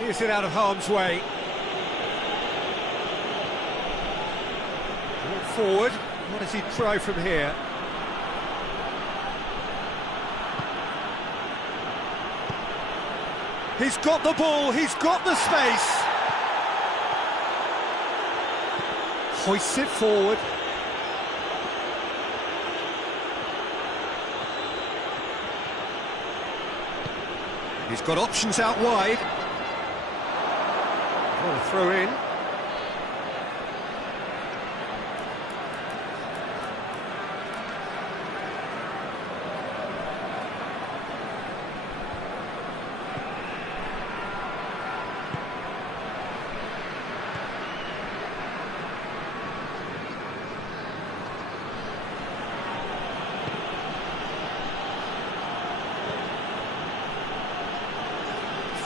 Clears it out of harm's way. Look forward. What does he try from here? He's got the ball, he's got the space. Hoists it forward. He's got options out wide. Oh, throw in.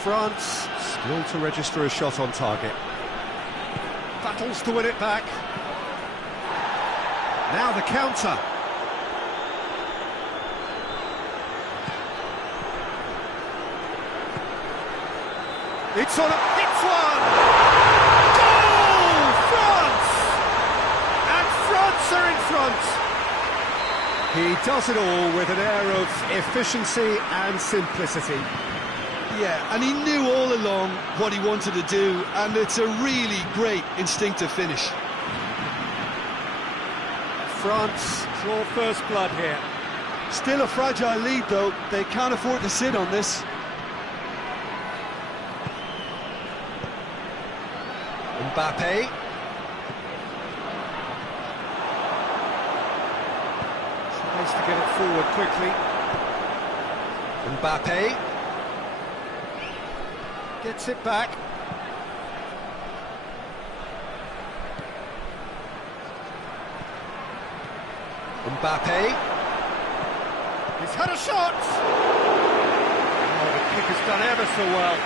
France still to register a shot on target. Battles to win it back. Now the counter. It's on, it's one! Goal! France! And France are in front. He does it all with an air of efficiency and simplicity. Yeah, and he knew all along what he wanted to do, and it's a really great instinctive finish. France draw first blood here. Still a fragile lead, though. They can't afford to sit on this. Mbappe. Tries to get it forward quickly. Mbappe. Gets it back. Mbappe. He's had a shot! Oh, the kick has done ever so well.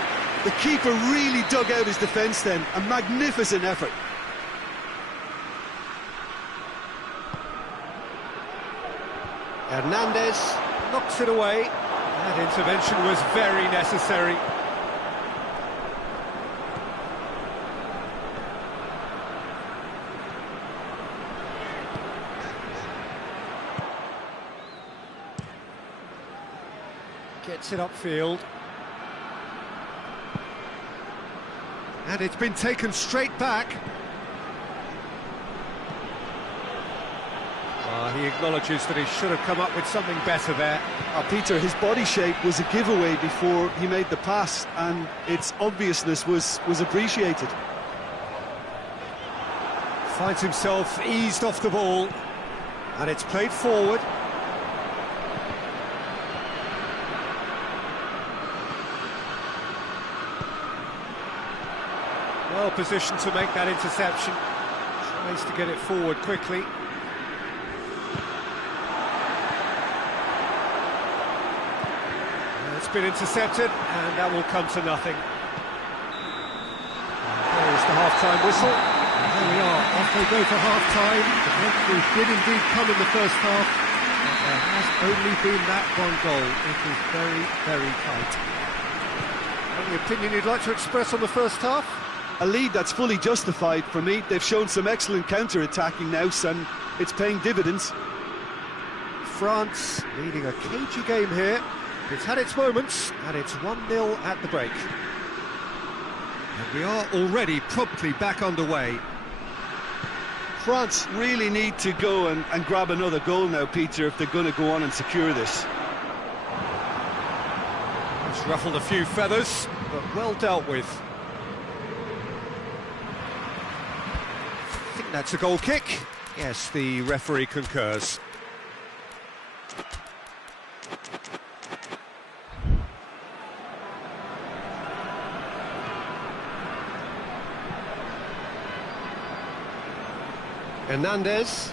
The keeper really dug out his defence then. A magnificent effort. Hernandez knocks it away. That intervention was very necessary. Gets it upfield. And it's been taken straight back. He acknowledges that he should have come up with something better there. Peter, his body shape was a giveaway before he made the pass, and its obviousness was appreciated. Finds himself eased off the ball, and it's played forward. Well positioned to make that interception. Tries to get it forward quickly. It's been intercepted, and that will come to nothing. There is the half-time whistle. And there we are, off they go for half-time. The breakthrough did indeed come in the first half, but there has only been that one goal. It is very, very tight. Any opinion you'd like to express on the first half? A lead that's fully justified for me. They've shown some excellent counter-attacking now, and it's paying dividends. France leading a cagey game here. It's had its moments, and it's 1-0 at the break. And we are already promptly back underway. France really need to go and grab another goal now, Peter, if they're going to go on and secure this. It's ruffled a few feathers, but well dealt with. I think that's a goal kick. Yes, the referee concurs. Hernandez.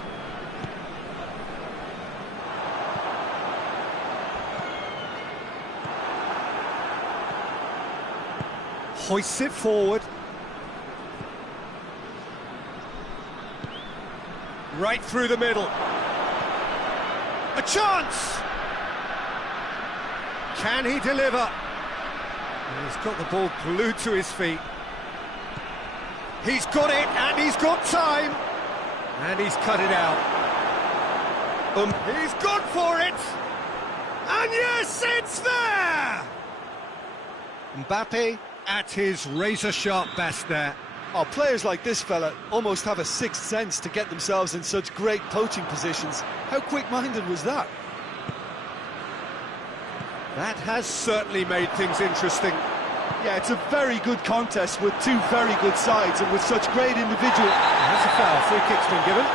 Hoists it forward. Right through the middle. A chance! Can he deliver? And he's got the ball glued to his feet. He's got it, and he's got time. And he's cut it out. He's gone for it. And yes, it's there! Mbappe at his razor-sharp best there. Oh, players like this fella almost have a sixth sense to get themselves in such great poaching positions. How quick-minded was that? That has certainly made things interesting. Yeah, it's a very good contest with two very good sides and with such great individual... That's a foul. Free kick's been given.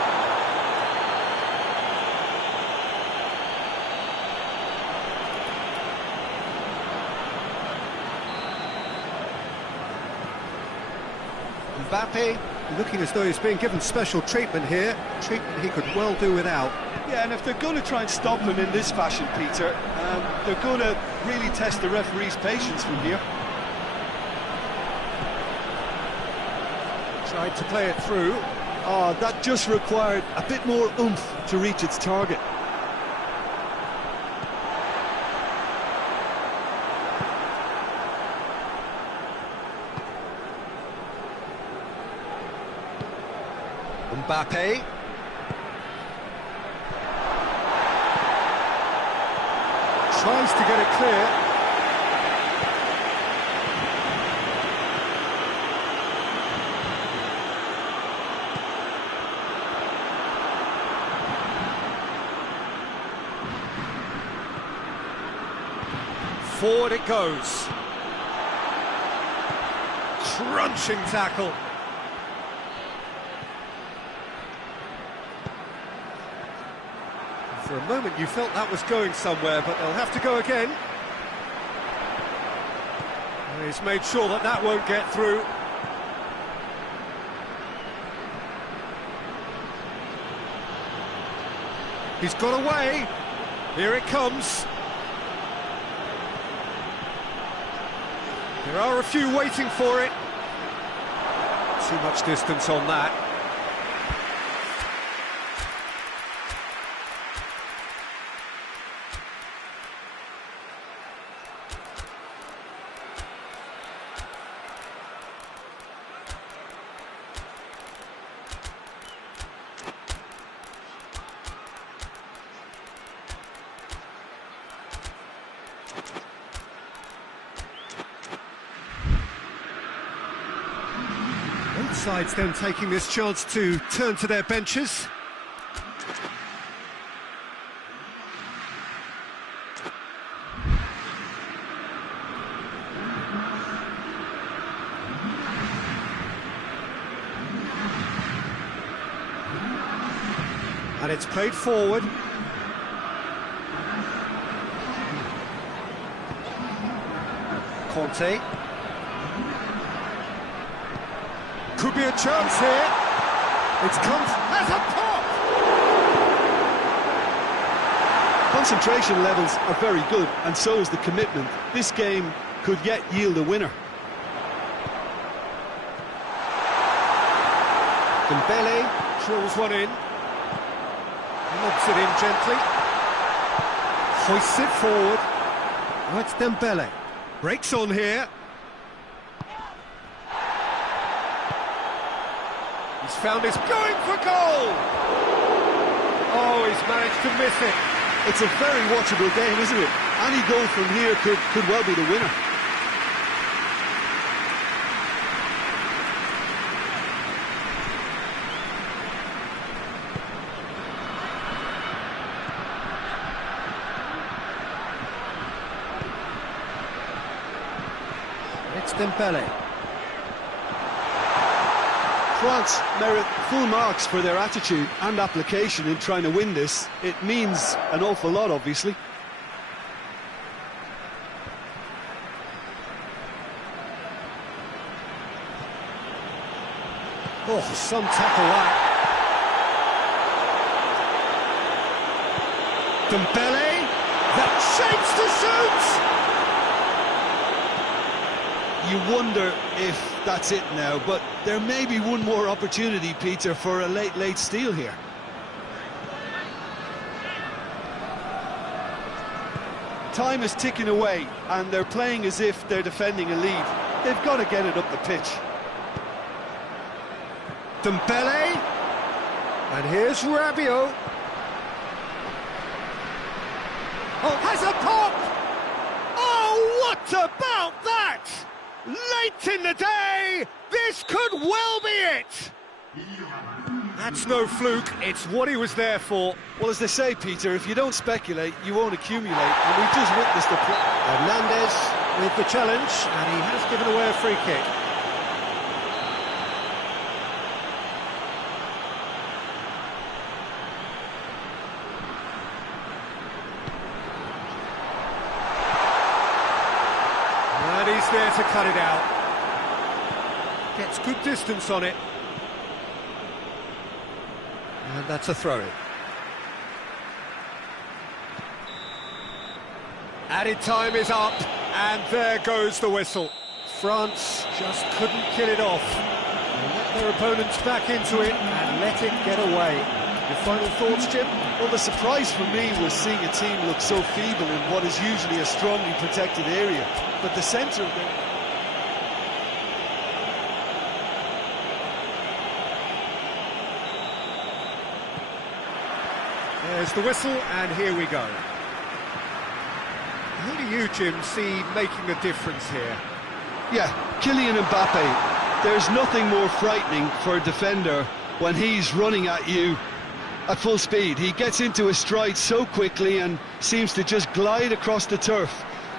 Mbappe looking as though he's being given special treatment here. Treatment he could well do without. Yeah, and if they're going to try and stop him in this fashion, Peter, they're going to really test the referee's patience from here. Tried to play it through. Oh, that just required a bit more oomph to reach its target. Mbappe. Tries to get it clear. Forward it goes. Crunching tackle. For a moment you felt that was going somewhere, but they'll have to go again. And he's made sure that that won't get through. He's got away. Here it comes. There are a few waiting for it. Too much distance on that. Both sides then taking this chance to turn to their benches. And it's played forward. Conte. Could be a chance here. It's come as a pop! Concentration levels are very good, and so is the commitment. This game could yet yield a winner. Dembele drills one in. Lobs it in gently. Hoists it forward. That's Dembele. Breaks on here. He's found his going for goal! Oh, he's managed to miss it. It's a very watchable game, isn't it? Any goal from here could well be the winner. It's Dembele. France merit full marks for their attitude and application in trying to win this. It means an awful lot, obviously. Oh, some tackle that. Dembele, that shapes the shoot! You wonder if that's it now, but there may be one more opportunity, Peter, for a late steal here. time is ticking away, and they're playing as if they're defending a lead. They've got to get it up the pitch. Dembele, and here's Rabiot. Oh, has a pop! Oh, what about that? Late in the day, this could well be it! That's no fluke, it's what he was there for. Well, as they say, Peter, if you don't speculate, you won't accumulate, and we've just witnessed the play. Hernandez with the challenge, and he has given away a free kick. And he's there to cut it out. Gets good distance on it. And that's a throw-in. Added time is up, and there goes the whistle. France just couldn't kill it off. They let their opponents back into it and let it get away. Your final thoughts, Jim? Well, the surprise for me was seeing a team look so feeble in what is usually a strongly protected area. But the centre of the... There's the whistle, and here we go. Who do you, Jim, see making a difference here? Yeah, Kylian Mbappe. There's nothing more frightening for a defender when he's running at you at full speed. He gets into his stride so quickly and seems to just glide across the turf.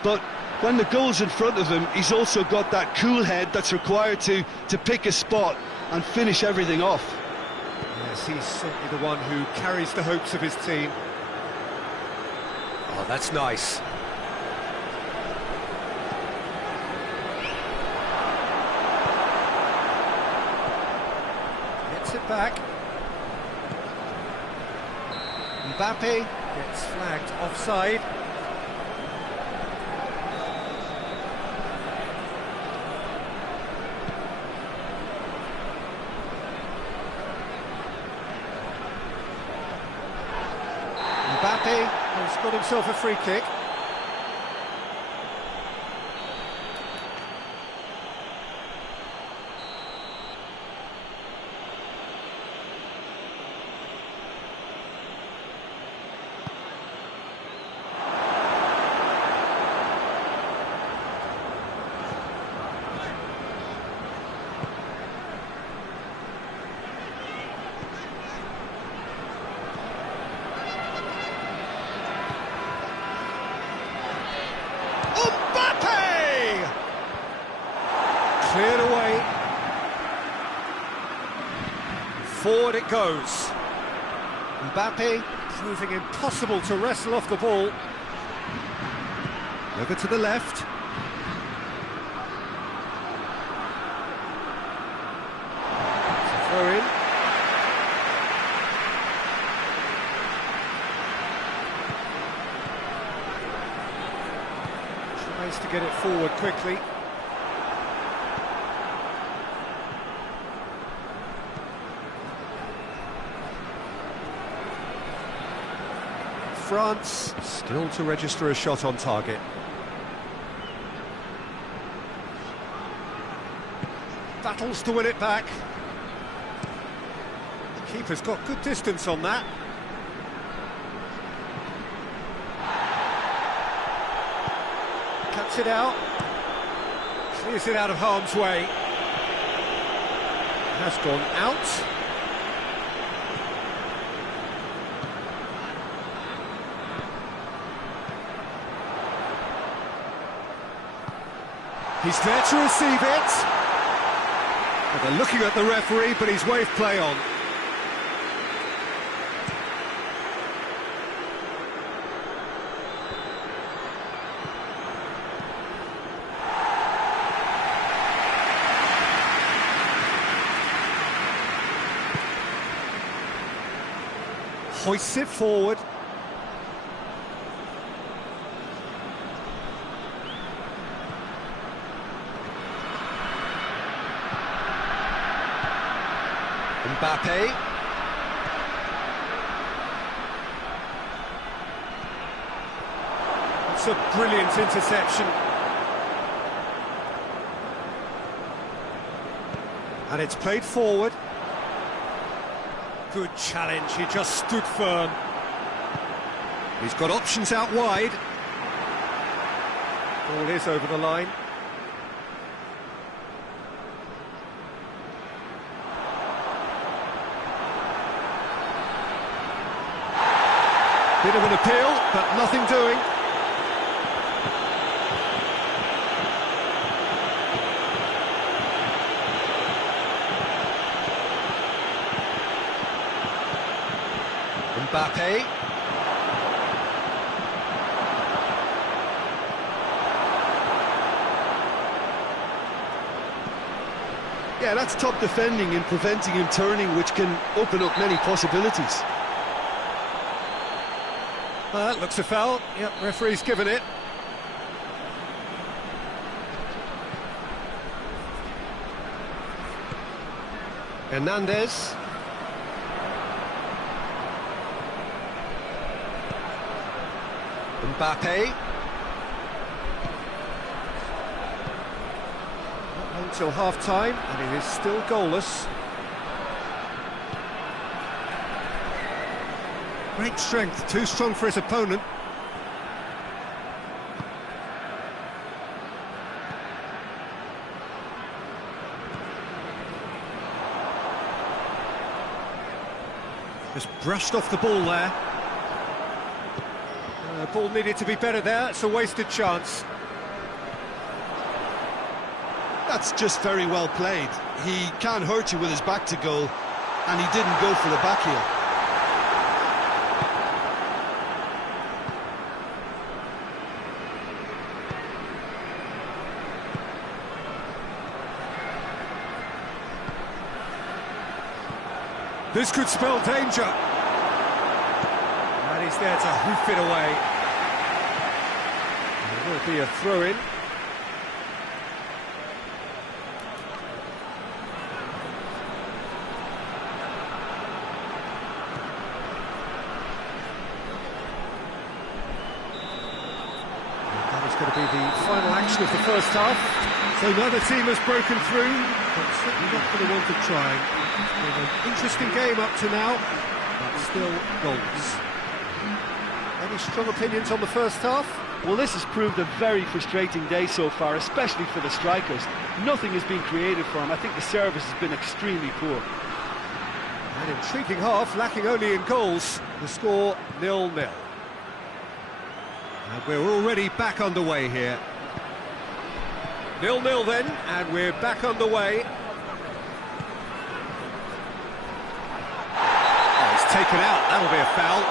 But when the goal's in front of him, he's also got that cool head that's required to pick a spot and finish everything off. Yes, he's certainly the one who carries the hopes of his team. Oh, that's nice. Gets it back. Mbappe gets flagged offside. Mbappe has got himself a free kick. Cleared away. Forward it goes. Mbappe proving impossible to wrestle off the ball. Over to the left. Throw in. Tries to get it forward quickly. France still to register a shot on target. Battles to win it back. The keeper's got good distance on that. Cuts it out. Clears it out of harm's way. Has gone out. He's there to receive it. Well, they're looking at the referee, but he's waved play on. Hoists it forward. Mbappe. That's a brilliant interception. And it's played forward. Good challenge, he just stood firm. He's got options out wide. Ball is over the line. Bit of an appeal, but nothing doing. Mbappe. Yeah, that's top defending and preventing him turning, which can open up many possibilities. Looks a foul. Yep, referee's given it. Hernandez. Mbappe. Not until half-time, and it is still goalless. Great strength, too strong for his opponent. Just brushed off the ball there. The ball needed to be better there, it's a wasted chance. That's just very well played. He can't hurt you with his back to goal, and he didn't go for the back heel. This could spell danger. And he's there to hoof it away. It will be a throw-in. That is going to be the final action of the first half. So neither team has broken through, but certainly not for the want of trying. It's been an interesting game up to now, but still goals. Any strong opinions on the first half? Well, this has proved a very frustrating day so far, especially for the strikers. Nothing has been created for them. I think the service has been extremely poor. An intriguing half, lacking only in goals. The score 0-0. And we're already back underway here. 0-0 then, and we're back underway. Oh, he's taken out, that'll be a foul.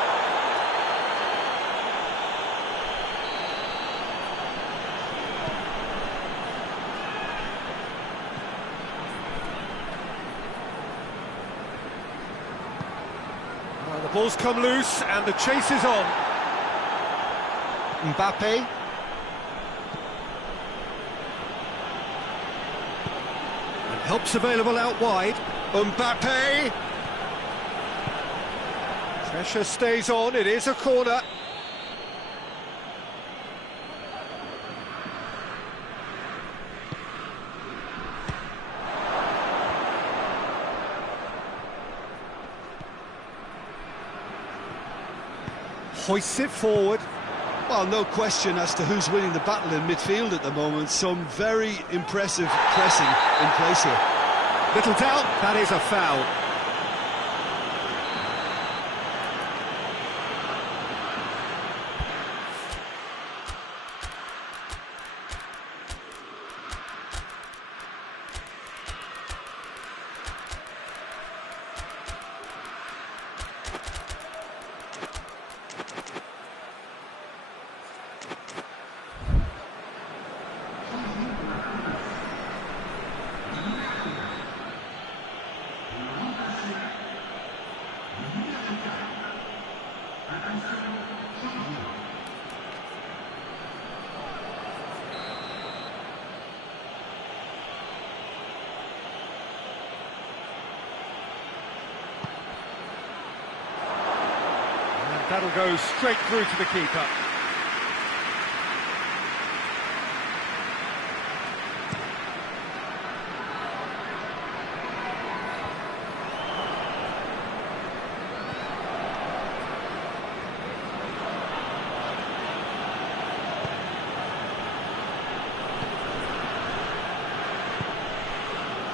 Well, the ball's come loose, and the chase is on. Mbappe. Help's available out wide. Mbappe! Pressure stays on, it is a corner. Hoists it forward. Well, no question as to who's winning the battle in midfield at the moment. Some very impressive pressing in place here. Little doubt, that is a foul. That'll go straight through to the keeper.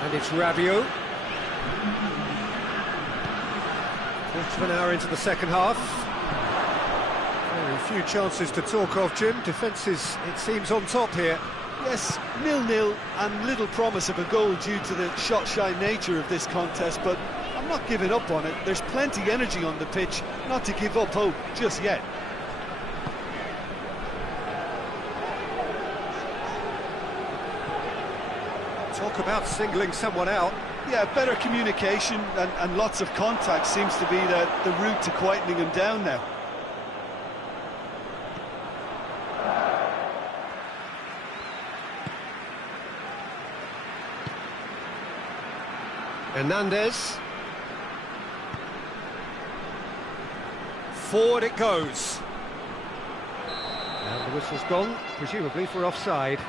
And it's Rabiot. Quarter of an hour into the second half. Very few chances to talk of, Jim. Defence is, it seems, on top here. Yes, 0-0 and little promise of a goal due to the shot-shy nature of this contest, but I'm not giving up on it. There's plenty energy on the pitch, not to give up hope just yet. Talk about singling someone out. Yeah, better communication and lots of contact seems to be the route to quietening him down now. Hernandez. Forward it goes. And the whistle's gone, presumably for offside.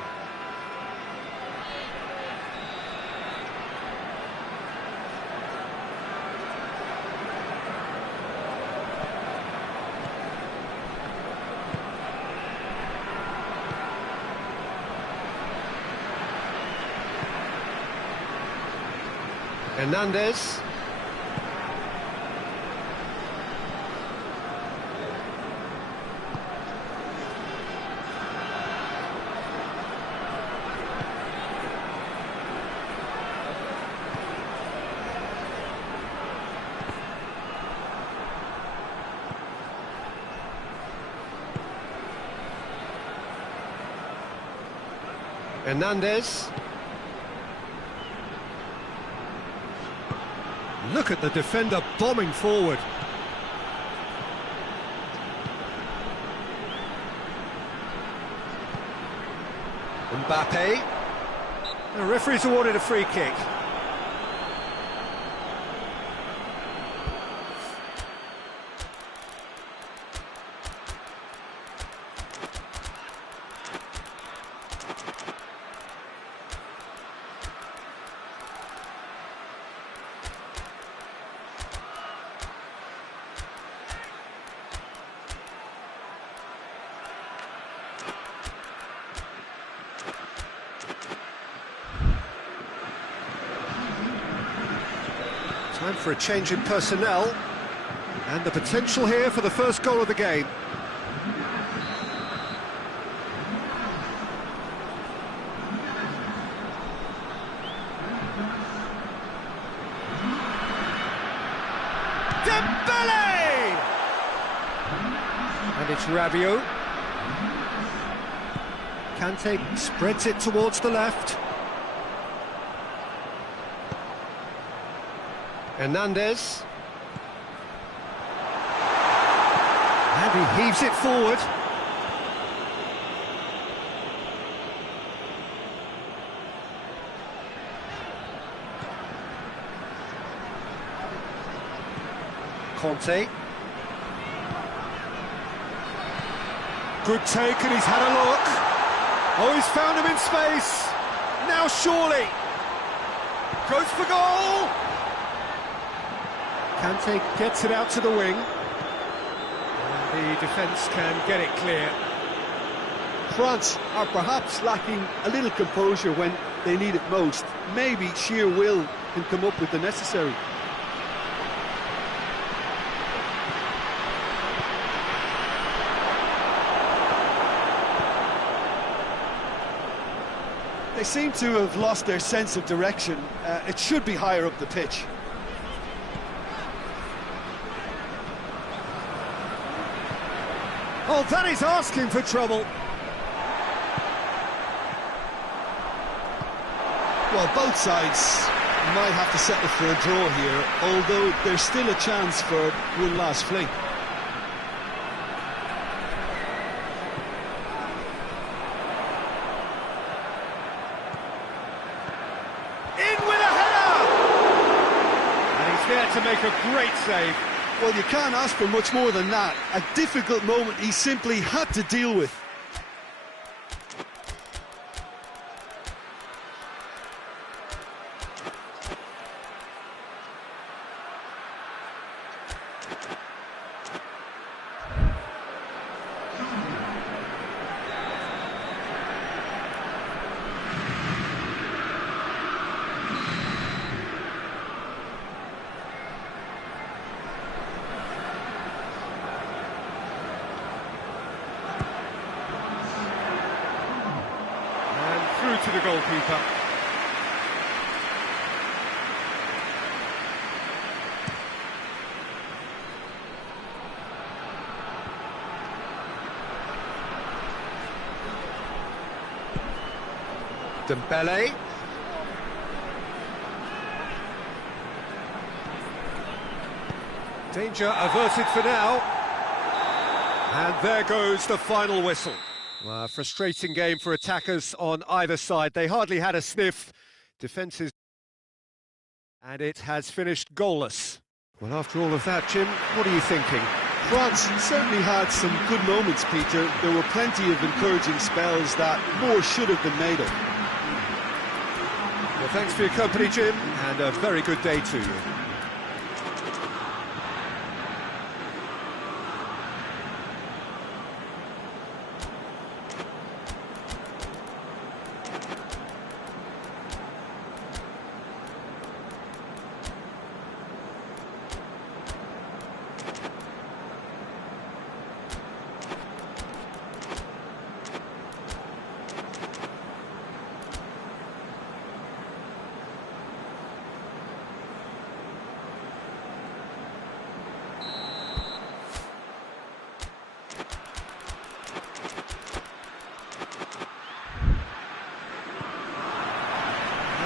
Hernandez. Hernandez. Look at the defender bombing forward. Mbappe. The referee's awarded a free kick. Time for a change in personnel, and the potential here for the first goal of the game. Dembele! And it's Rabiot. Kante spreads it towards the left. Hernandez. And he heaves it forward. Conte. Good take, and he's had a look. Oh, he's found him in space. Now surely. Goes for goal. Kante gets it out to the wing. And the defence can get it clear. France are perhaps lacking a little composure when they need it most. Maybe sheer will can come up with the necessary. They seem to have lost their sense of direction. It should be higher up the pitch. Oh, that is asking for trouble. Well, both sides might have to settle for a draw here, although there's still a chance for one last fling. In with a header! And he's there to make a great save. Well, you can't ask for much more than that. A difficult moment he simply had to deal with. goalkeeper. Dembele. Danger averted for now. And there goes the final whistle. Well, a frustrating game for attackers on either side. They hardly had a sniff. Defences... And it has finished goalless. Well, after all of that, Jim, what are you thinking? France certainly had some good moments, Peter. There were plenty of encouraging spells that more should have been made of. Well, thanks for your company, Jim, and a very good day to you.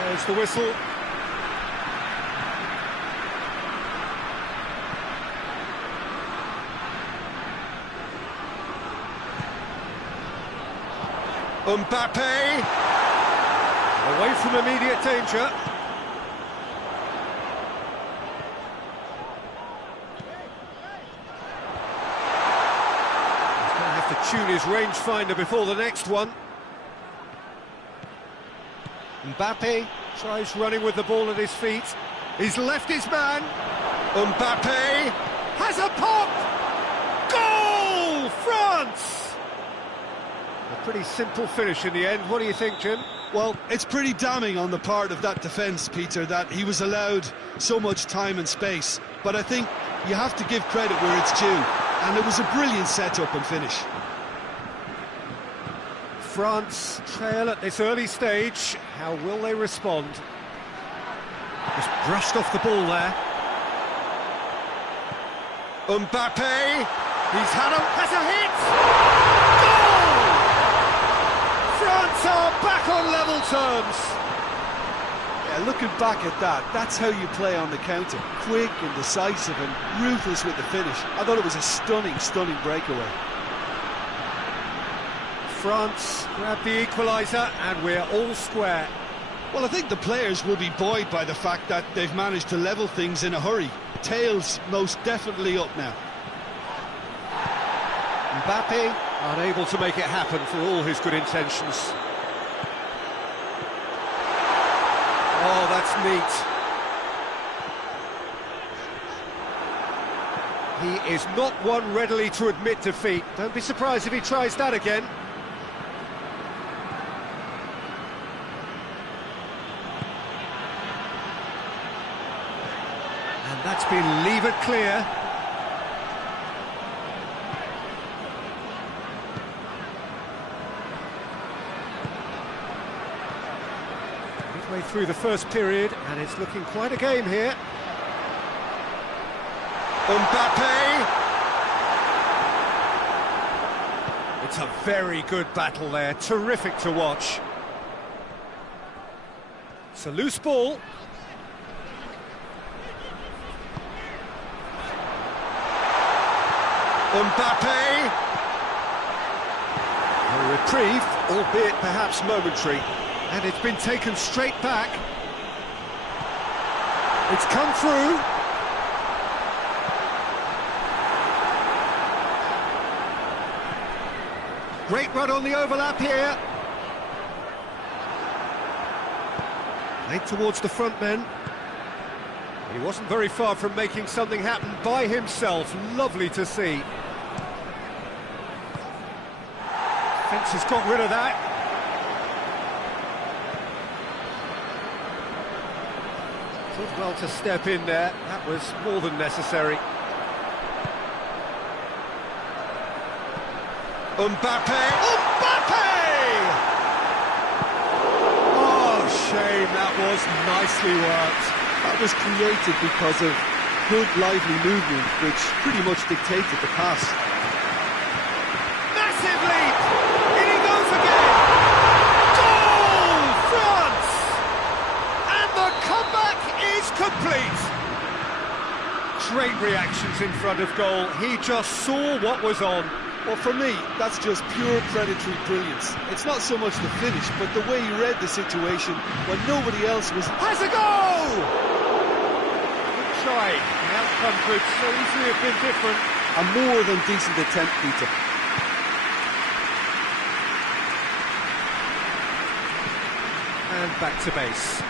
There's the whistle. Mbappe! Away from immediate danger. He's going to have to tune his rangefinder before the next one. Mbappe tries running with the ball at his feet. He's left his man. Mbappe has a pop! Goal! France! A pretty simple finish in the end. What do you think, Jim? Well, it's pretty damning on the part of that defence, Peter, that he was allowed so much time and space. But I think you have to give credit where it's due. And it was a brilliant set-up and finish. France trail at this early stage. How will they respond? Just brushed off the ball there. Mbappe! He's has a hit! Goal! France are back on level terms. Yeah, looking back at that, that's how you play on the counter. Quick and decisive and ruthless with the finish. I thought it was a stunning, stunning breakaway. France grab the equaliser and we're all square. Well, I think the players will be buoyed by the fact that they've managed to level things in a hurry. Tails most definitely up now. Mbappe unable to make it happen for all his good intentions. Oh, that's neat. He is not one readily to admit defeat. Don't be surprised if he tries that again. And that's been levered clear. Midway through the first period, and it's looking quite a game here. Mbappe! It's a very good battle there, terrific to watch. It's a loose ball. Mbappe! A reprieve, albeit perhaps momentary. And it's been taken straight back. It's come through. Great run on the overlap here. Played towards the front men. He wasn't very far from making something happen by himself. Lovely to see. Fence has got rid of that. Did well to step in there. That was more than necessary. Mbappe! Mbappe! game that was, nicely worked. That was created because of good, lively movement, which pretty much dictated the pass. Massive leap! In he goes again! Goal! France! And the comeback is complete! Great reactions in front of goal. He just saw what was on. Well, for me, that's just pure predatory brilliance. It's not so much the finish, but the way he read the situation when nobody else was... Has a goal! Good try. The outcome could so easily have been different. A more than decent attempt, Peter. And back to base.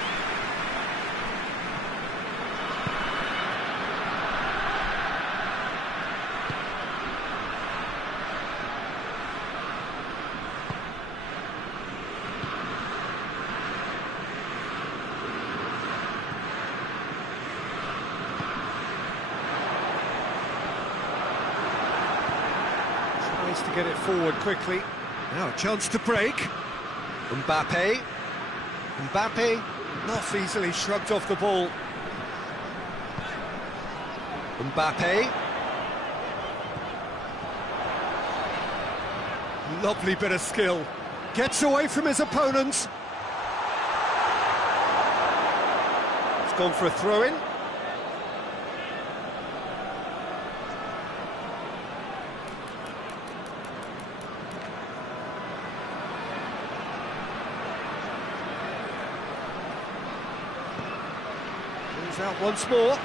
To get it forward quickly. Now a chance to break. Mbappe. Mbappe not easily shrugged off the ball. Mbappe. Lovely bit of skill. Gets away from his opponents. It's gone for a throw-in. Out once more.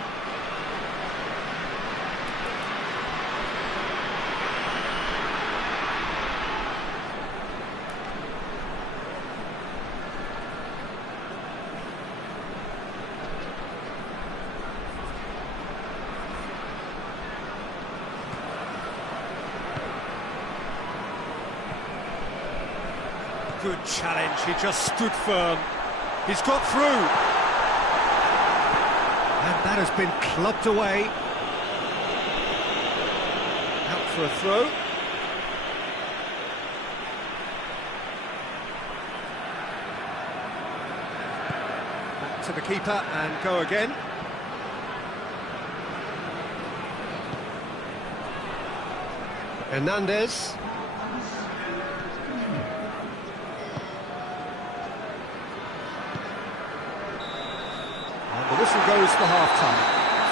Good challenge, he just stood firm. He's got through. And that has been clubbed away. Out for a throw. Back to the keeper and go again. Hernandez. The whistle goes for half-time.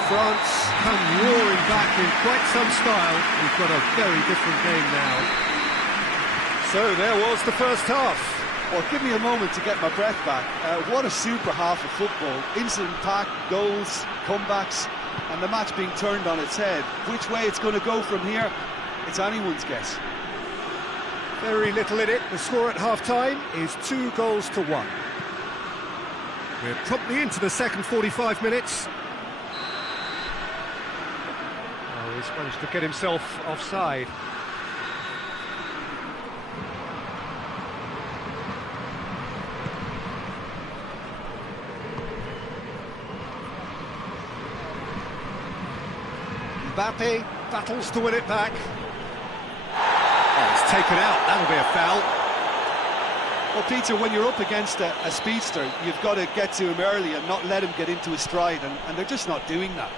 France come roaring back in quite some style. We've got a very different game now. So there was the first half. Well, give me a moment to get my breath back. What a super half of football. Incident-packed, goals, comebacks, and the match being turned on its head. Which way it's going to go from here, it's anyone's guess. Very little in it. The score at half-time is 2-1. We're promptly into the second 45 minutes. Oh, he's managed to get himself offside. Mbappe battles to win it back. Oh, it's taken out. That'll be a foul. Well, Peter, when you're up against a speedster, you've got to get to him early and not let him get into a stride, and they're just not doing that.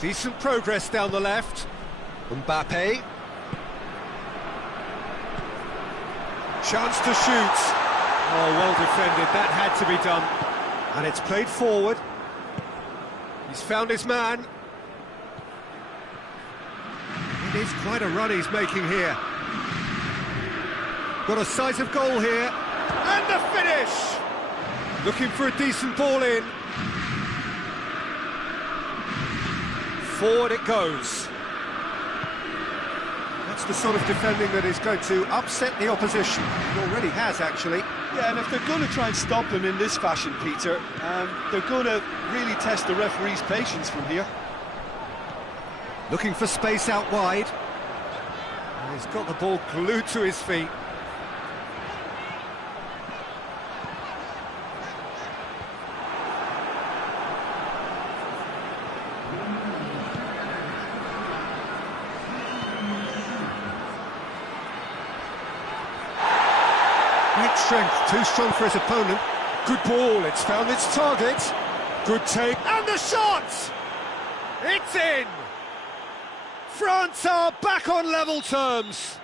Decent progress down the left. Mbappe. Chance to shoot. Oh, well defended. That had to be done. And it's played forward. He's found his man. It is quite a run he's making here. Got a decisive goal here. And the finish! Looking for a decent ball in. Forward it goes. That's the sort of defending that is going to upset the opposition. It already has, actually. Yeah, and if they're going to try and stop him in this fashion, Peter, they're going to really test the referee's patience from here. Looking for space out wide. And he's got the ball glued to his feet. Great strength, too strong for his opponent. Good ball, it's found its target. Good take. And the shot! It's in! France are back on level terms.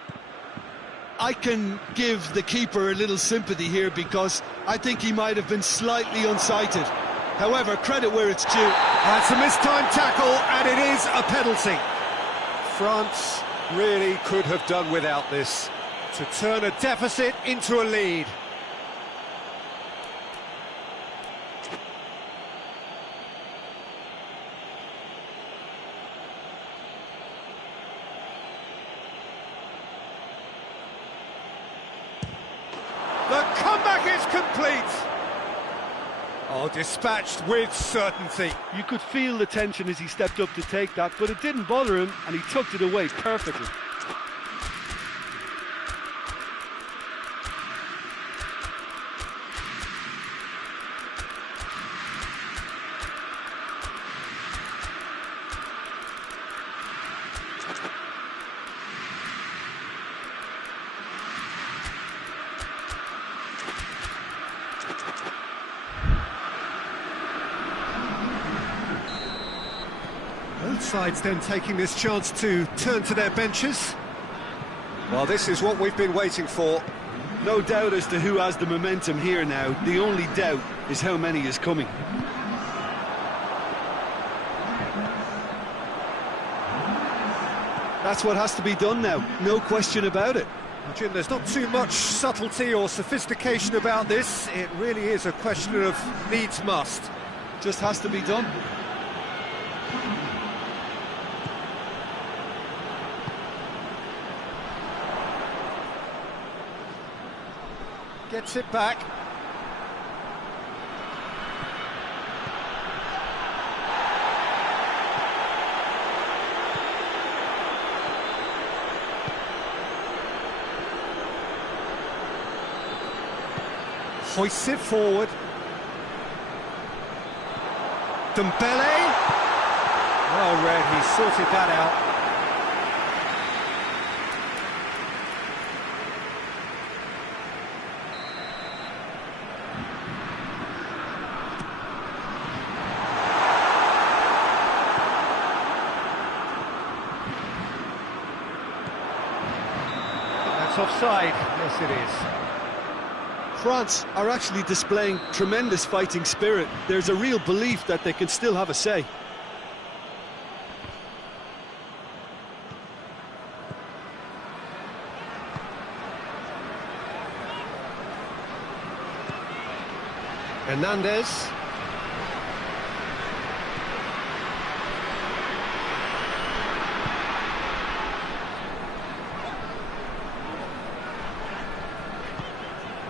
I can give the keeper a little sympathy here because I think he might have been slightly unsighted. However, credit where it's due. That's a mistimed tackle, and it is a penalty. France really could have done without this to turn a deficit into a lead. The comeback is complete. Oh, dispatched with certainty. You could feel the tension as he stepped up to take that, but it didn't bother him, and he tucked it away perfectly. Both sides then taking this chance to turn to their benches. Well, this is what we've been waiting for. No doubt as to who has the momentum here now. The only doubt is how many is coming. That's what has to be done now, no question about it. Jim, there's not too much subtlety or sophistication about this. It really is a question of needs must. Just has to be done. Gets it back. Hoists it forward. Dembele. Well read, he sorted that out. That's offside. Yes, it is. France are actually displaying tremendous fighting spirit. There's a real belief that they can still have a say. Hernandez.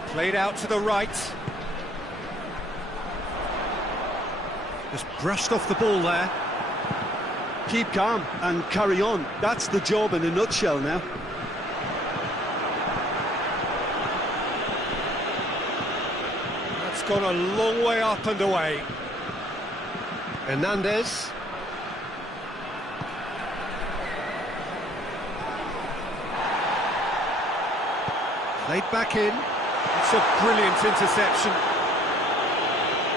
Played out to the right. Just brushed off the ball there. Keep calm and carry on. That's the job in a nutshell now. That's gone a long way up and away. Hernandez. Played back in. It's a brilliant interception.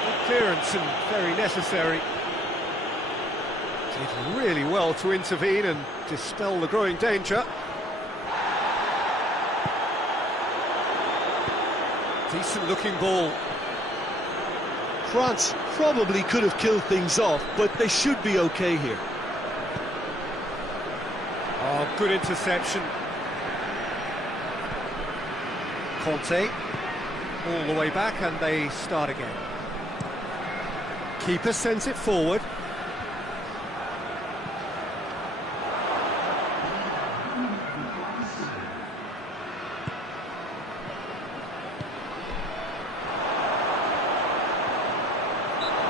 Good clearance and very necessary. Did really well to intervene and dispel the growing danger. Decent looking ball. France probably could have killed things off, but they should be okay here. Oh, good interception. Conte, all the way back, and they start again. Keeper sends it forward.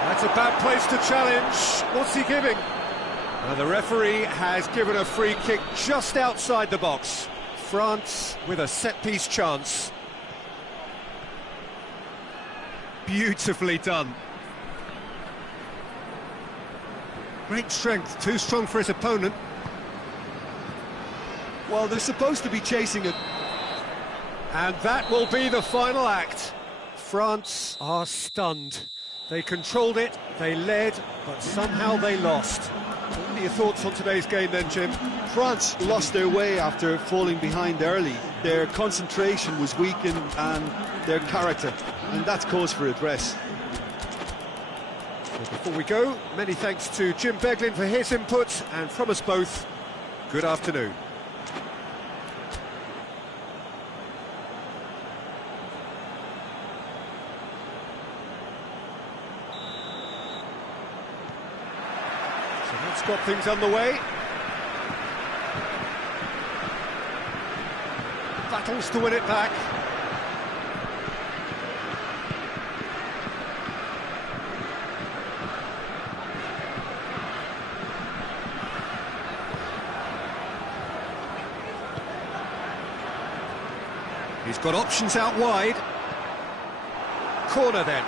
That's a bad place to challenge. What's he giving? The referee has given a free kick just outside the box. France with a set-piece chance. Beautifully done. Great strength, too strong for his opponent. Well, they're supposed to be chasing it. And that will be the final act. France are stunned. They controlled it, they led, but somehow they lost. What are your thoughts on today's game then, Jim? France lost their way after falling behind early. Their concentration was weakened and their character, and that's cause for address. Well, before we go, many thanks to Jim Beglin for his input, and from us both, good afternoon. So that's got things underway. Battles to win it back. He's got options out wide. Corner then.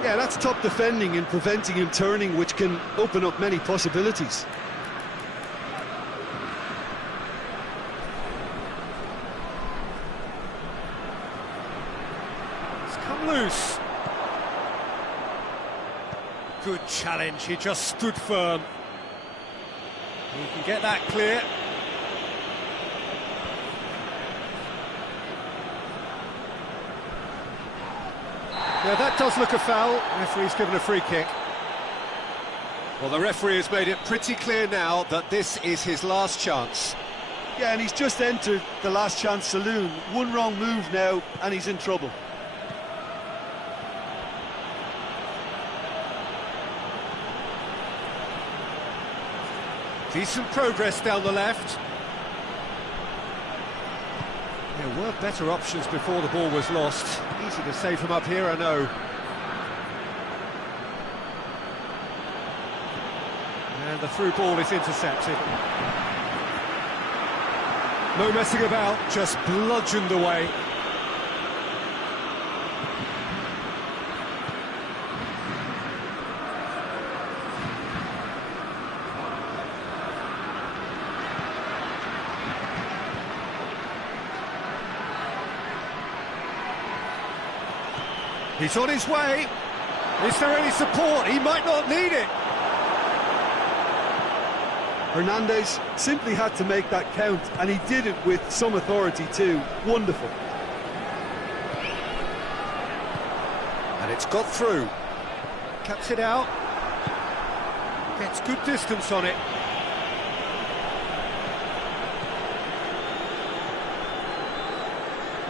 Yeah, that's top defending and preventing him turning, which can open up many possibilities. It's come loose. Good challenge, he just stood firm. He can get that clear. Yeah, that does look a foul. The referee's given a free kick. Well, the referee has made it pretty clear now that this is his last chance. Yeah, and he's just entered the last chance saloon. One wrong move now, and he's in trouble. Decent progress down the left. There were better options before the ball was lost. Easy to save from up here, I know. And the through ball is intercepted. No messing about, just bludgeoned away. He's on his way. Is there any support? He might not need it. Hernandez simply had to make that count, and he did it with some authority too. Wonderful. And it's got through. Cuts it out. Gets good distance on it.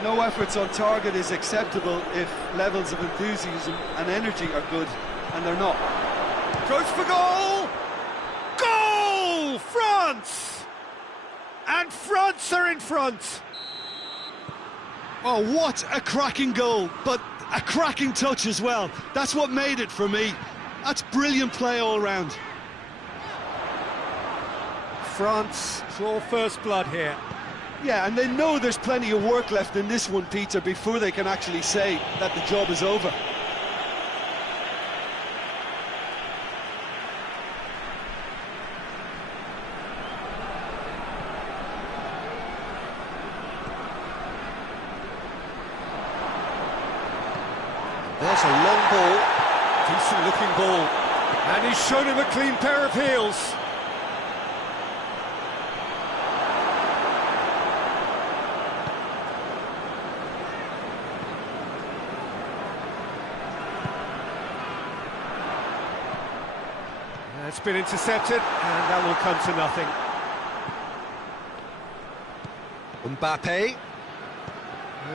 No efforts on target is acceptable if levels of enthusiasm and energy are good, and they're not. Goes for goal! Goal! France! And France are in front! Oh, what a cracking goal, but a cracking touch as well. That's what made it for me. That's brilliant play all round. France draw first blood here. Yeah, and they know there's plenty of work left in this one, Peter, before they can actually say that the job is over. There's a long ball, decent looking ball, and he's shown him a clean pair of heels. It's been intercepted, and that will come to nothing. Mbappe.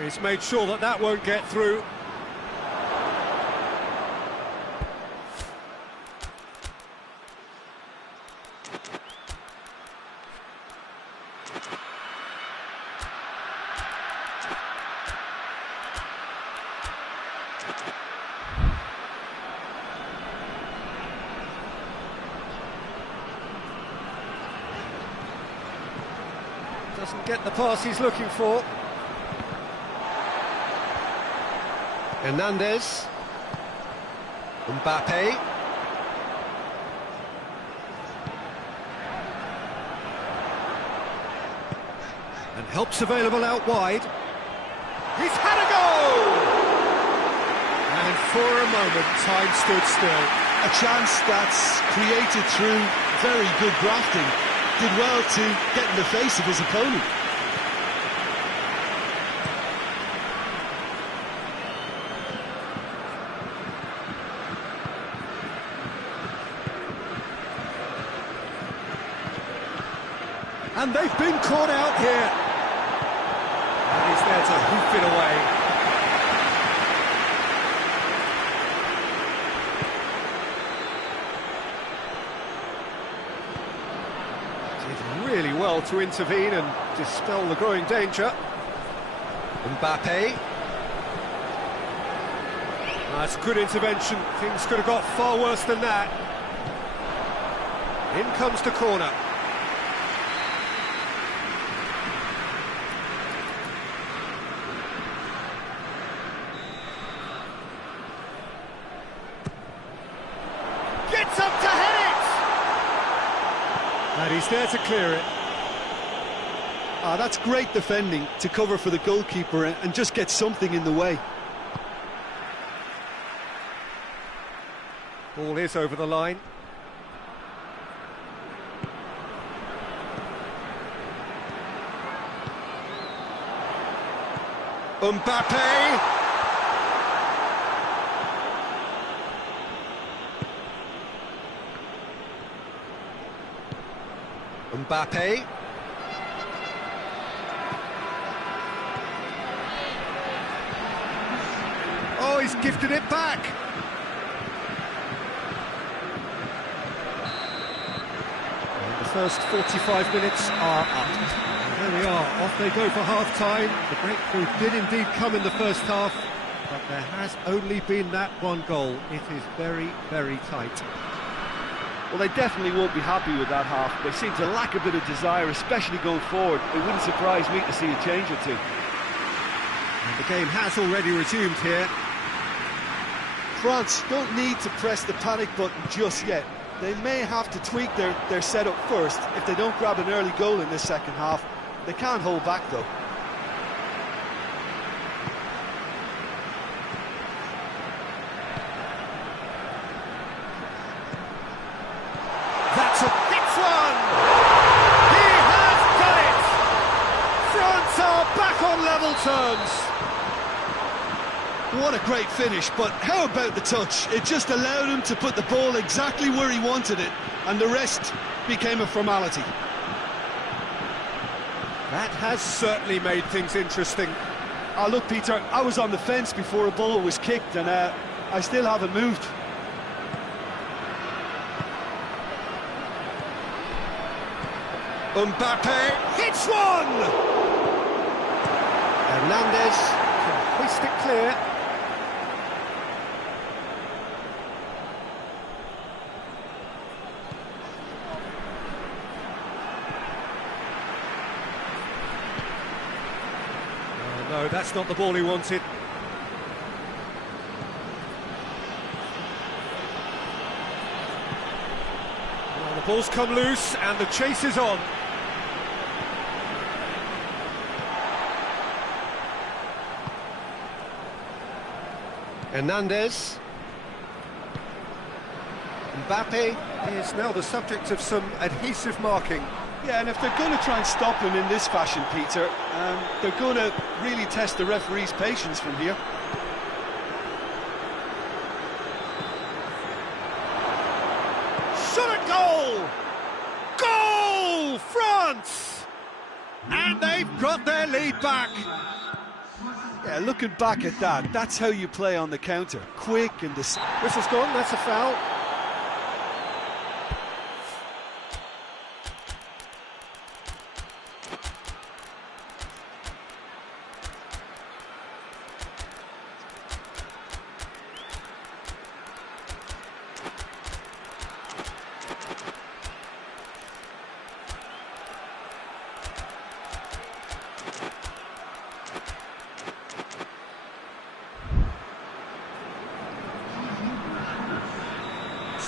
He's made sure that that won't get through. Doesn't get the pass he's looking for. Hernandez. Mbappe. And help's available out wide. He's had a go! And for a moment, time stood still. A chance that's created through very good grafting. Did well to get in the face of his opponent. And they've been caught out here. And he's there to hoof it away. Did really well to intervene and dispel the growing danger. Mbappe. That's good intervention. Things could have got far worse than that. In comes the corner. Gets up to head it! And he's there to clear it. That's great defending to cover for the goalkeeper and just get something in the way. Ball is over the line. Mbappe! Mbappe. Oh, he's gifted it back. And the first 45 minutes are up. And there we are, off they go for half-time. The breakthrough did indeed come in the first half, but there has only been that one goal. It is very, very tight. Well, they definitely won't be happy with that half. They seem to lack a bit of desire, especially going forward. It wouldn't surprise me to see a change or two. And the game has already resumed here. France don't need to press the panic button just yet. They may have to tweak their setup first if they don't grab an early goal in this second half. They can't hold back, though. That's a big one! He has done it! France are back on level terms. What a great finish, but how about the touch? It just allowed him to put the ball exactly where he wanted it, and the rest became a formality. That has certainly made things interesting. Look, Peter, I was on the fence before a ball was kicked, and I still haven't moved. Mbappe hits one! Hernandez can hoist it clear. No, that's not the ball he wanted. Well, the ball's come loose and the chase is on. Hernandez. Mbappe is now the subject of some adhesive marking. Yeah, and if they're going to try and stop him in this fashion, Peter, they're going to really test the referee's patience from here. Shot at goal! Goal! France! And they've got their lead back. Yeah, looking back at that, that's how you play on the counter. Quick and Whistle's gone, that's a foul.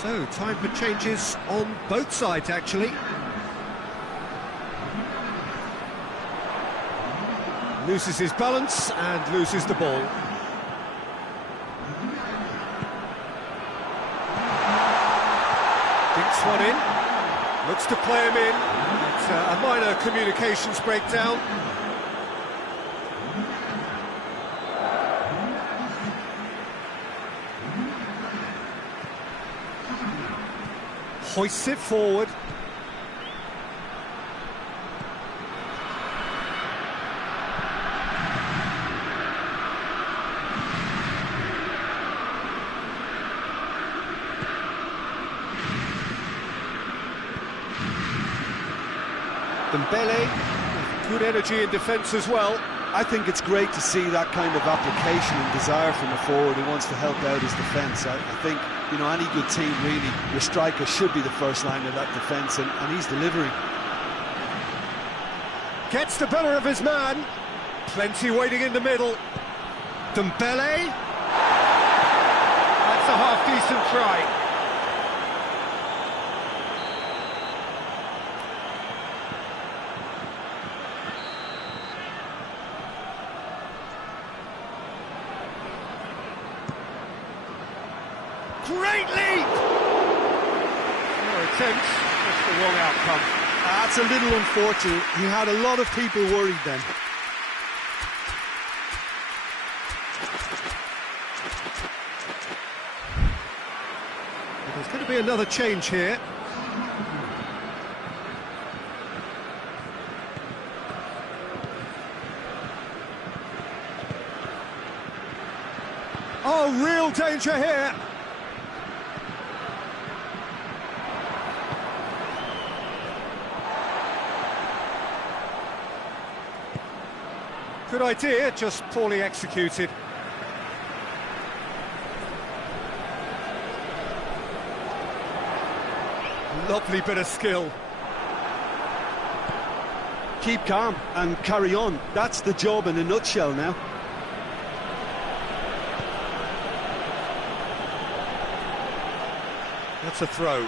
So, time for changes on both sides, actually. Loses his balance and loses the ball. Dinks one in, looks to play him in. It's a minor communications breakdown. Hoists it forward. Dembele, Good energy in defence as well. I think it's great to see that kind of application and desire from a forward who wants to help out his defence. I think, you know, any good team really, your striker should be the first line of that defence, and he's delivering. Gets the better of his man. Plenty waiting in the middle. Dembele. That's a half-decent try. Great leap! No attempt, just the wrong outcome. That's a little unfortunate. He had a lot of people worried then. There's going to be another change here. Oh, real danger here. Good idea, just poorly executed. Lovely bit of skill. Keep calm and carry on. That's the job in a nutshell now. That's a throw.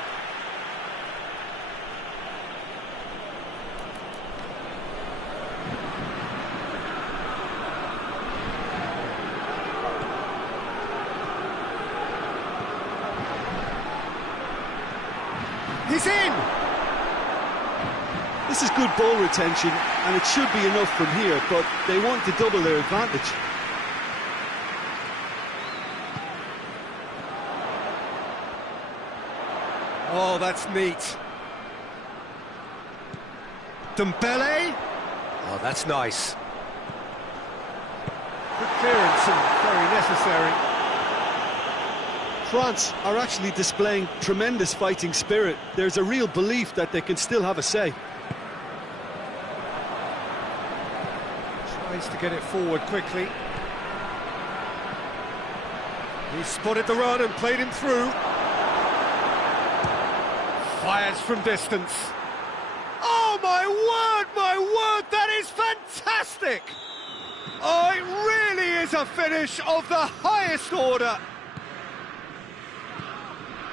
He's in! This is good ball retention, and it should be enough from here, but they want to double their advantage. Oh, that's neat. Dembele. Oh, that's nice. Good clearance and very necessary. France are actually displaying tremendous fighting spirit. There's a real belief that they can still have a say. Tries to get it forward quickly. He spotted the run and played him through. Fires from distance. Oh, my word, that is fantastic! Oh, it really is a finish of the highest order.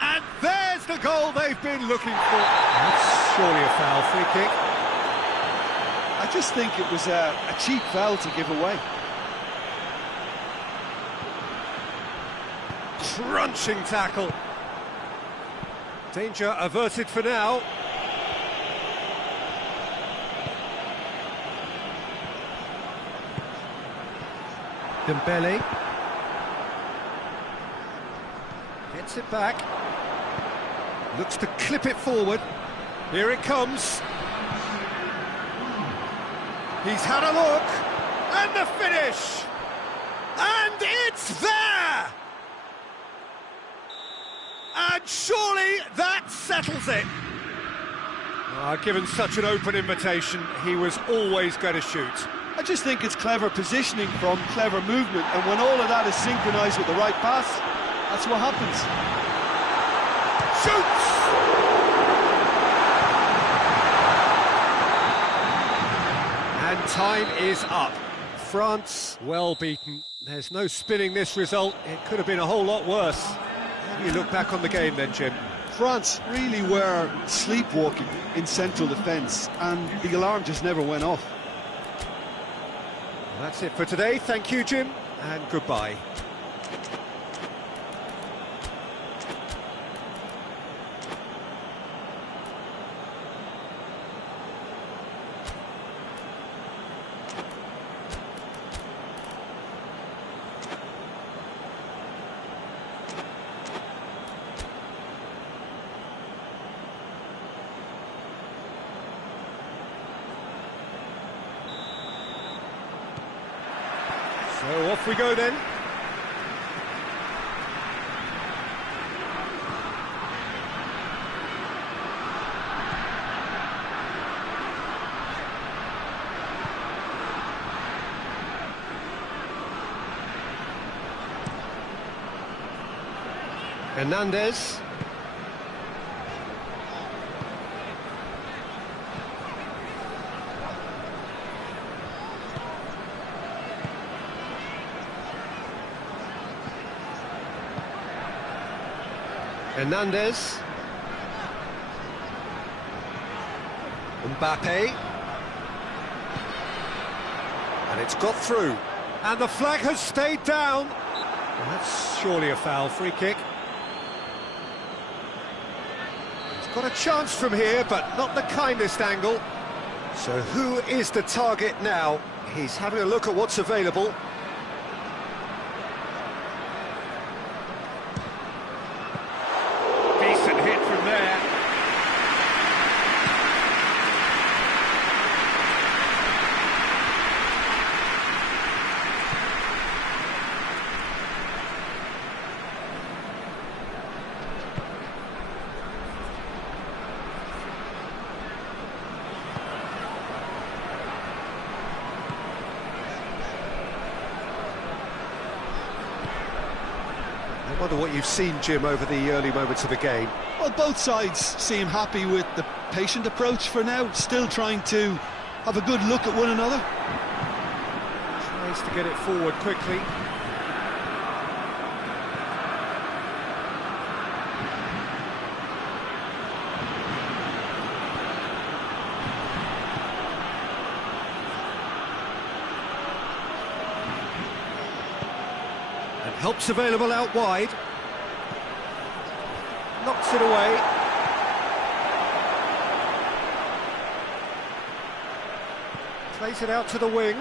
And there's the goal they've been looking for. That's surely a foul, free kick. I just think it was a cheap foul to give away. Crunching tackle. Danger averted for now. Dembele. Gets it back. Looks to clip it forward. Here it comes. He's had a look. And the finish. And it's there! And surely that settles it. Given such an open invitation, he was always going to shoot. I just think it's clever positioning from clever movement, and when all of that is synchronised with the right pass, that's what happens. Shoots! And time is up. France well beaten. There's no spinning this result. It could have been a whole lot worse. do you look back on the game then, Jim? France really were sleepwalking in central defence, and the alarm just never went off. Well, that's it for today. Thank you, Jim, and goodbye. So off we go then. Hernandez. Hernandez. Mbappe. And it's got through. And the flag has stayed down. Well, that's surely a foul. Free kick. He's got a chance from here, but not the kindest angle. So who is the target now? He's having a look at what's available. Decent hit from there. I wonder what you've seen, Jim, over the early moments of the game. Well, both sides seem happy with the patient approach for now, still trying to have a good look at one another. Tries to get it forward quickly. And help's available out wide. Knocks it away. Plays it out to the wing.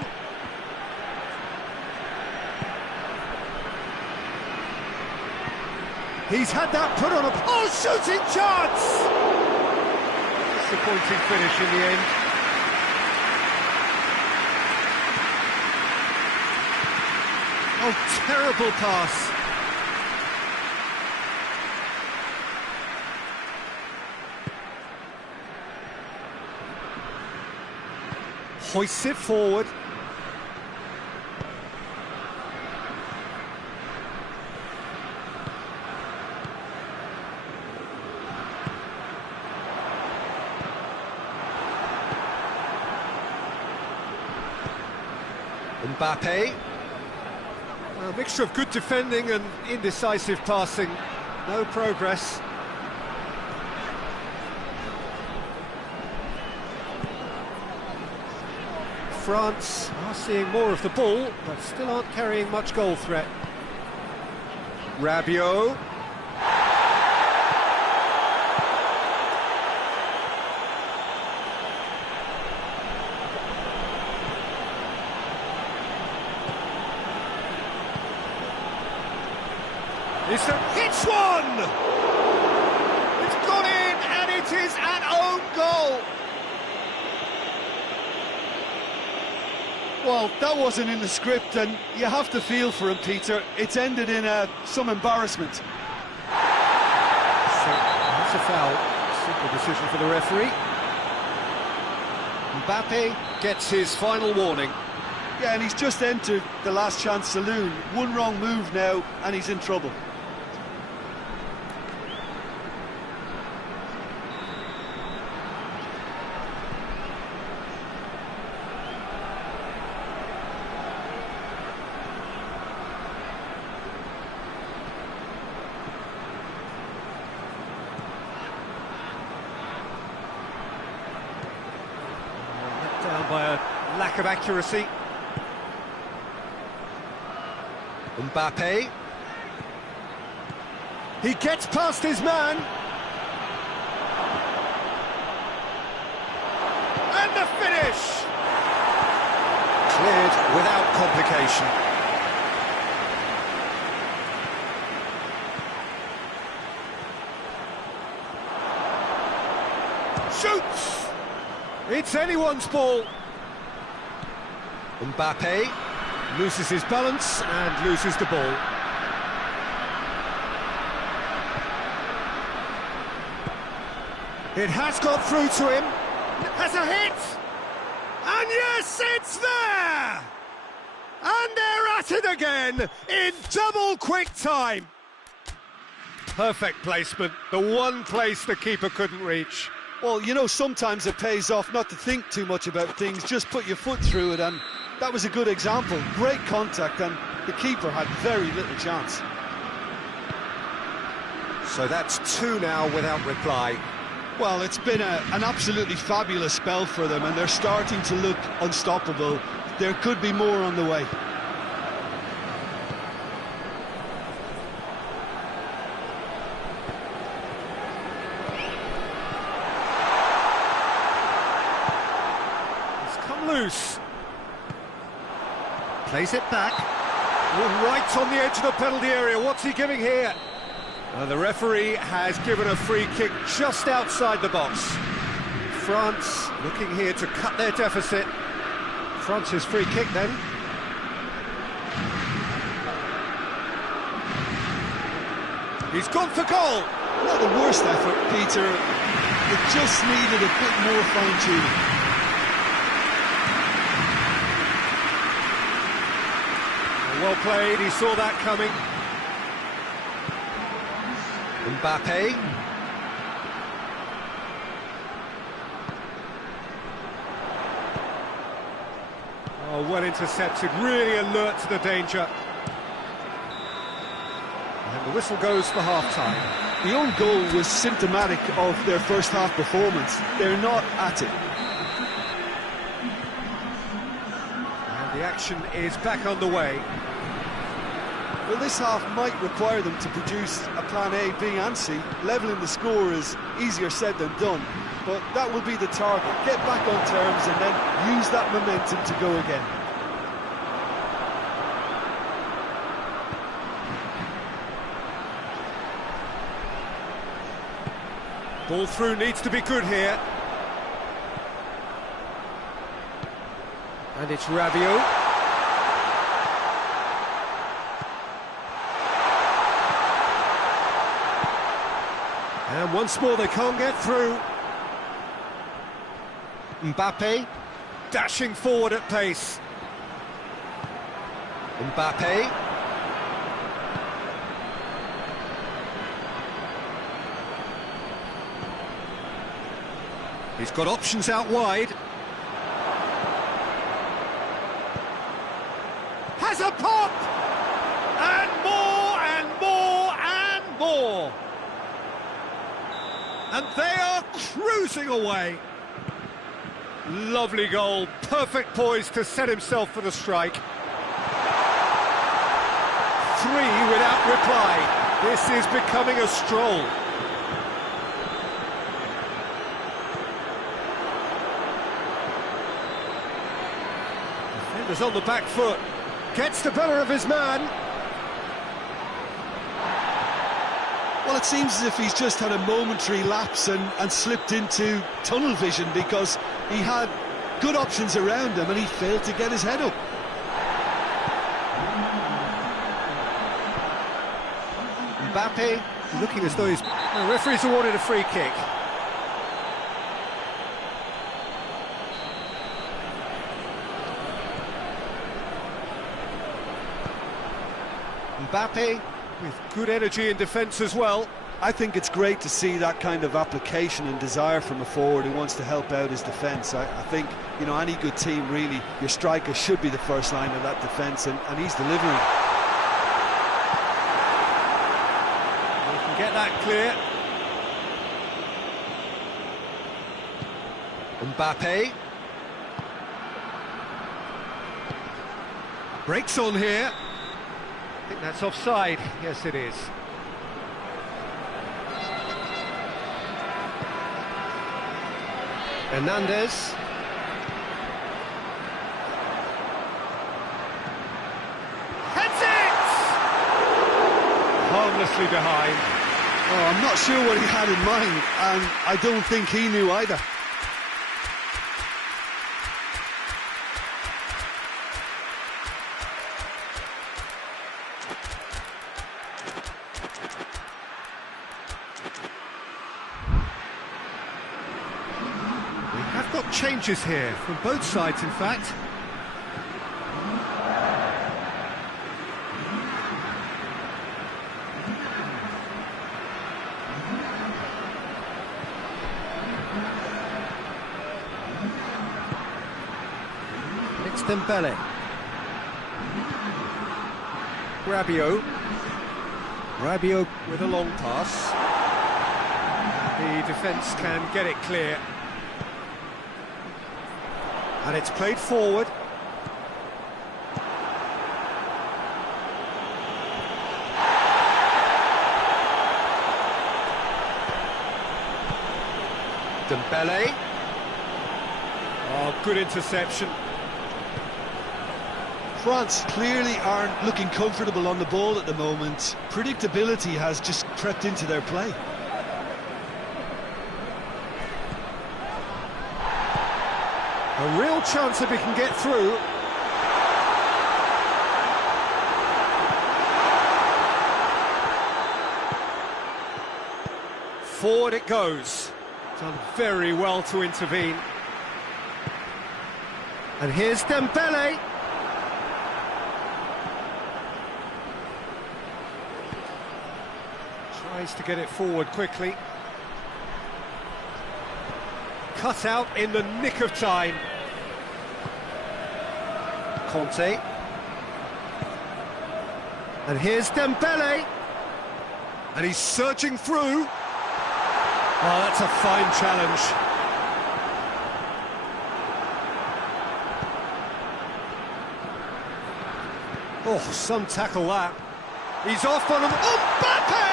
He's had that put on a... Oh, shooting chance! Disappointing finish in the end. Oh, terrible pass. Hoists it forward. Mbappe. A mixture of good defending and indecisive passing. No progress. France are seeing more of the ball, but still aren't carrying much goal threat. Rabiot. It's one! It's gone in, and it is an own goal! Well, that wasn't in the script, and you have to feel for him, Peter. It's ended in some embarrassment. So, that's a foul. Simple decision for the referee. Mbappe gets his final warning. Yeah, and he's just entered the last chance saloon. One wrong move now, and he's in trouble. Down by a lack of accuracy. Mbappe. He gets past his man. And the finish! Cleared without complication. Shoots! It's anyone's ball. Mbappe. Loses his balance and loses the ball. It has got through to him. Has a hit! And yes, it's there! And they're at it again in double quick time. Perfect placement, the one place the keeper couldn't reach. Well, you know, sometimes it pays off not to think too much about things, just put your foot through it, and that was a good example. Great contact, and the keeper had very little chance. So that's two now without reply. Well, it's been an absolutely fabulous spell for them, and they're starting to look unstoppable. There could be more on the way. It's come loose. Plays it back. Oh, right on the edge of the penalty area. What's he giving here? The referee has given a free kick just outside the box. France looking here to cut their deficit. France's free kick then. He's gone for goal. Not the worst effort, Peter. It just needed a bit more fine-tuning. Well played, he saw that coming. Mbappe. Oh, well intercepted, really alert to the danger. And the whistle goes for half-time. The own goal was symptomatic of their first half performance. They're not at it. And the action is back underway. Well, this half might require them to produce a plan A, B and C. Levelling the score is easier said than done, but that will be the target. Get back on terms and then use that momentum to go again. Ball through needs to be good here. And it's Rabiot. And once more they can't get through. Mbappe. Dashing forward at pace. Mbappe. He's got options out wide. Has a pop! And more and more and more. And they are cruising away. Lovely goal, perfect poise to set himself for the strike. 3 without reply. This is becoming a stroll. Defender's on the back foot. Gets the better of his man. Well, it seems as if he's just had a momentary lapse and slipped into tunnel vision, because he had good options around him and he failed to get his head up. Mbappe looking as though he's... The referee's awarded a free kick. Mbappe with good energy in defence as well. I think it's great to see that kind of application and desire from a forward who wants to help out his defence. I think, you know, any good team, really, your striker should be the first line of that defence, and he's delivering. We can get that clear. Mbappe. Breaks on here. I think that's offside. Yes, it is. Hernandez. Heads it! Harmlessly behind. Oh, I'm not sure what he had in mind, and I don't think he knew either. I've got changes here, from both sides in fact. It's Dembele. Rabiot with a long pass. The defence can get it clear. And it's played forward. Dembele. Oh, good interception. France clearly aren't looking comfortable on the ball at the moment. Predictability has just crept into their play. A real chance if he can get through. Forward it goes. Done very well to intervene. And here's Dembele. Tries to get it forward quickly. Cut out in the nick of time. Conte. And here's Dembele. And he's surging through. Oh, that's a fine challenge. Oh, some tackle that. He's off on him. Mbappe!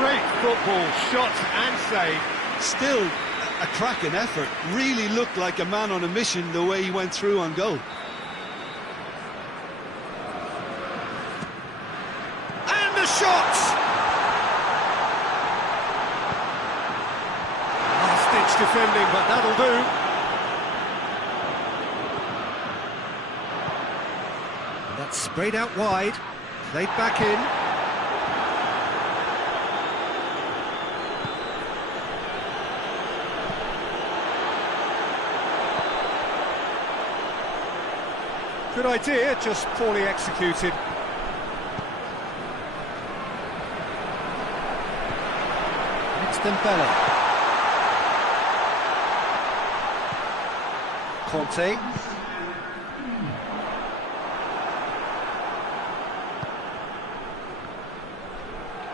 Great football, shot and save. Still a cracking effort. Really looked like a man on a mission the way he went through on goal. And the shot! Last-ditch defending, but that'll do. And that's sprayed out wide, played back in. Good idea, just poorly executed. It's Dembele. Conte.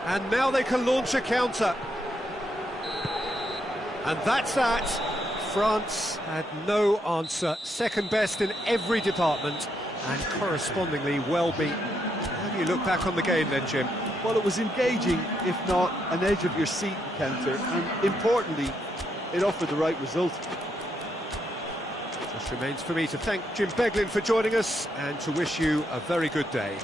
And now they can launch a counter. And that's that. France had no answer. Second best in every department and correspondingly well beaten. How do you look back on the game then, Jim? Well, it was engaging, if not an edge-of-your-seat encounter, and importantly, it offered the right result. Just remains for me to thank Jim Beglin for joining us and to wish you a very good day.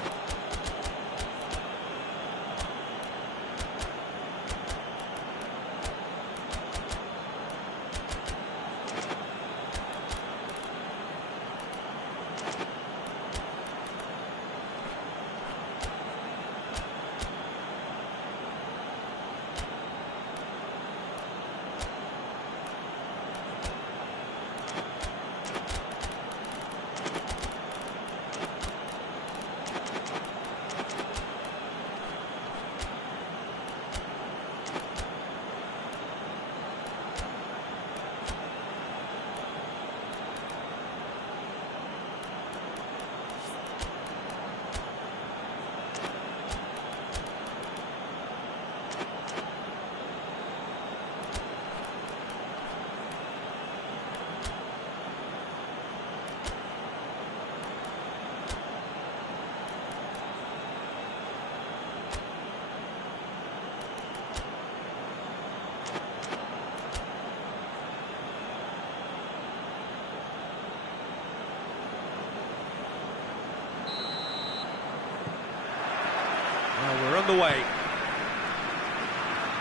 the way.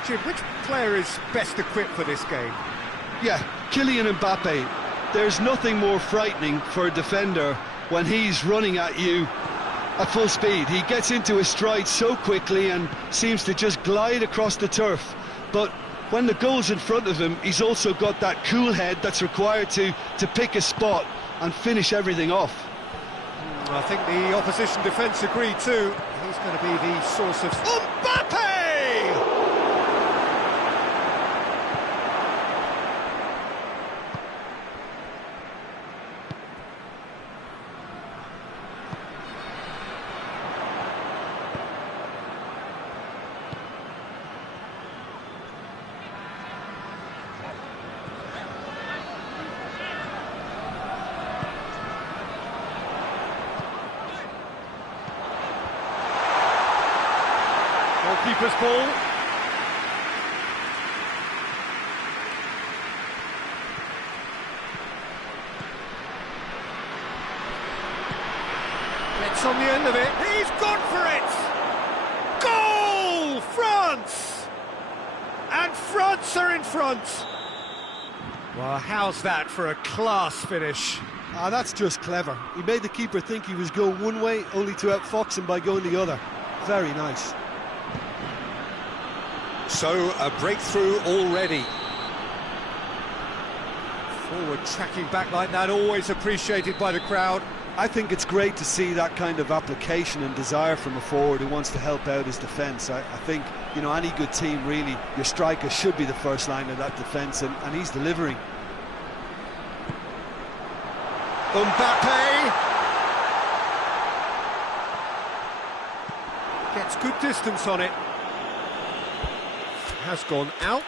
Jim, which player is best equipped for this game? Yeah, Kylian Mbappe. There's nothing more frightening for a defender when he's running at you at full speed. He gets into his stride so quickly and seems to just glide across the turf. But when the goal's in front of him, he's also got that cool head that's required to pick a spot and finish everything off. I think the opposition defence agree too. He's going to be the source of... Mbappe! Goalkeeper's ball. Gets on the end of it. He's gone for it! Goal! France! And France are in front. Well, how's that for a class finish? Ah, that's just clever. He made the keeper think he was going one way, only to outfox him by going the other. Very nice. So, a breakthrough already. Forward tracking back like that, always appreciated by the crowd. I think it's great to see that kind of application and desire from a forward who wants to help out his defence. I think, you know, any good team, really, your striker should be the first line of that defence, and he's delivering. Mbappe! Gets good distance on it. Has gone out.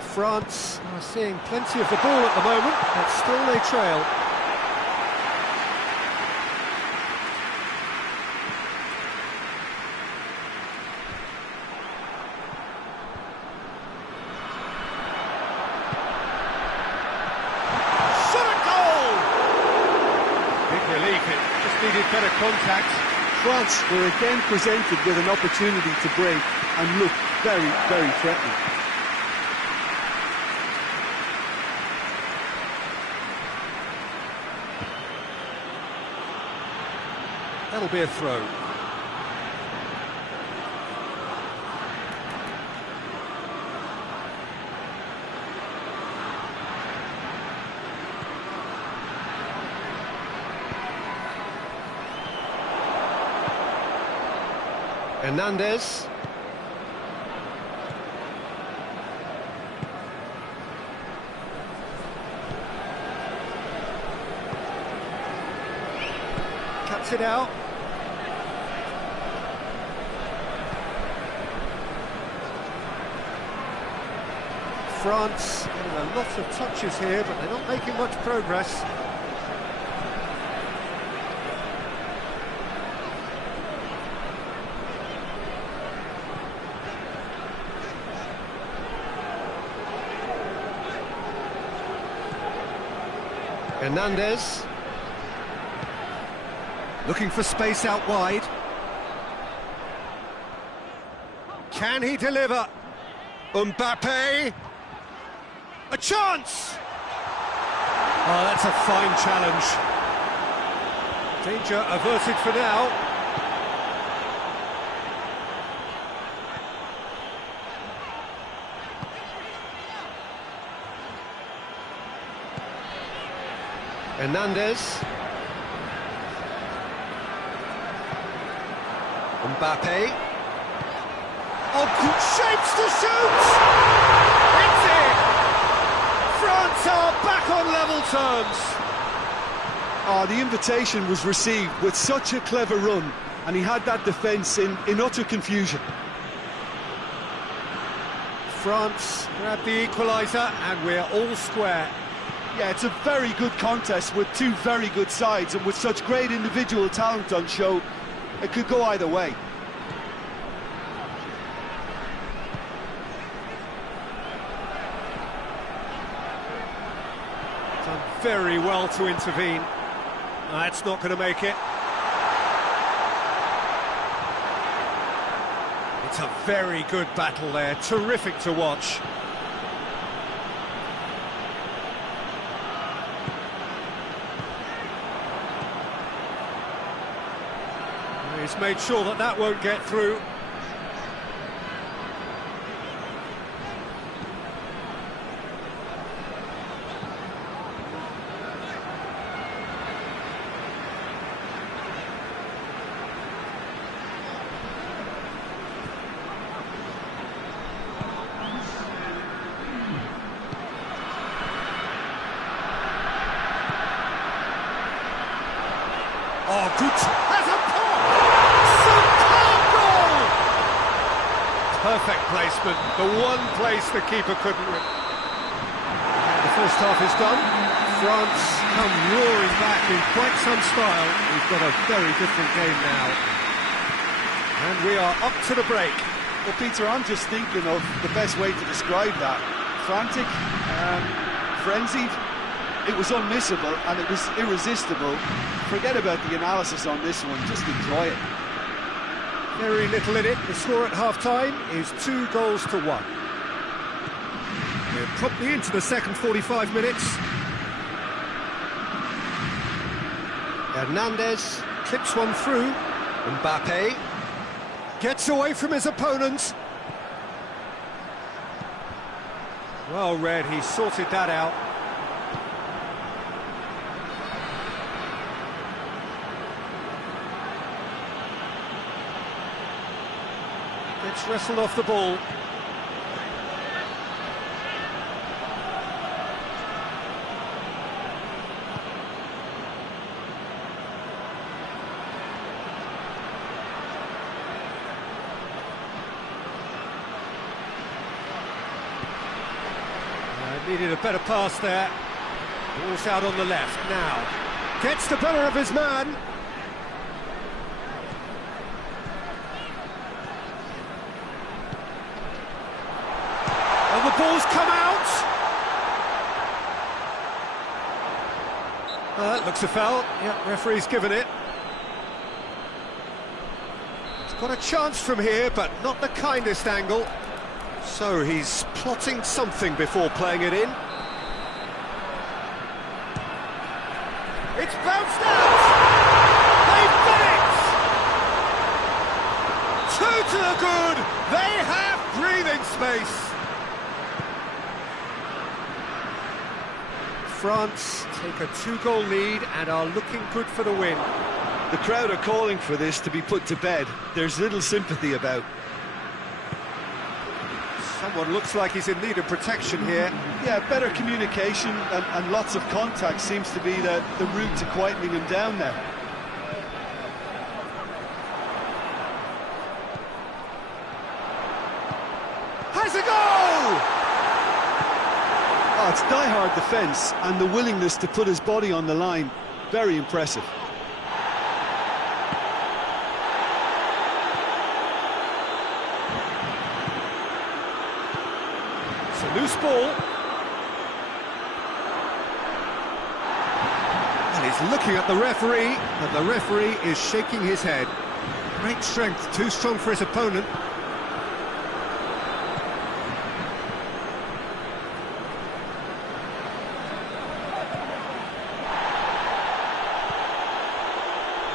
France are seeing plenty of the ball at the moment, but still they trail. Needed better contact. France were again presented with an opportunity to break and look very, very threatening. That'll be a throw. Hernandez. Cuts it out. France getting a lot of touches here, but they're not making much progress. Hernandez, looking for space out wide. Can he deliver? Mbappe, a chance! Oh, that's a fine challenge. Danger averted for now. Hernandez. Mbappe. Oh, good shapes to shoot! It's in! France are back on level terms. Oh, the invitation was received with such a clever run, and he had that defence in utter confusion. France grab the equaliser, and we're all square. Yeah, it's a very good contest with two very good sides, and with such great individual talent on show, it could go either way. Done very well to intervene. That's not going to make it. It's a very good battle there, terrific to watch. He's made sure that that won't get through. Oh, good. Has a pop! Superb goal! Perfect placement. The one place the keeper couldn't reach. The first half is done. France come roaring back in quite some style. We've got a very different game now. And we are up to the break. Well, Peter, I'm just thinking of the best way to describe that. Frantic, frenzied. It was unmissable and it was irresistible. Forget about the analysis on this one, just enjoy it. Very little in it. The score at half-time is 2-1. We're promptly into the second 45 minutes. Hernandez clips one through. Mbappe gets away from his opponent. Well read, he sorted that out. Gets wrestled off the ball. Needed a better pass there. Ball's out on the left now. Gets the better of his man. And the ball's come out. That looks a foul. Yeah, referee's given it. He's got a chance from here, but not the kindest angle. So he's plotting something before playing it in. It's bounced out! They've done it! 2 to the good! They have breathing space! France take a 2-goal lead and are looking good for the win. The crowd are calling for this to be put to bed. There's little sympathy about. Someone looks like he's in need of protection here. Yeah, better communication and lots of contact seems to be the route to quietening him down now. Has a goal! Oh, it's die-hard defence and the willingness to put his body on the line. Very impressive. Loose ball. And he's looking at the referee, and the referee is shaking his head. Great strength, too strong for his opponent.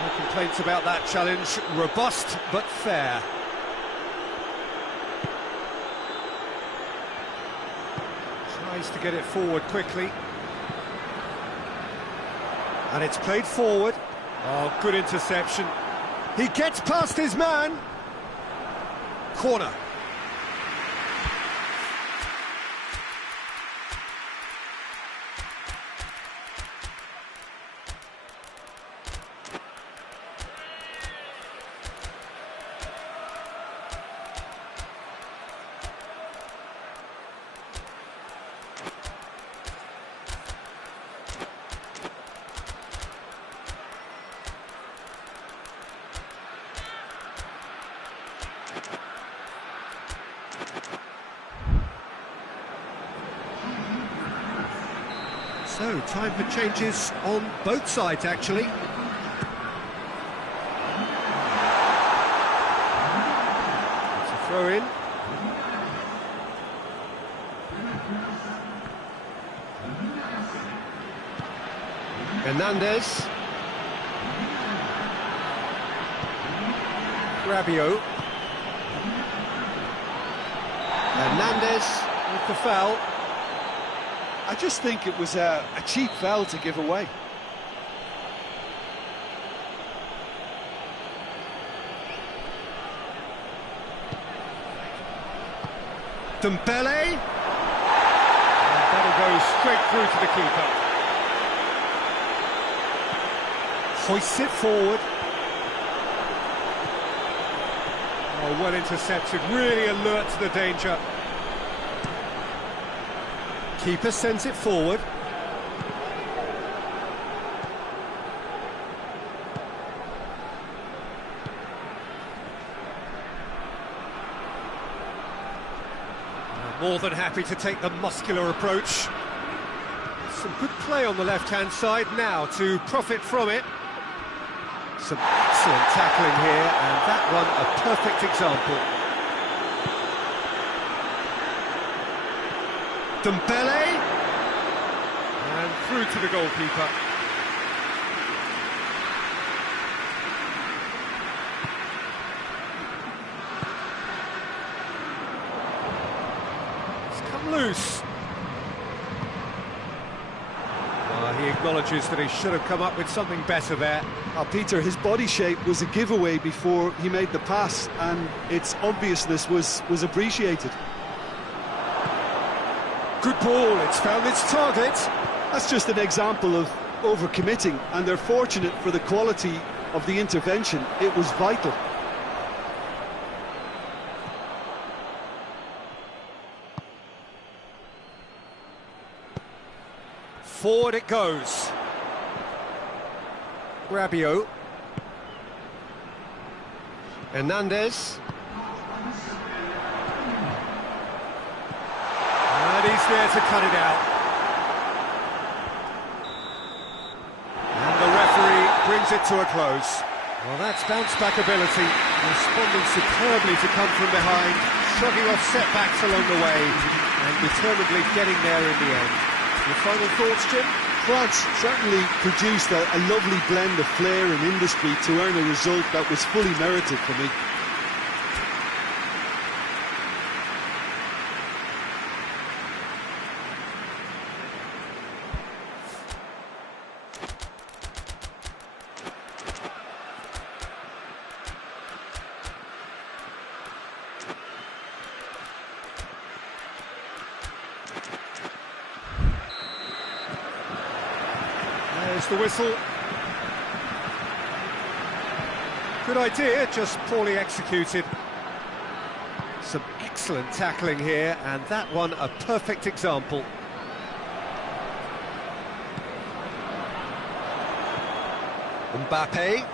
No complaints about that challenge. Robust but fair. Tries to get it forward quickly. And it's played forward. Oh, good interception. He gets past his man. Corner. So, time for changes on both sides, actually. It's a throw-in. Hernandez. Rabiot. Hernandez with the foul. I just think it was a cheap foul to give away. Dembele. And that'll go straight through to the keeper. Hoists it forward. Oh, well intercepted, really alert to the danger. Keeper sends it forward. More than happy to take the muscular approach. Some good play on the left-hand side now to profit from it. Some excellent tackling here, and that one a perfect example. Dembele, and through to the goalkeeper. It's come loose. He acknowledges that he should have come up with something better there. Peter, his body shape was a giveaway before he made the pass, and its obviousness was appreciated. Good ball, it's found its target. That's just an example of overcommitting, and they're fortunate for the quality of the intervention. It was vital. Forward it goes. Rabiot. Hernandez. And he's there to cut it out. And the referee brings it to a close. Well, that's bounce-back ability, responding superbly to come from behind, shrugging off setbacks along the way, and determinedly getting there in the end. Your final thoughts, Jim? France certainly produced a lovely blend of flair and industry to earn a result that was fully merited for me. There's the whistle. Good idea, just poorly executed. Some excellent tackling here, and that one a perfect example. Mbappe.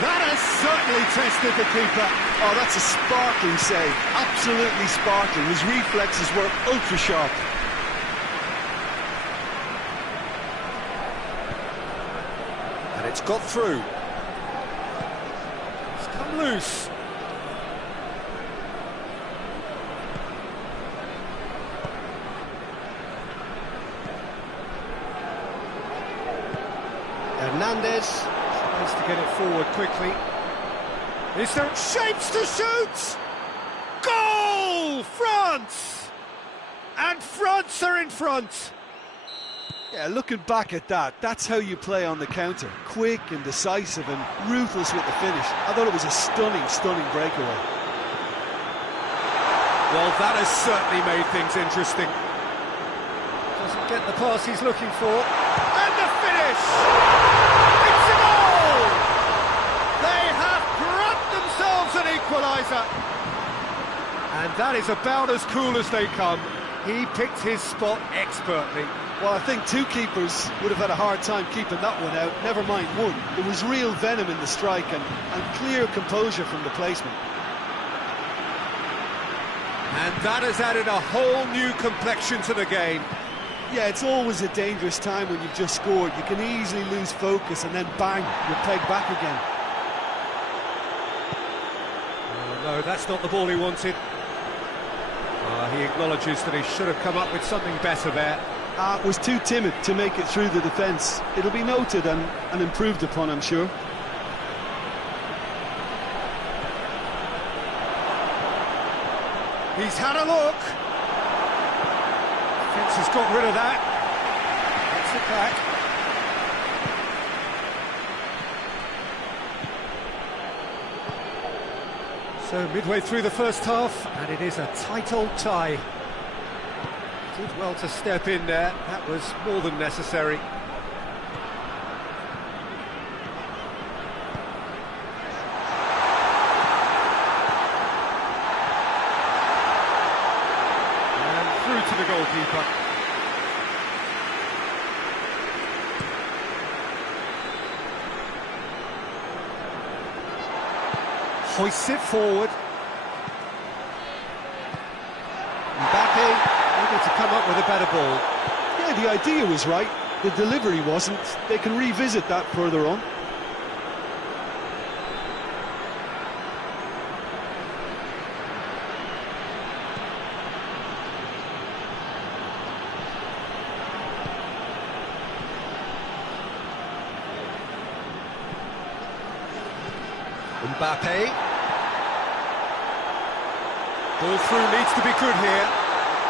That has certainly tested the keeper. Oh, that's a sparkling save. Absolutely sparkling. His reflexes were ultra sharp. And it's got through. It's come loose. Hernandez tries to get it forward quickly. Is there shapes to shoot? Goal! France! And France are in front. Yeah, looking back at that, that's how you play on the counter. Quick and decisive and ruthless with the finish. I thought it was a stunning, stunning breakaway. Well, that has certainly made things interesting. Doesn't get the pass he's looking for. And the finish! It's a goal! They have grabbed themselves an equaliser. And that is about as cool as they come. He picked his spot expertly. Well, I think two keepers would have had a hard time keeping that one out, never mind one. There was real venom in the strike and clear composure from the placement. And that has added a whole new complexion to the game. Yeah, it's always a dangerous time when you've just scored. You can easily lose focus and then bang, you're pegged back again. Oh, no, that's not the ball he wanted. He acknowledges that he should have come up with something better there. Was too timid to make it through the defence. It'll be noted and improved upon, I'm sure. He's had a look. Fence has got rid of that. That's it back. So midway through the first half, and it is a tight old tie. Did well to step in there. That was more than necessary. Through to the goalkeeper. Hoists it forward. Mbappe able to come up with a better ball. Yeah, the idea was right. The delivery wasn't. They can revisit that further on. Mbappe. Ball through needs to be good here.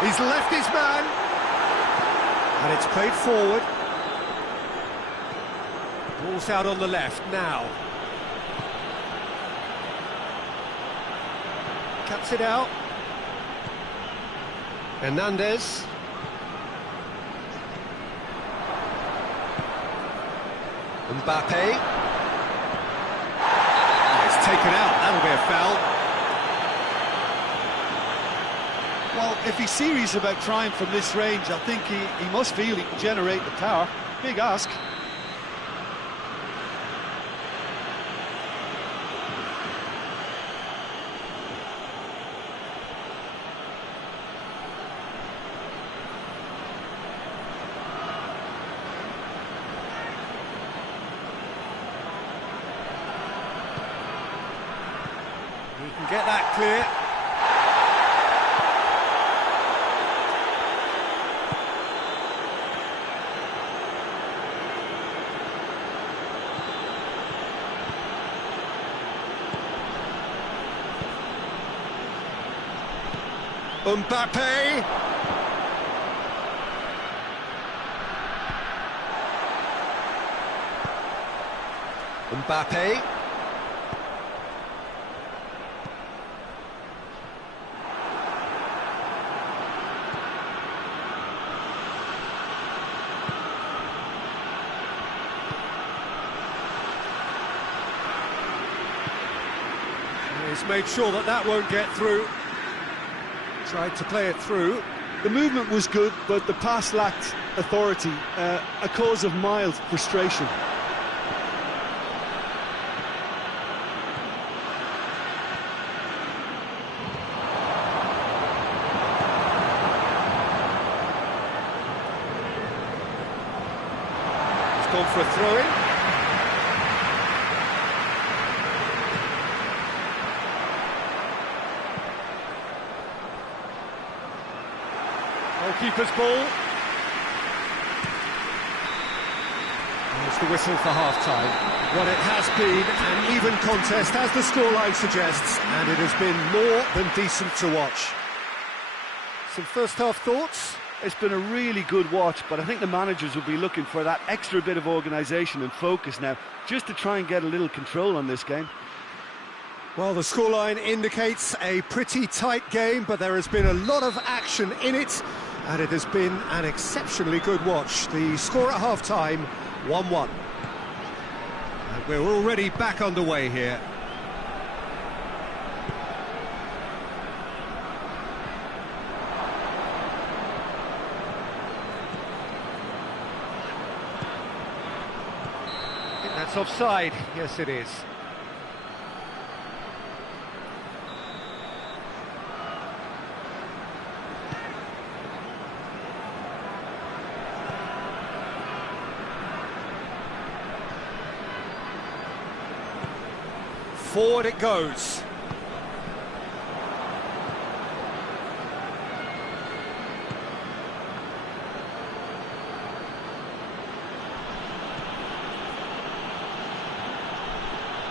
He's left his man. And it's played forward. Ball's out on the left now. Cuts it out. Hernandez. Mbappe. Taken out, that'll be a foul. Well, if he's serious about trying from this range, I think he must feel he can generate the power. Big ask. He can get that clear. Mbappe. Mbappe. He's made sure that that won't get through. Tried to play it through. The movement was good, but the pass lacked authority, a cause of mild frustration. He's gone for a throw-in. Goalkeeper's ball. There's the whistle for half-time. Well, it has been an even contest, as the scoreline suggests, and it has been more than decent to watch. Some first-half thoughts? It's been a really good watch, but I think the managers will be looking for that extra bit of organisation and focus now, just to try and get a little control on this game. Well, the scoreline indicates a pretty tight game, but there has been a lot of action in it, and it has been an exceptionally good watch. The score at half-time, 1-1. And we're already back underway here. I think that's offside. Yes, it is. Forward it goes.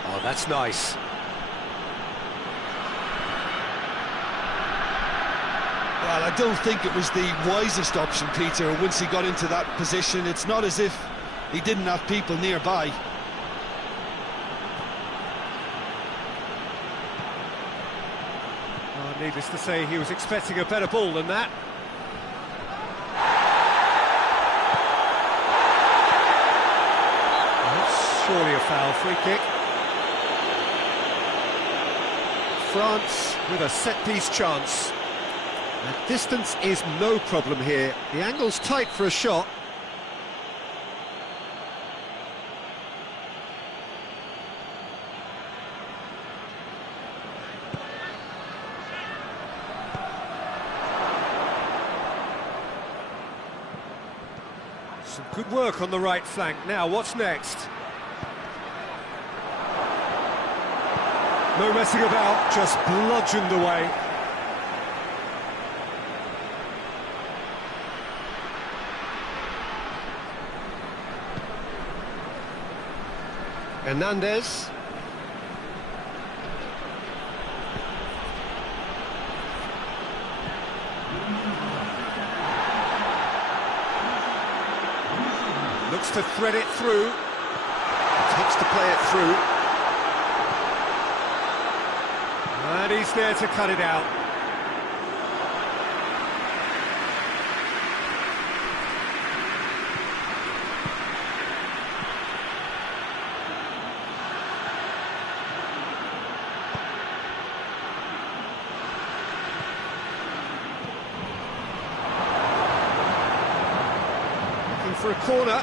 Oh, that's nice. Well, I don't think it was the wisest option, Peter, once he got into that position. It's not as if he didn't have people nearby. Oh, needless to say, he was expecting a better ball than that. That's surely a foul. Free kick. France with a set-piece chance. The distance is no problem here. The angle's tight for a shot. Some good work on the right flank. Now, what's next? No messing about, just bludgeoned away. Hernandez. Looks to thread it through. Attempts to play it through. And he's there to cut it out. Looking for a corner.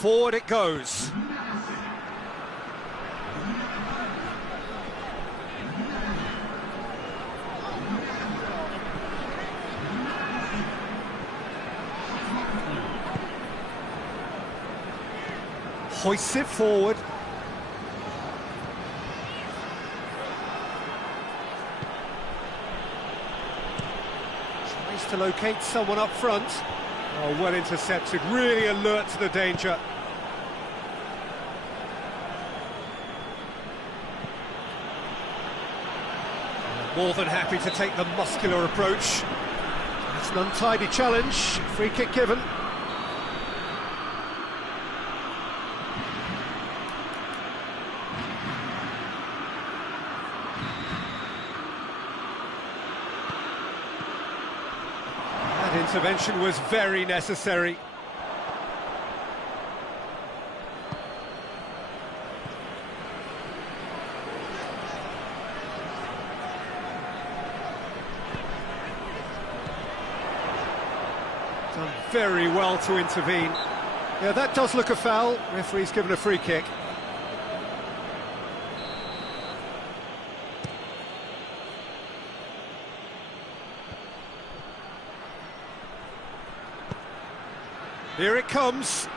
Forward it goes. Hoists it forward. Tries to locate someone up front. Oh, well intercepted, really alert to the danger. More than happy to take the muscular approach. It's an untidy challenge, free kick given. That intervention was very necessary. Done very well to intervene. Yeah, that does look a foul. Referee's given a free kick. Here it comes.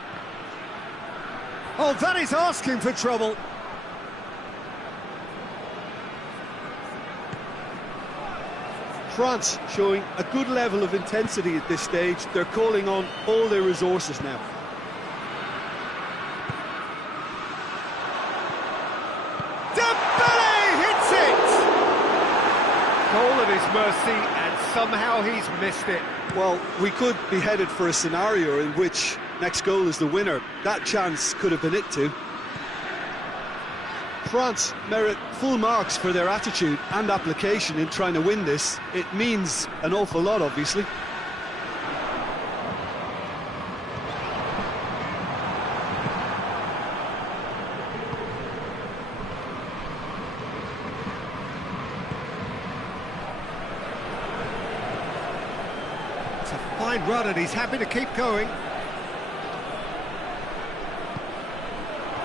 Oh, that is asking for trouble. France showing a good level of intensity at this stage. They're calling on all their resources now. Dembele hits it! Goal at his mercy, and somehow he's missed it. Well, we could be headed for a scenario in which next goal is the winner. That chance could have been it too. France merit full marks for their attitude and application in trying to win this. It means an awful lot, obviously. It's a fine run and he's happy to keep going.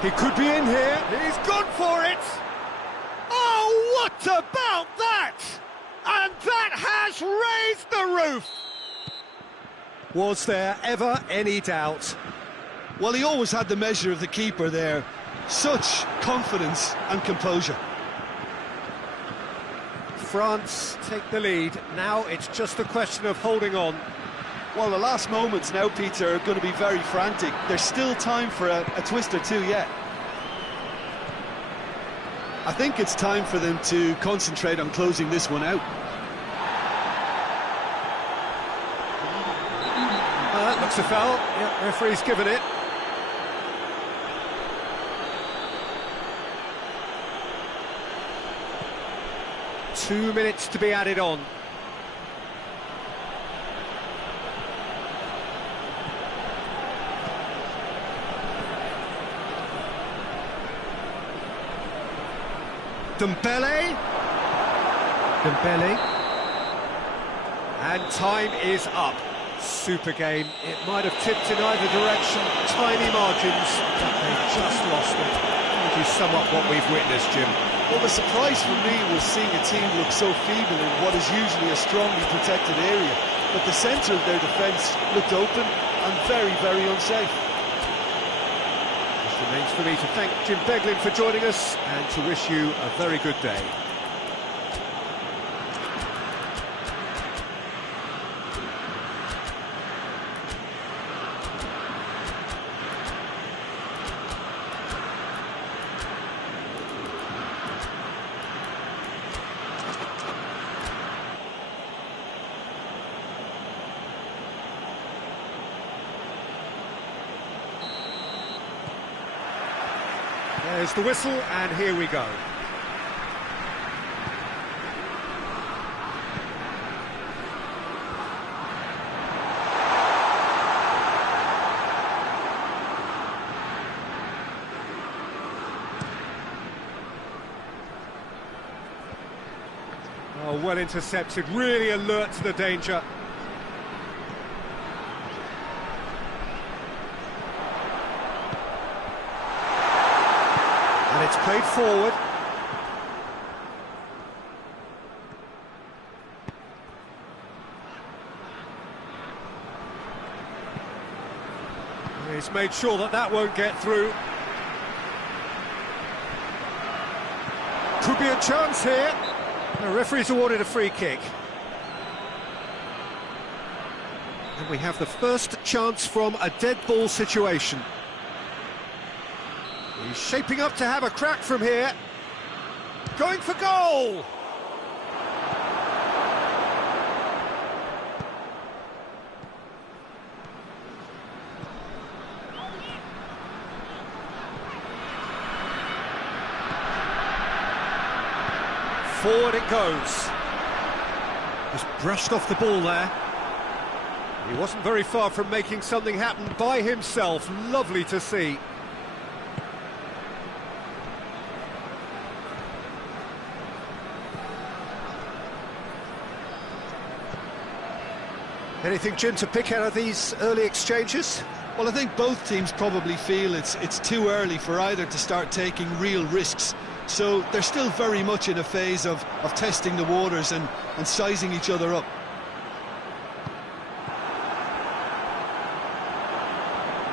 He could be in here. He's gone for it. Oh, what about that? And that has raised the roof. Was there ever any doubt? Well, he always had the measure of the keeper there. Such confidence and composure. France take the lead. Now it's just a question of holding on. Well, the last moments now, Peter, are going to be very frantic. There's still time for a twist or two yet. I think it's time for them to concentrate on closing this one out. That looks a foul. Yeah, referee's given it. Two minutes to be added on. Dembele. And time is up. Super game. It might have tipped in either direction. Tiny margins, but they just lost it. How do you sum up what we've witnessed, Jim? Well, the surprise for me was seeing a team look so feeble in what is usually a strongly protected area. But the centre of their defence looked open and very, very unsafe. It remains for me to thank Jim Beglin for joining us and to wish you a very good day. There's the whistle, and here we go. Oh, well intercepted, really alert to the danger. And it's played forward. He's made sure that that won't get through. Could be a chance here. The referee's awarded a free kick. And we have the first chance from a dead ball situation. He's shaping up to have a crack from here. Going for goal! Forward it goes. Just brushed off the ball there. He wasn't very far from making something happen by himself. Lovely to see. Anything, Jim, to pick out of these early exchanges? Well, I think both teams probably feel it's too early for either to start taking real risks. So they're still very much in a phase of testing the waters and sizing each other up.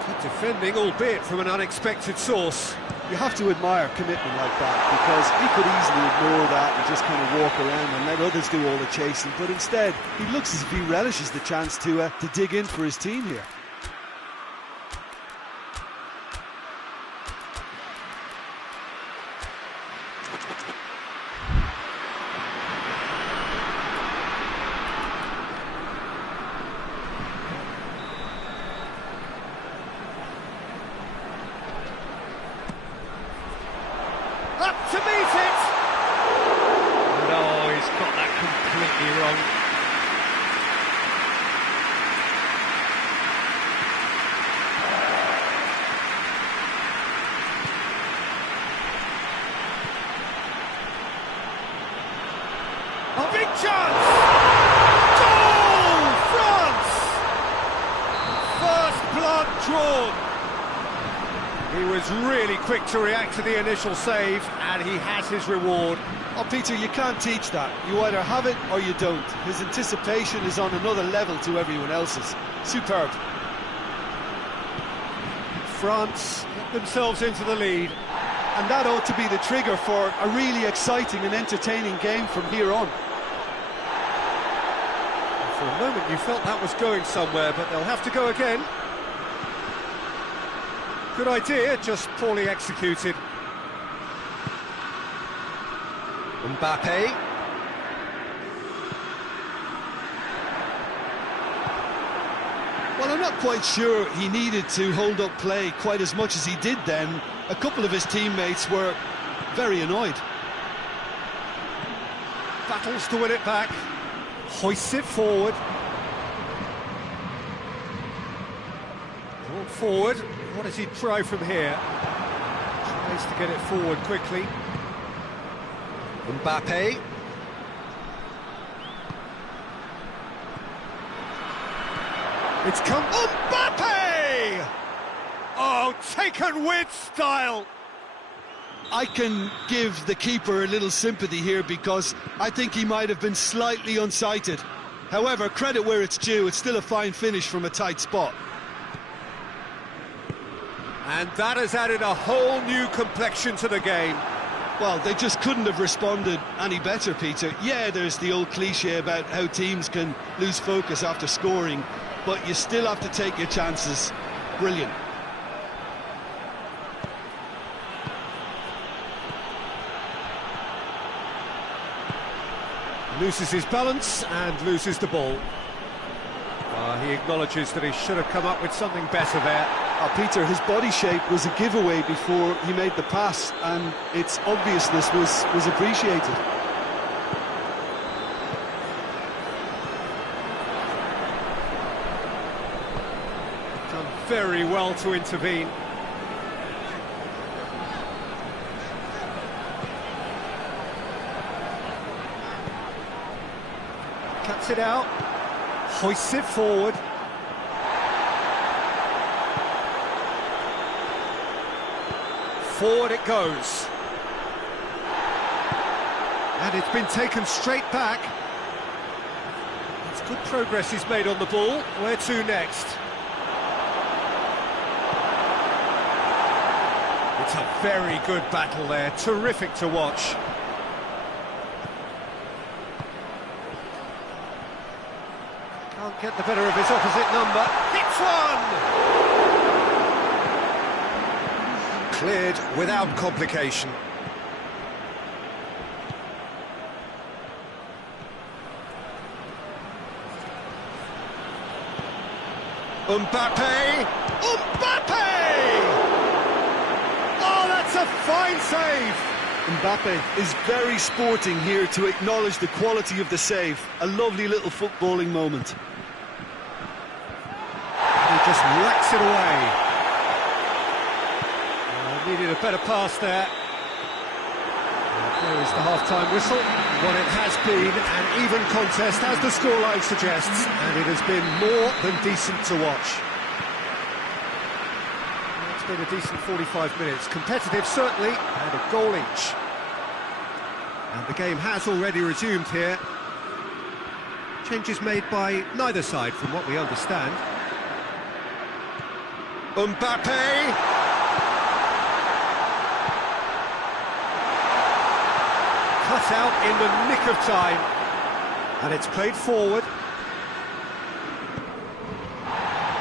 Good defending, albeit from an unexpected source. You have to admire commitment like that, because he could easily ignore that and just kind of walk around and let others do all the chasing. But instead, he looks as if he relishes the chance to dig in for his team here. Up to meet it! No, he's got that completely wrong. A big chance! Goal! France! First blood drawn. He was really quick to react to the initial save, and he has his reward. Oh, Peter, you can't teach that. You either have it or you don't. His anticipation is on another level to everyone else's. Superb. France get themselves into the lead. And that ought to be the trigger for a really exciting and entertaining game from here on. For a moment you felt that was going somewhere, but they'll have to go again. Good idea, just poorly executed. Mbappe. Well, I'm not quite sure he needed to hold up play quite as much as he did then. A couple of his teammates were very annoyed. Battles to win it back. Hoists it forward. Brought forward. What does he try from here? Tries to get it forward quickly. Mbappe. It's come... Mbappe! Oh, taken with style! I can give the keeper a little sympathy here because I think he might have been slightly unsighted. However, credit where it's due, it's still a fine finish from a tight spot. And that has added a whole new complexion to the game. Well, they just couldn't have responded any better, Peter. Yeah, there's the old cliche about how teams can lose focus after scoring, but you still have to take your chances. Brilliant. Loses his balance and loses the ball. He acknowledges that he should have come up with something better there. Peter, his body shape was a giveaway before he made the pass, and its obviousness was appreciated. Done very well to intervene. Cuts it out, hoists it forward. Forward it goes. And it's been taken straight back. It's good progress he's made on the ball. Where to next? It's a very good battle there. Terrific to watch. Can't get the better of his opposite number. Hits one! Cleared without complication. Mbappe! Mbappe! Oh, that's a fine save! Mbappe is very sporting here to acknowledge the quality of the save. A lovely little footballing moment. He just whacks it away. Needed a better pass there. There is the half-time whistle. What it has been an even contest, as the scoreline suggests, and it has been more than decent to watch. It's been a decent 45 minutes. Competitive, certainly, and a goal each. And the game has already resumed here. Changes made by neither side, from what we understand. Mbappe! Cut out in the nick of time, and it's played forward.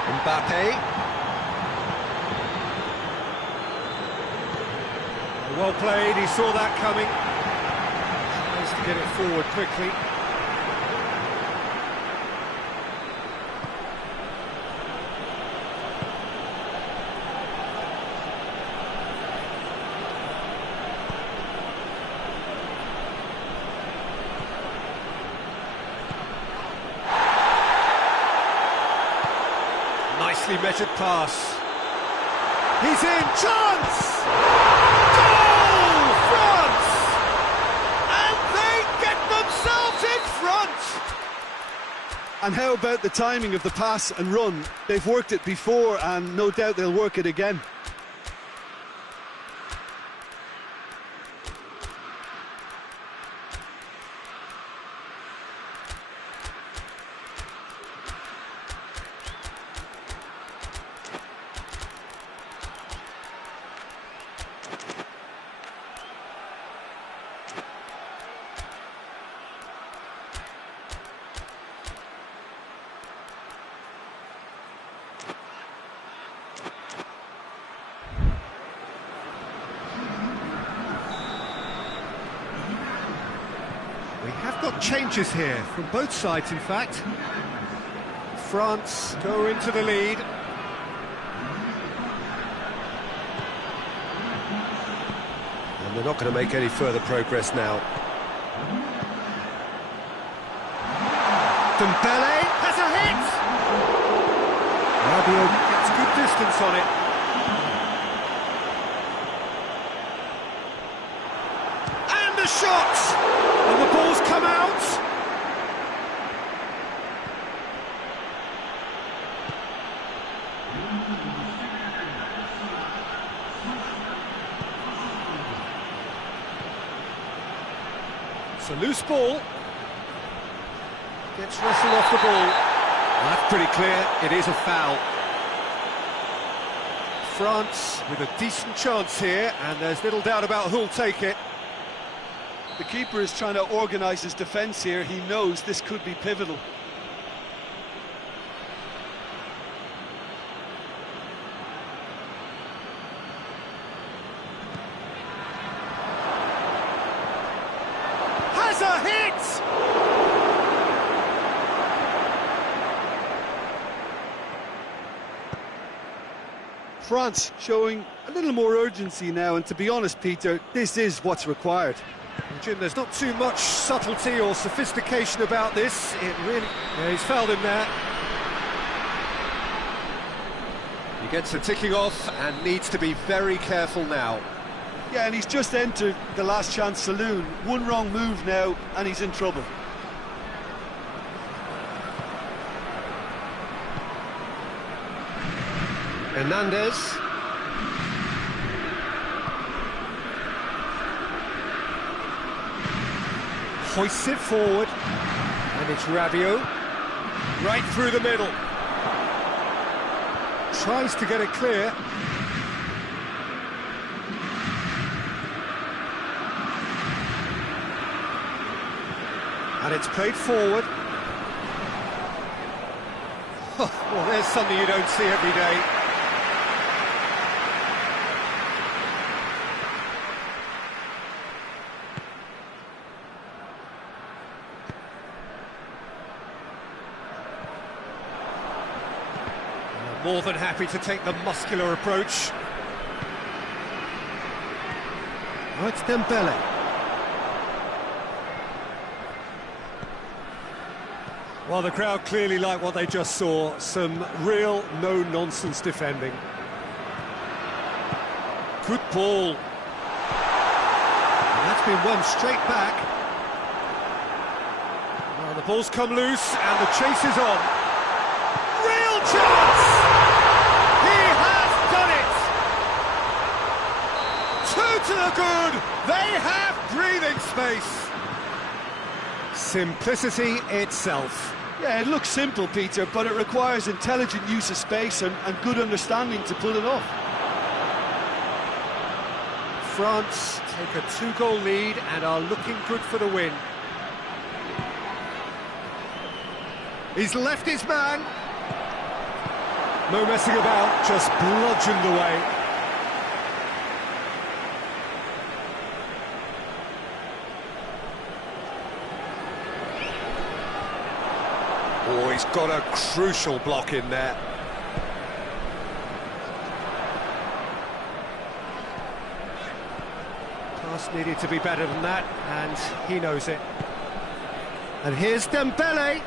Mbappe. Well played, he saw that coming. Tries to get it forward quickly. nicely measured pass. He's in, chance! Goal! France! And they get themselves in front! And how about the timing of the pass and run? They've worked it before and no doubt they'll work it again. We have got changes here, from both sides in fact. France go into the lead. And they're not going to make any further progress now. Dembele has a hit! Rabiot gets good distance on it. And a shot! And the ball's come out. It's a loose ball. Gets wrestled off the ball. Well, that's pretty clear, it is a foul. France with a decent chance here, and there's little doubt about who'll take it. The keeper is trying to organise his defence here. He knows this could be pivotal. Has a hit! France showing a little more urgency now, and to be honest, Peter, this is what's required. Jim, there's not too much subtlety or sophistication about this. It really... Yeah, he's fouled him there. He gets the ticking off and needs to be very careful now. Yeah, and he's just entered the last chance saloon. One wrong move now, and he's in trouble. Hernandez. Hoists it forward, and it's Rabiot, right through the middle. Tries to get it clear. And it's played forward. Well, there's something you don't see every day. More than happy to take the muscular approach. Oh, it's Dembele. Well, the crowd clearly like what they just saw. Some real no-nonsense defending. Good ball. And that's been won straight back. Well, the ball's come loose and the chase is on. Real chance! To the good, they have breathing space. Simplicity itself. Yeah, it looks simple, Peter, but it requires intelligent use of space and good understanding to pull it off. France take a 2-goal lead and are looking good for the win. He's left his man. No messing about, just bludgeoned away. Oh, he's got a crucial block in there. Pass needed to be better than that, and he knows it. And here's Dembele.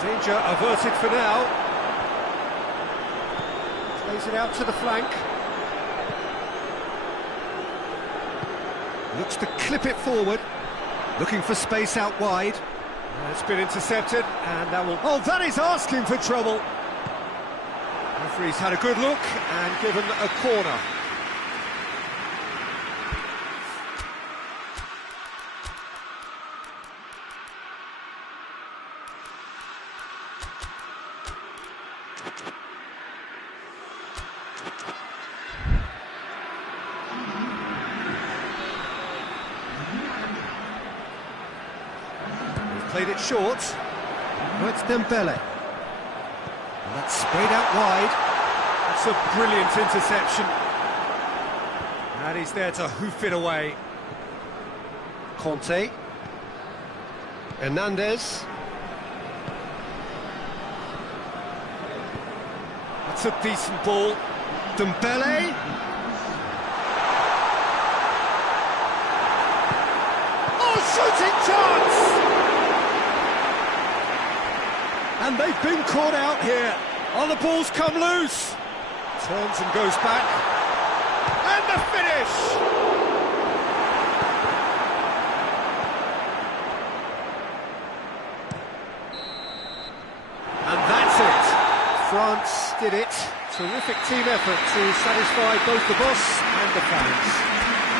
Danger averted for now. Plays it out to the flank. Looks to clip it forward. Looking for space out wide. It's been intercepted, and that will... Oh, that is asking for trouble! Referee's had a good look and given a corner. Played it short. Now it's Dembele. And that's sprayed out wide. That's a brilliant interception. And he's there to hoof it away. Conte. Hernandez. That's a decent ball. Dembele. Oh, shooting chance! And they've been caught out here. Oh, the ball's come loose. Turns and goes back. And the finish! And that's it. France did it. Terrific team effort to satisfy both the boss and the fans.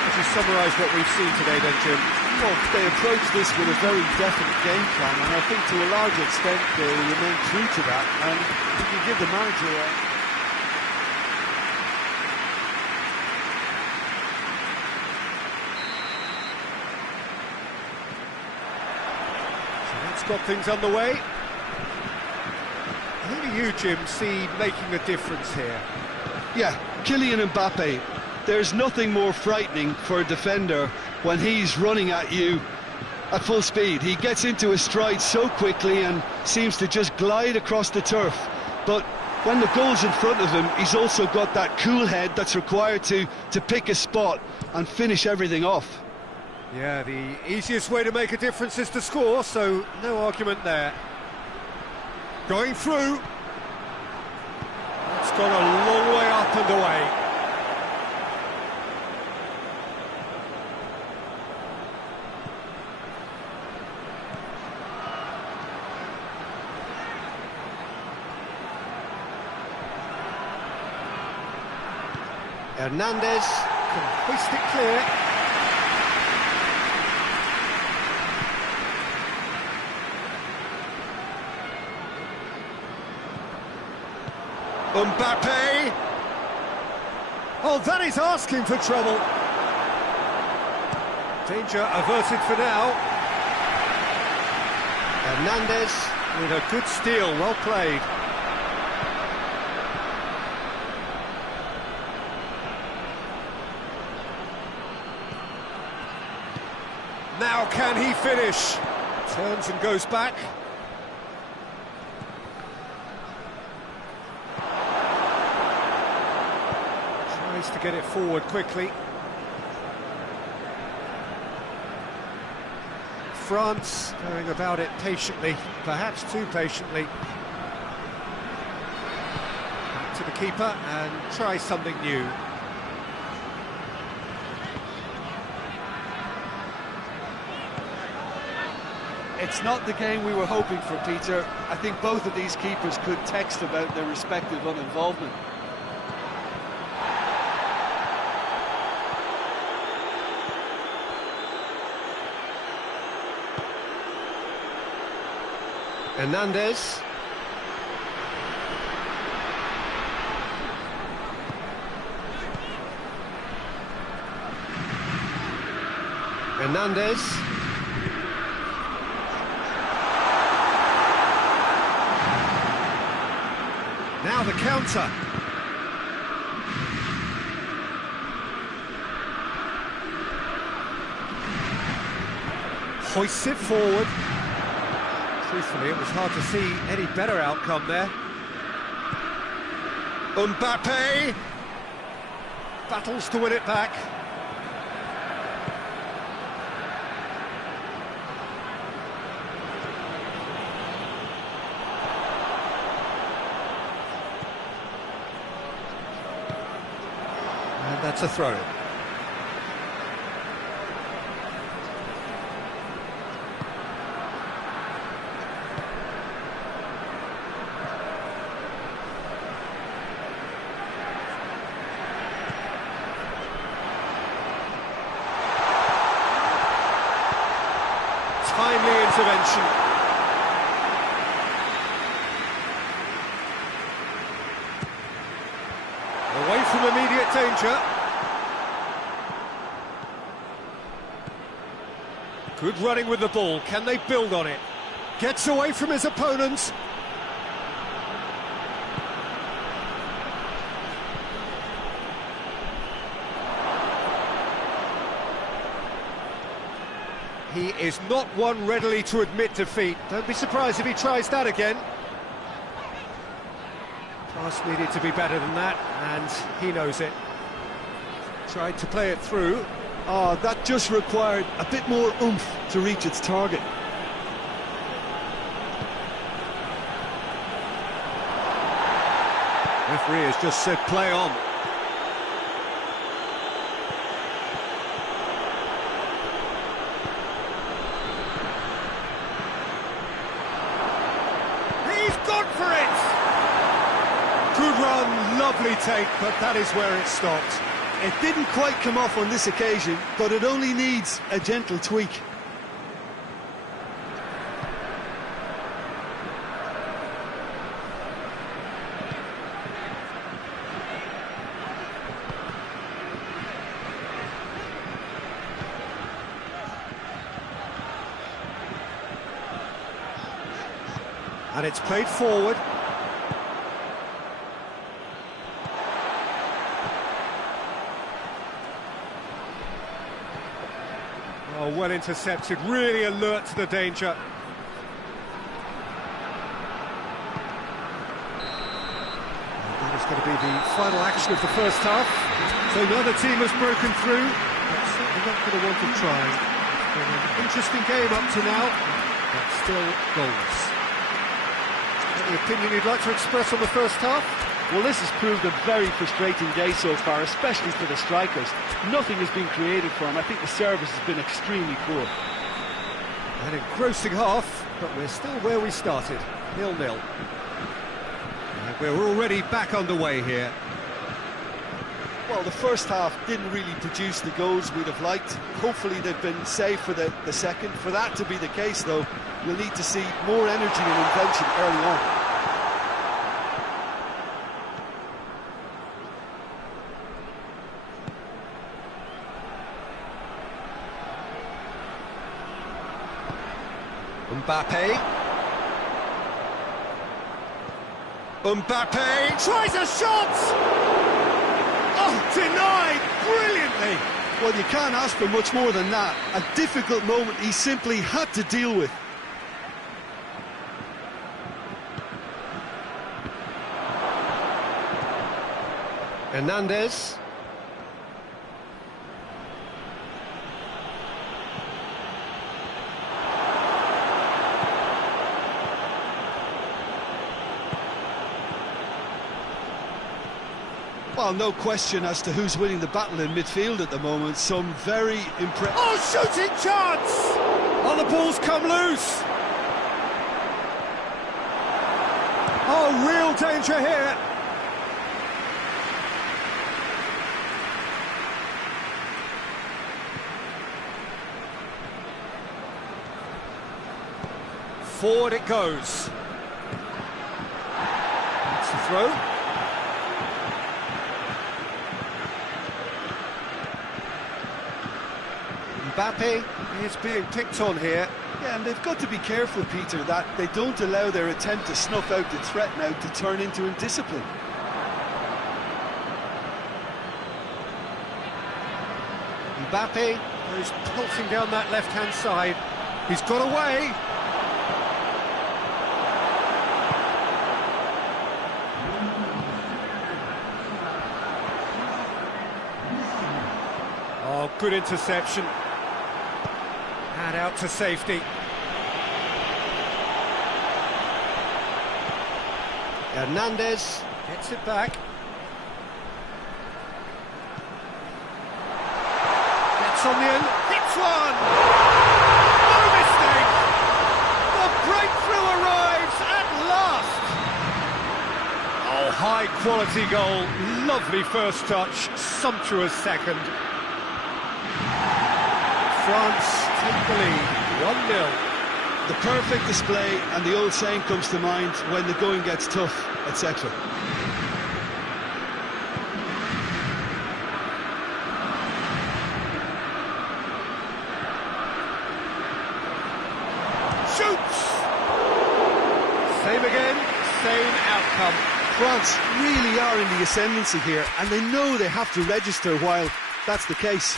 Would you summarise what we've seen today then, Jim? Well, they approached this with a very definite game plan, and I think to a large extent they remain true to that, and you can give the manager So that's got things underway. Who do you, Jim, see making a difference here? Yeah, Kylian Mbappe. There's nothing more frightening for a defender when he's running at you at full speed. He gets into his stride so quickly and seems to just glide across the turf. But when the goal's in front of him, he's also got that cool head that's required to pick a spot and finish everything off. Yeah, the easiest way to make a difference is to score, so no argument there. Going through. It's gone a long way up and away. Hernandez can hoist it clear. Mbappe! Oh, that is asking for trouble. Danger averted for now. Hernandez with a good steal, well played. Now can he finish? Turns and goes back. Tries to get it forward quickly. France going about it patiently, perhaps too patiently. Back to the keeper and try something new. It's not the game we were hoping for, Peter. I think both of these keepers could text about their respective uninvolvement. Hernandez. Hernandez. Now the counter. Hoists it forward. Truthfully, it was hard to see any better outcome there. Mbappe battles to win it back. That's a throw. Timely intervention. Away from immediate danger. Good running with the ball. Can they build on it? Gets away from his opponents. He is not one readily to admit defeat. Don't be surprised if he tries that again. Pass needed to be better than that, and he knows it. Tried to play it through. Oh, that just required a bit more oomph to reach its target. Referee has just said play on. He's gone for it! Good run, lovely take, but that is where it stopped. It didn't quite come off on this occasion, but it only needs a gentle tweak. And it's played forward. Oh, well intercepted, really alert to the danger. And that is going to be the final action of the first half. So neither team has broken through, but certainly not for the want of trying. It's been an interesting game up to now, but still goals. Any opinion you'd like to express on the first half? Well, this has proved a very frustrating day so far, especially for the strikers. Nothing has been created for them. I think the service has been extremely poor. An engrossing half, but we're still where we started, 0-0. And we're already back underway here. Well, the first half didn't really produce the goals we'd have liked. Hopefully they've been saved for the second. For that to be the case, though, we'll need to see more energy and invention early on. Mbappe tries a shot! Oh, denied brilliantly! Well, you can't ask for much more than that. A difficult moment he simply had to deal with. Hernandez. Well, no question as to who's winning the battle in midfield at the moment. Some very impressive... Oh, shooting chance! Oh, the ball's come loose! Oh, real danger here! Forward it goes. That's the throw. Mbappe is being picked on here. Yeah, and they've got to be careful, Peter, that they don't allow their attempt to snuff out the threat now to turn into indiscipline. Mbappe is pulsing down that left-hand side. He's got away. Oh, good interception. And out to safety. Hernandez gets it back. on the end, hits one! No mistake! The breakthrough arrives at last! Oh, high-quality goal, lovely first touch, sumptuous second. France take the lead, 1-0. The perfect display, and the old saying comes to mind, when the going gets tough, etc. Shoots! Same again, same outcome. France really are in the ascendancy here, and they know they have to register while that's the case.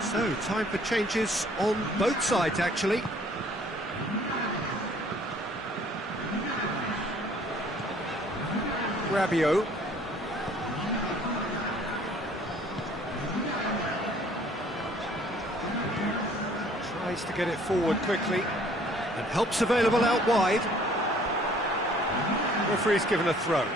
So, time for changes on both sides, actually. Rabiot. Tries to get it forward quickly. And help's available out wide. Referee's given a throw.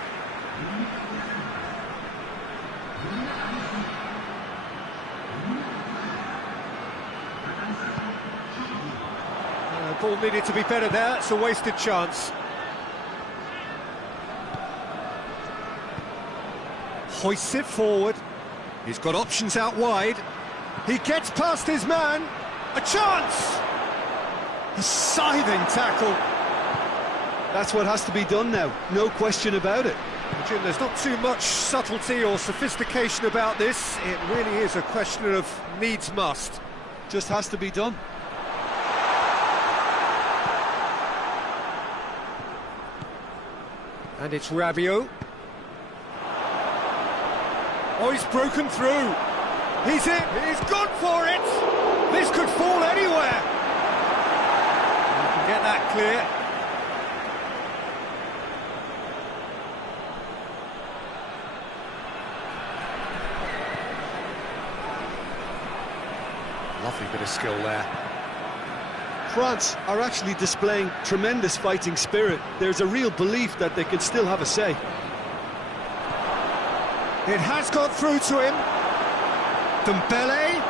Ball needed to be better there, it's a wasted chance. Hoists it forward. He's got options out wide. He gets past his man. A chance! A scything tackle. That's what has to be done now, no question about it. Jim, there's not too much subtlety or sophistication about this. It really is a question of needs must. Just has to be done. And it's Rabiot. Oh, he's broken through. He's in. He's gone for it. This could fall anywhere. You can get that clear. Lovely bit of skill there. France are actually displaying tremendous fighting spirit. There's a real belief that they can still have a say. It has got through to him. Dembele.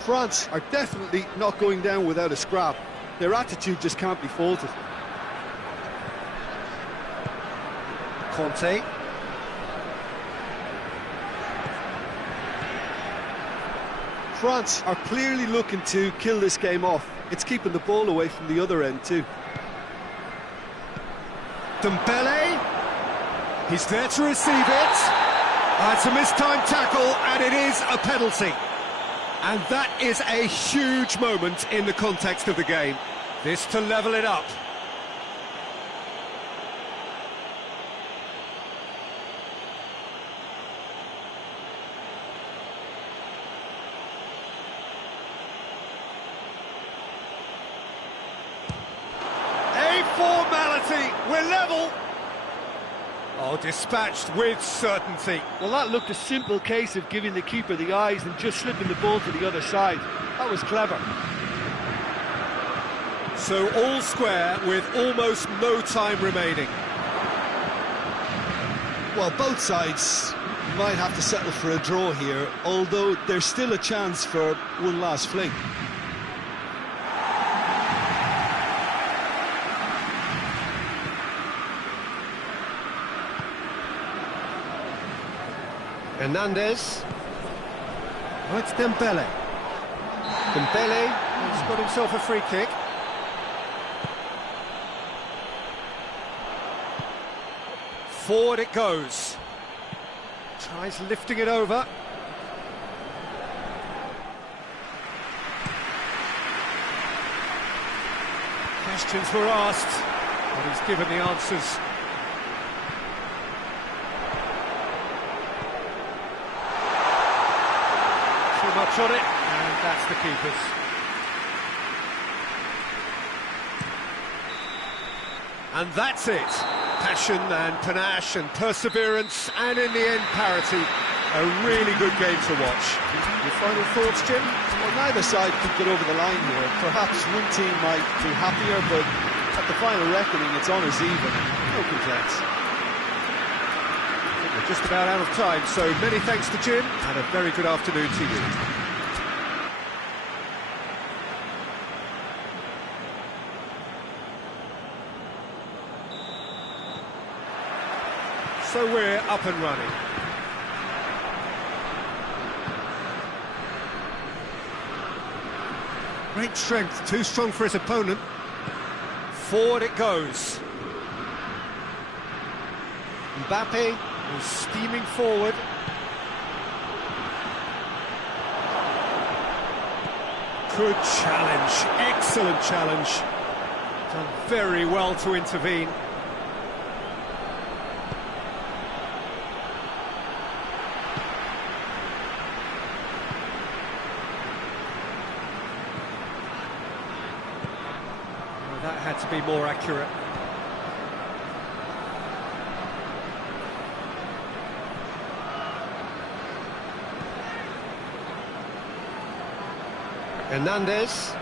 France are definitely not going down without a scrap. Their attitude just can't be faulted. Conte. France are clearly looking to kill this game off. It's keeping the ball away from the other end too. Dembele. He's there to receive it. It's a mistimed tackle, and it is a penalty. And that is a huge moment in the context of the game. This to level it up. A formality. We're level. Oh, dispatched with certainty. Well, that looked a simple case of giving the keeper the eyes and just slipping the ball to the other side. That was clever. So all square with almost no time remaining. Well, both sides might have to settle for a draw here, although there's still a chance for one last fling. Hernandez. Oh, it's Dembele. Dembele has got himself a free kick. Forward it goes. Tries lifting it over. Questions were asked, but he's given the answers. Too much on it, and that's the keeper's. And that's it. Passion and panache and perseverance, and in the end parity. a really good game to watch. Your final thoughts, Jim? Well, neither side could get over the line here. Perhaps one team might be happier, but at the final reckoning, it's honours even. No complaints. We're just about out of time, so many thanks to Jim, and a very good afternoon to you. So we're up and running. Great strength, too strong for his opponent. Forward it goes. Mbappe is steaming forward. Good challenge, excellent challenge. Done very well to intervene. That had to be more accurate. Hernandez.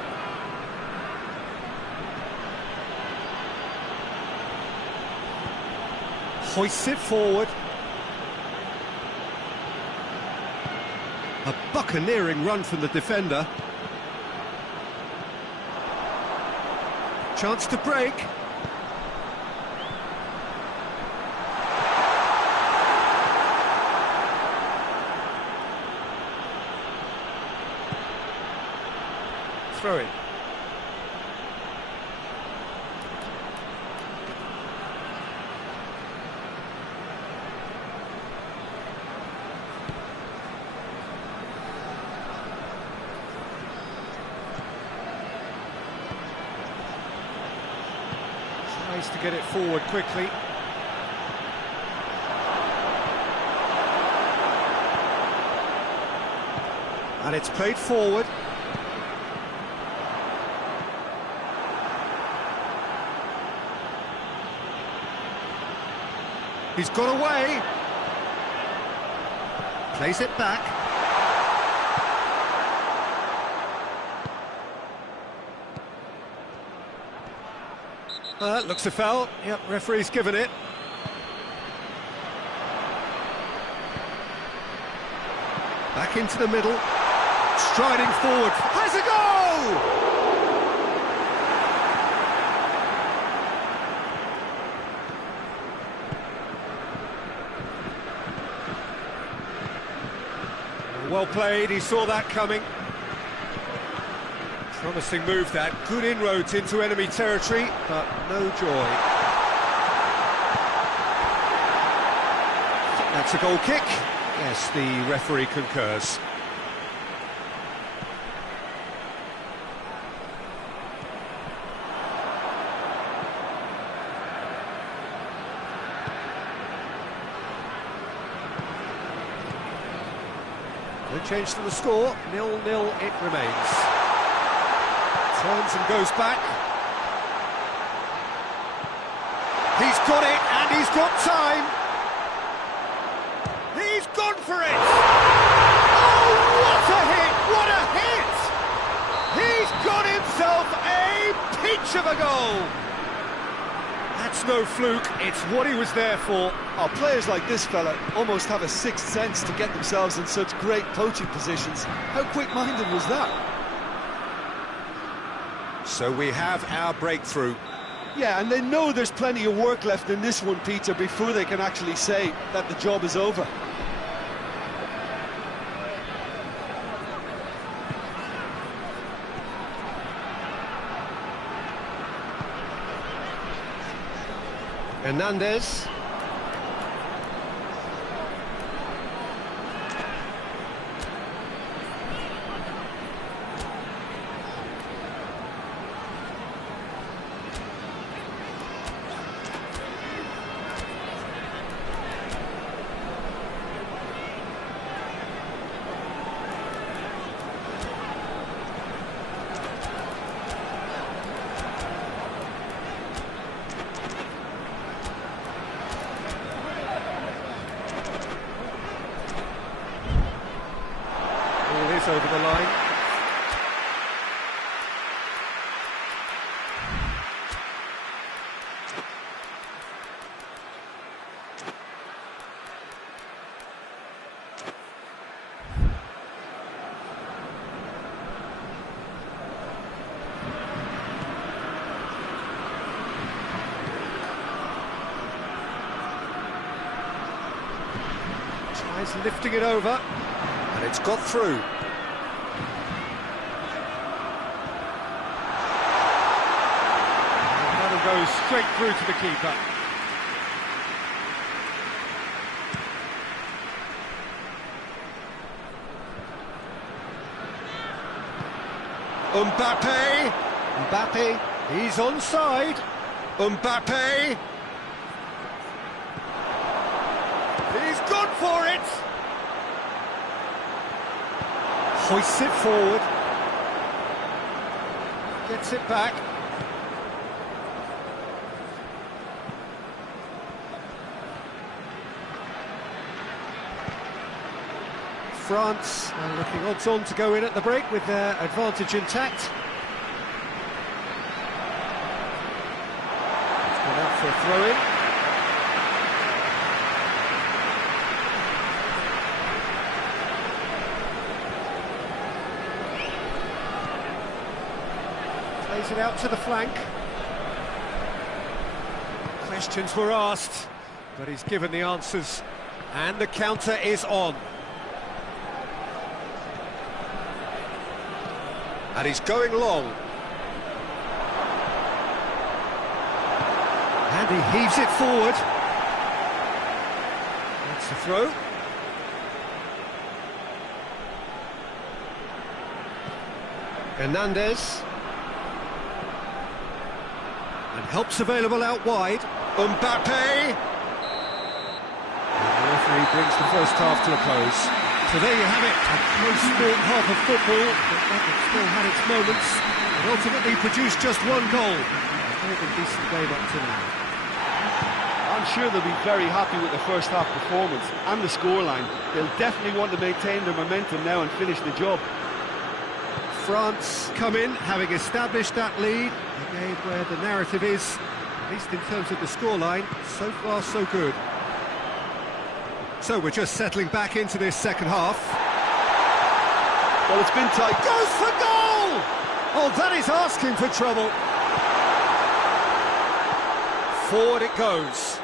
Hoists it forward. A buccaneering run from the defender. Chance to break. Throw it. Tries to get it forward quickly. And it's played forward. He's got away. Plays it back. Looks a foul. Yep, referee's given it. Back into the middle. Striding forward. Has a goal! Well played, he saw that coming. Promising move that, good inroads into enemy territory, but no joy. That's a goal kick. Yes, the referee concurs. No change to the score, 0-0 it remains. Turns and goes back. He's got it, and he's got time. He's gone for it! Oh, what a hit! What a hit! He's got himself a peach of a goal! That's no fluke, it's what he was there for. Oh, players like this fella almost have a sixth sense to get themselves in such great poaching positions. How quick-minded was that? So we have our breakthrough. Yeah, and they know there's plenty of work left in this one, Peter, before they can actually say that the job is over. Hernandez. over the line. Tries lifting it over, and it's got through. And that'll go straight through to the keeper. Mbappe, he's onside. Mbappe. He's gone for it! Hoists it forward. Gets it back. France are looking odds on to go in at the break with their advantage intact. It's gone out for a throw-in. Plays it out to the flank. Questions were asked, but he's given the answers, and the counter is on. And he's going long. And he heaves it forward. That's the throw. Hernandez. And help's available out wide. Mbappe! And the referee brings the first half to a close. So there you have it, a close sport half of football, but that still had its moments, and ultimately produced just one goal. A very decent game up to now. I'm sure they'll be very happy with the first half performance and the scoreline. They'll definitely want to maintain their momentum now and finish the job. France come in, having established that lead, a game where the narrative is, at least in terms of the scoreline, so far so good. So we're just settling back into this second half. Well, it's been tight. Goes for goal! Oh, that is asking for trouble. Forward it goes.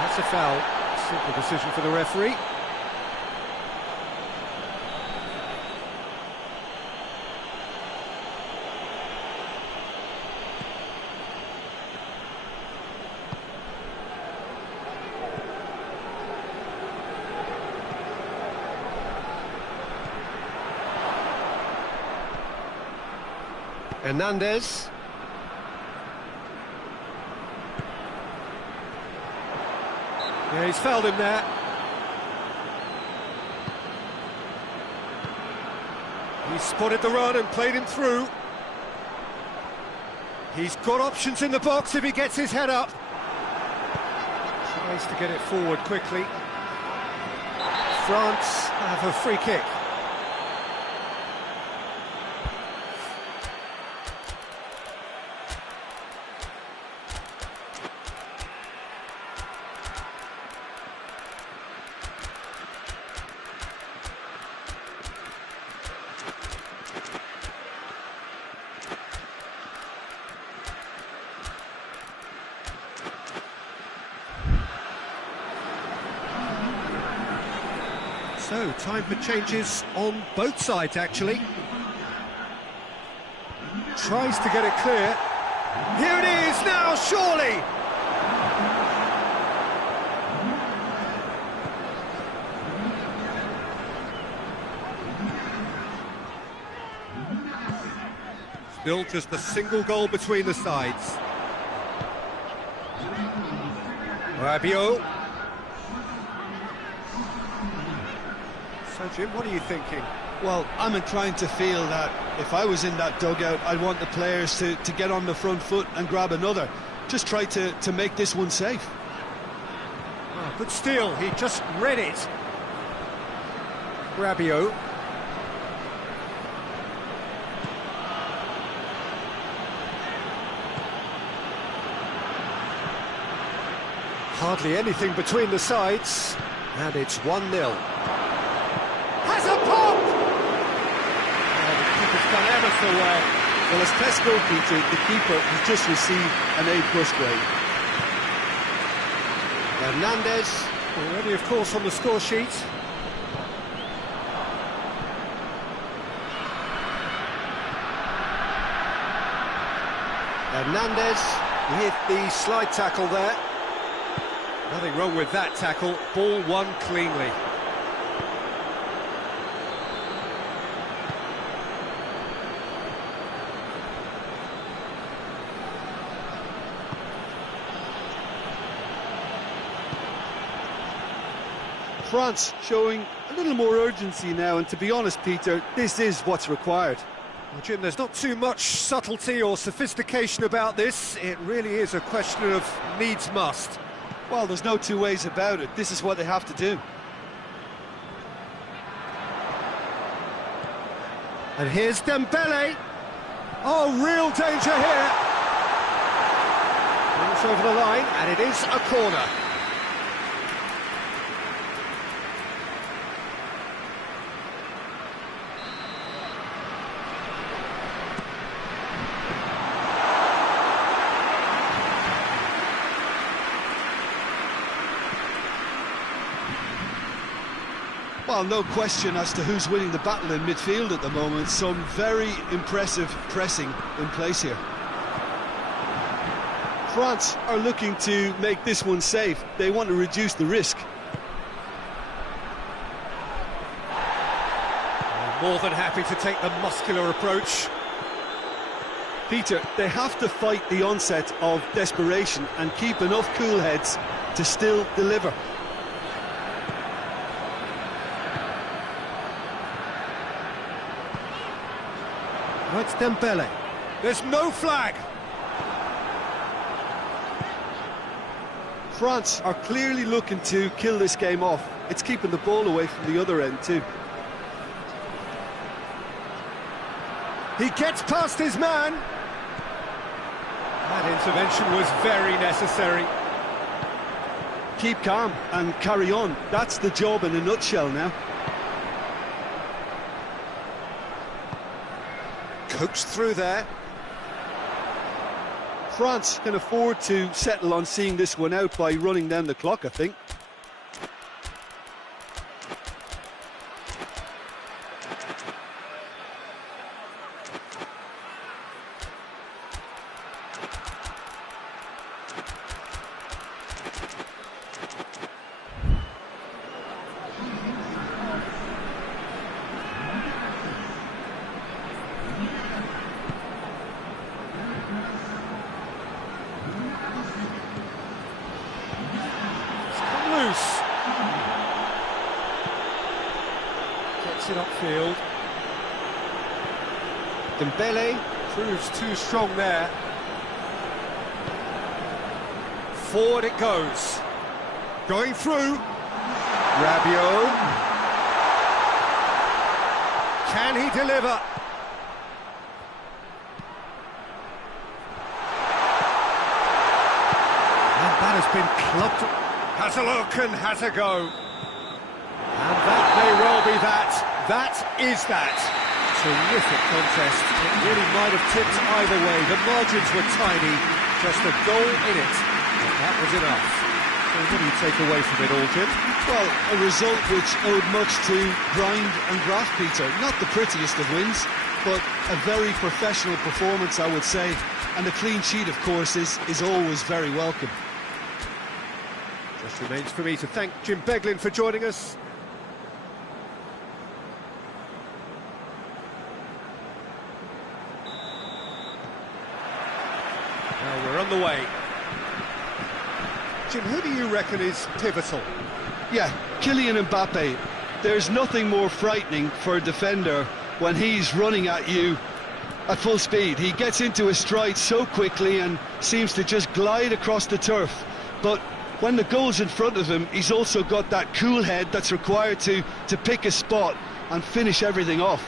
That's a foul. Simple decision for the referee. Hernandez. Yeah, he's fouled him there. He's spotted the run and played him through. He's got options in the box if he gets his head up. Tries to get it forward quickly. France have a free kick. So, time for changes on both sides, actually. Tries to get it clear. Here it is now, surely! Still just a single goal between the sides. Rabiot. So, Jim, what are you thinking? Well, I'm inclined to feel that if I was in that dugout, I'd want the players to get on the front foot and grab another. just try to make this one safe. Oh, good steal, he just read it. Rabiot. Hardly anything between the sides, and it's 1-0. Has a pop! Oh, the keeper's done ever so well. Well, as test goalkeeper, the keeper has just received an A+ grade. Hernandez, already of course on the score sheet. Hernandez with the slide tackle there. Nothing wrong with that tackle, ball won cleanly. France showing a little more urgency now, and to be honest, Peter, this is what's required. Well, Jim, there's not too much subtlety or sophistication about this. It really is a question of needs must. Well, there's no two ways about it. This is what they have to do. And here's Dembele. Oh, real danger here. Brings over the line, and it is a corner. Well, no question as to who's winning the battle in midfield at the moment. Some very impressive pressing in place here. France are looking to make this one safe. They want to reduce the risk. More than happy to take the muscular approach. Peter, they have to fight the onset of desperation and keep enough cool heads to still deliver. Oh, it's Dembele. There's no flag. France are clearly looking to kill this game off. It's keeping the ball away from the other end too. He gets past his man. That intervention was very necessary. Keep calm and carry on. That's the job in a nutshell now. Coaxed through there. France can afford to settle on seeing this one out by running down the clock, I think. Gets it upfield. Dembele proves too strong there. Forward it goes. Going through. Rabiot. Can he deliver? And that has been clubbed. Has a look and has a go. And that may well be that. That is that. Terrific contest. It really might have tipped either way. The margins were tiny. Just a goal in it. And that was enough. So what do you take away from it all, Jim? Well, a result which owed much to grind and graft, Peter. Not the prettiest of wins, but a very professional performance, I would say. And a clean sheet, of course, is always very welcome. Just remains for me to thank Jim Beglin for joining us. Now we're on the way. Jim, who do you reckon is pivotal? Yeah, Kylian Mbappe. There's nothing more frightening for a defender when he's running at you at full speed. He gets into his stride so quickly and seems to just glide across the turf. But when the goal's in front of him, he's also got that cool head that's required to pick a spot and finish everything off.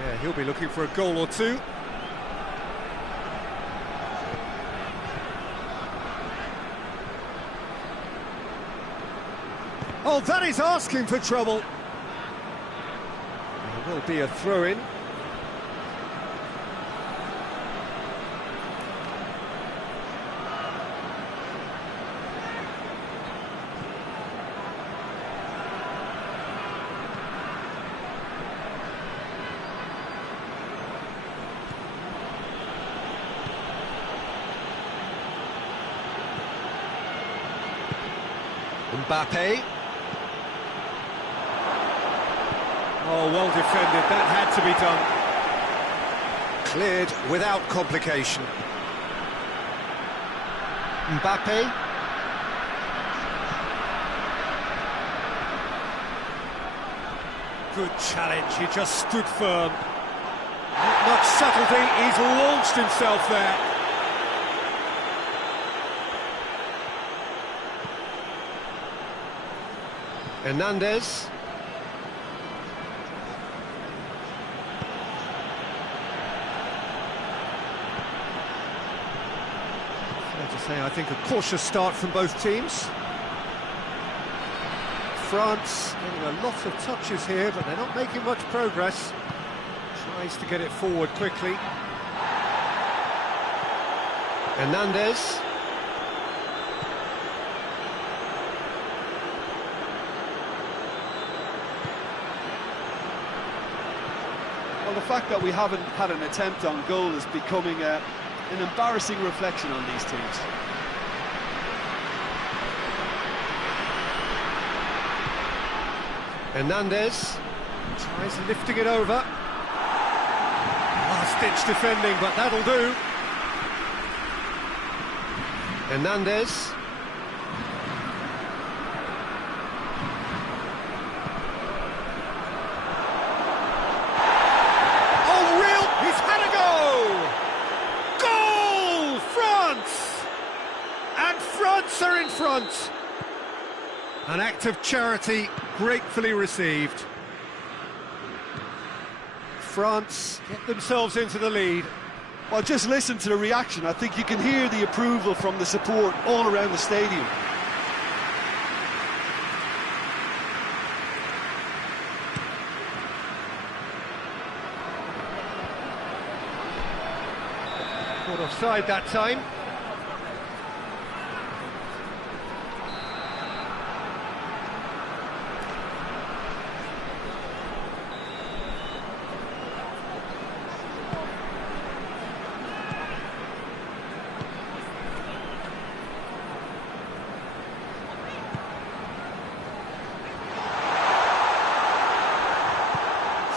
Yeah, he'll be looking for a goal or two. Oh, that is asking for trouble. There will be a throw-in. Mbappe. Oh, well defended, that had to be done. Cleared without complication. Mbappe. Good challenge, he just stood firm. Not much subtlety, he's launched himself there. Hernandez. Fair to say, I think a cautious start from both teams. France getting a lot of touches here, but they're not making much progress. Tries to get it forward quickly. Hernandez. Well, the fact that we haven't had an attempt on goal is becoming an embarrassing reflection on these teams. Hernandez tries lifting it over. Last-ditch defending, but that'll do. Hernandez. Are in front. An act of charity gratefully received. France get themselves into the lead. Well, just listen to the reaction. I think you can hear the approval from the support all around the stadium. Caught offside that time.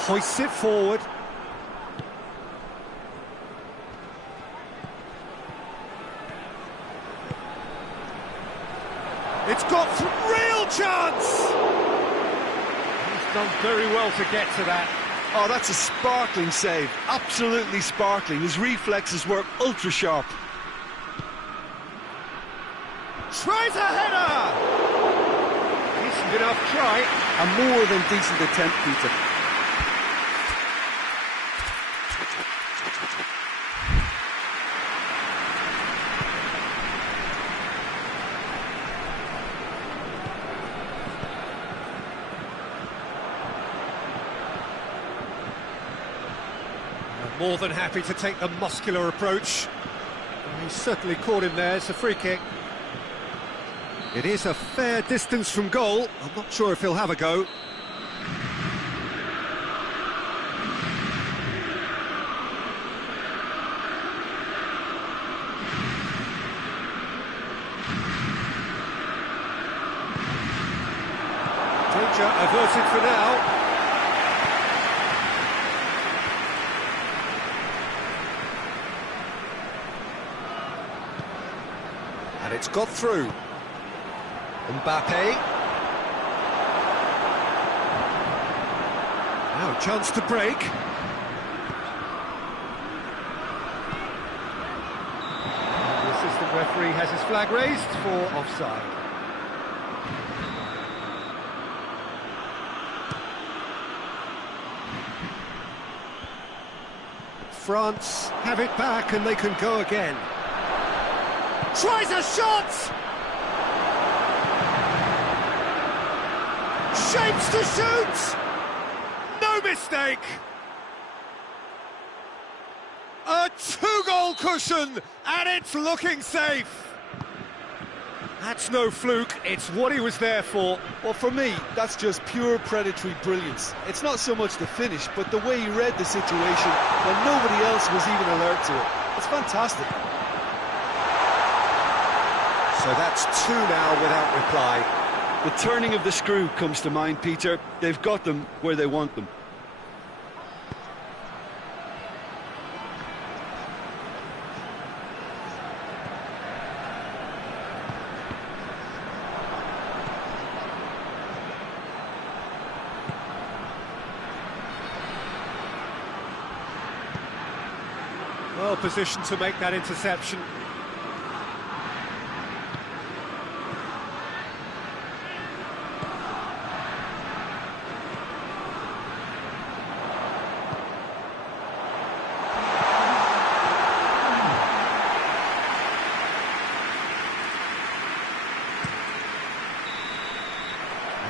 Hoists it forward. It's got real chance! He's done very well to get to that. Oh, that's a sparkling save. Absolutely sparkling. His reflexes were ultra sharp. Tries a header! Decent enough try. A more than decent attempt, Peter. More than happy to take the muscular approach. He certainly caught him there. It's a free kick. It is a fair distance from goal. I'm not sure if he'll have a go. Danger averted for now. And it's got through. Mbappe. Now, chance to break. referee has his flag raised for offside. France have it back and they can go again. Tries a shot! Shapes to shoot! No mistake! A two-goal cushion, and it's looking safe! That's no fluke, it's what he was there for. Well, for me, that's just pure predatory brilliance. It's not so much the finish, but the way he read the situation when nobody else was even alert to it. It's fantastic. So that's two now without reply. The turning of the screw comes to mind, Peter. They've got them where they want them. Well positioned to make that interception.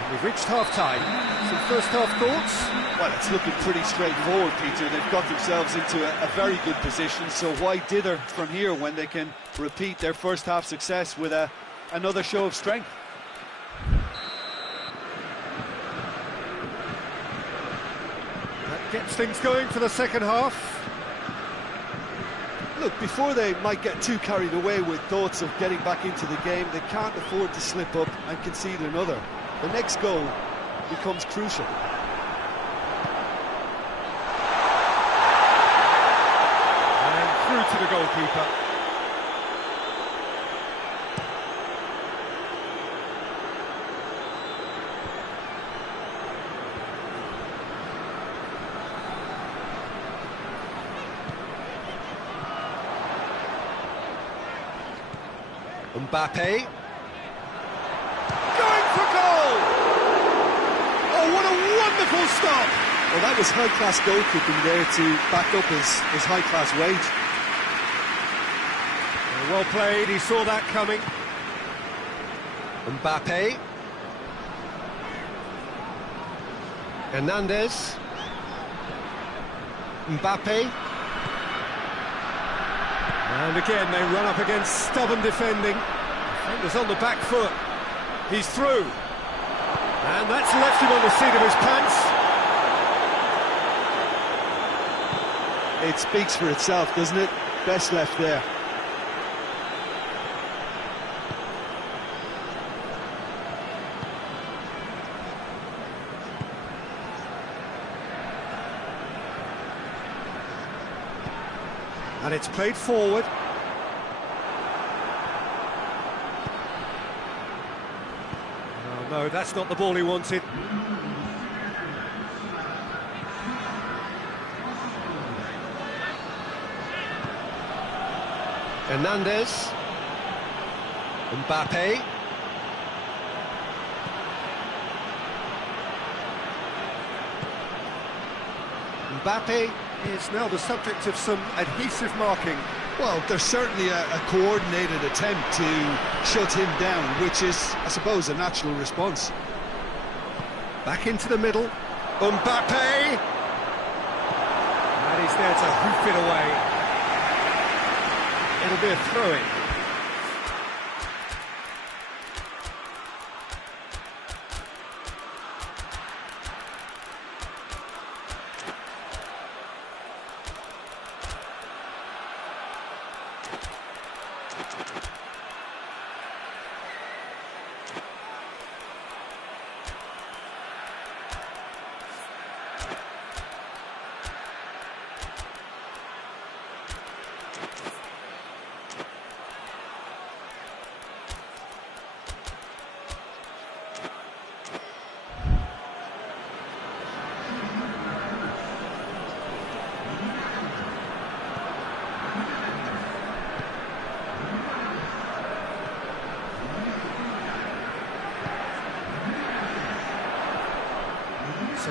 We've reached half-time. Some first-half thoughts? Well, it's looking pretty straightforward, Peter. They've got themselves into a very good position, so why dither from here when they can repeat their first-half success with another show of strength? That gets things going for the second half. Look, before they might get too carried away with thoughts of getting back into the game, they can't afford to slip up and concede another. The next goal becomes crucial. And through to the goalkeeper. Mbappe. What a wonderful stop! Well, that was high-class goalkeeping there to back up his high-class wage. Well played, he saw that coming. Mbappe. Hernandez. Mbappe. And again, they run up against stubborn defending. Defender's on the back foot. He's through. And that's left him on the seat of his pants. It speaks for itself, doesn't it? Best left there. And it's played forward. No, that's not the ball he wanted. Hernandez. Mbappe. Mbappe is now the subject of some adhesive marking. Well, there's certainly a coordinated attempt to shut him down, which is, I suppose, a natural response. Back into the middle. Mbappe! And he's there to hoof it away. It'll be a throw-in.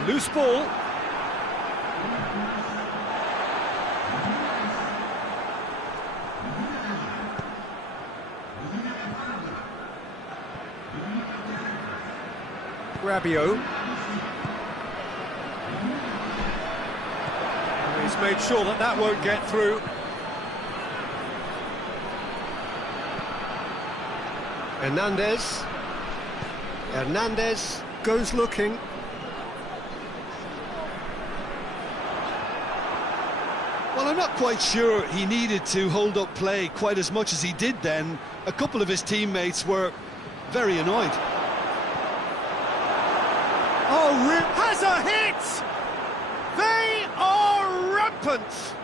Loose ball. Rabiot. He's made sure that that won't get through. Hernandez goes looking. Well, I'm not quite sure he needed to hold up play quite as much as he did then. A couple of his teammates were very annoyed. Oh, has a hit! They are rampant!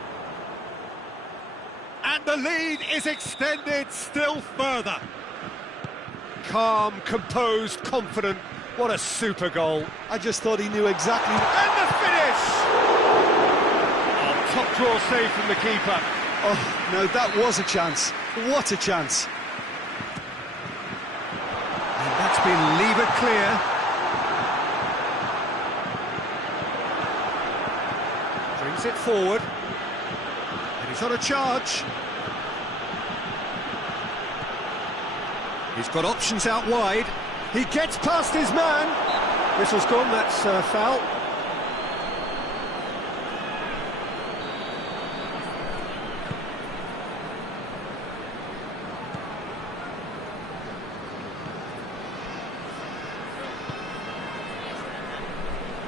And the lead is extended still further. Calm, composed, confident. What a super goal. I just thought he knew exactly... And the finish! Oh, top draw save from the keeper. Oh, no, that was a chance. What a chance. And that's been levered clear. Brings it forward. And he's on a charge. He's got options out wide. He gets past his man. Whistle's gone, that's foul.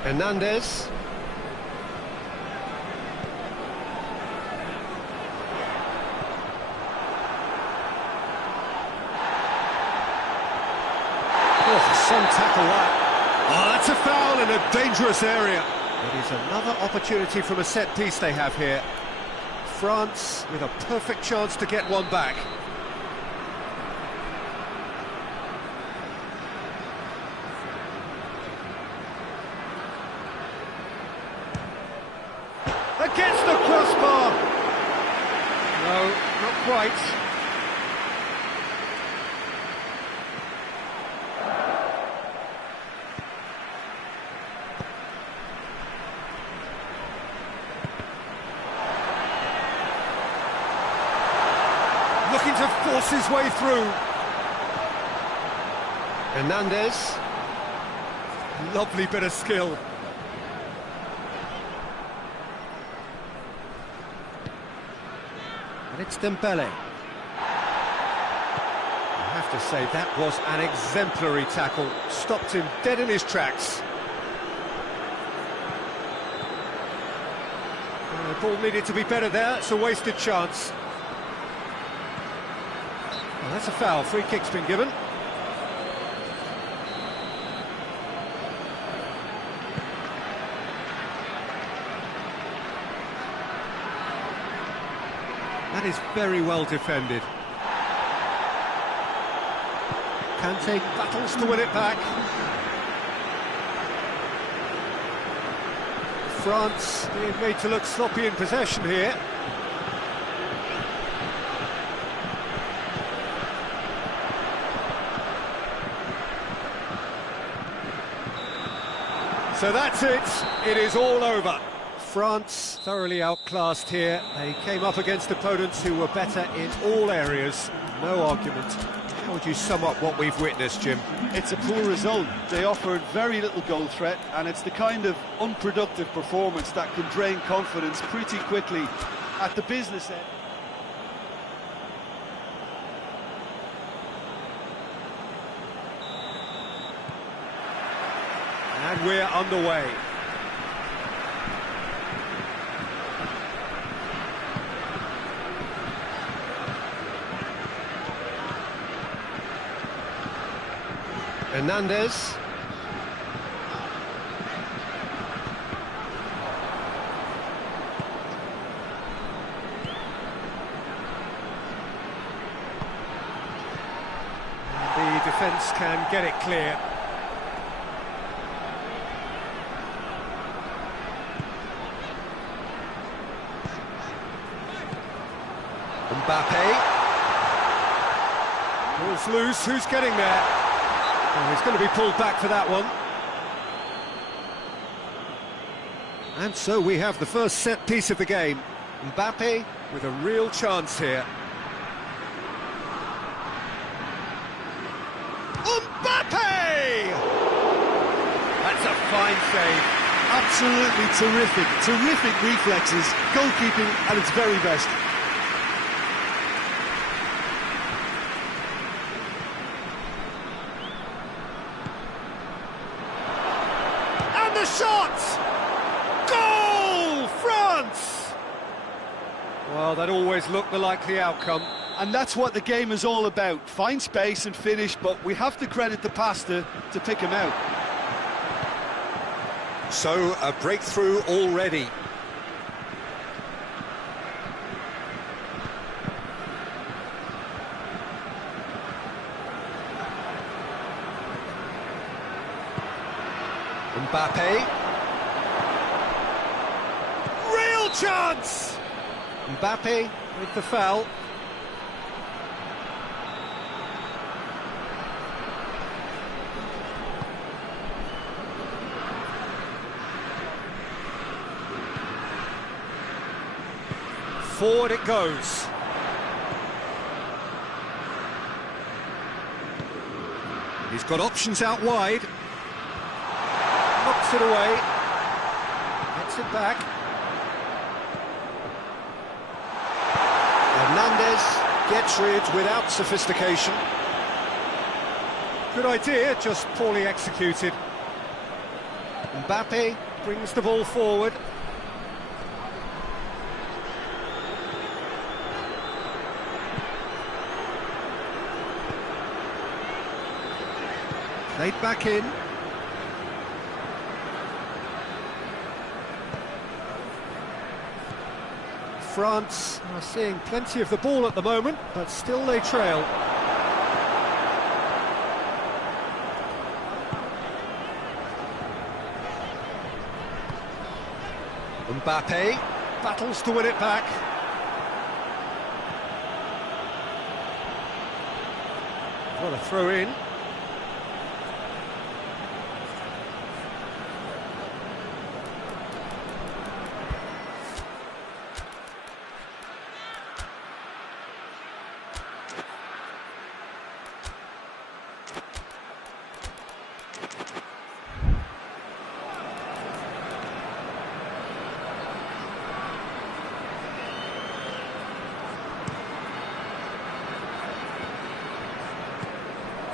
Hernandez. Some tackle that. Oh, that's a foul in a dangerous area. It is another opportunity from a set piece they have here. France with a perfect chance to get one back. Against the crossbar. No, not quite. Looking to force his way through. Hernandez. Lovely bit of skill. And it's Dembele. I have to say, that was an exemplary tackle. Stopped him dead in his tracks. The ball needed to be better there. It's a wasted chance. Well, that's a foul. Free kick's been given. That is very well defended. Kante battles to win it back. France being made to look sloppy in possession here. So that's it. It is all over. France thoroughly outclassed here. They came up against opponents who were better in all areas. No argument. How would you sum up what we've witnessed, Jim? It's a poor result. They offered very little goal threat, and it's the kind of unproductive performance that can drain confidence pretty quickly at the business end. And we're underway. Hernandez. And the defence can get it clear. Mbappe. Ball's loose, who's getting there? Oh, he's going to be pulled back for that one. And so we have the first set piece of the game. Mbappe with a real chance here. Mbappe! That's a fine save. Absolutely terrific, terrific reflexes, goalkeeping at its very best. And the shot! Goal! France! Well, that always looked the likely outcome. And that's what the game is all about. Find space and finish, but we have to credit the pasta to pick him out. So, a breakthrough already. Mbappe. Real chance! Mbappe with the foul. Forward it goes. He's got options out wide. Knocks it away. Gets it back. Hernandez gets rid without sophistication. Good idea, just poorly executed. Mbappe brings the ball forward. Played back in. France are seeing plenty of the ball at the moment, but still they trail. Mbappe battles to win it back. What a throw in.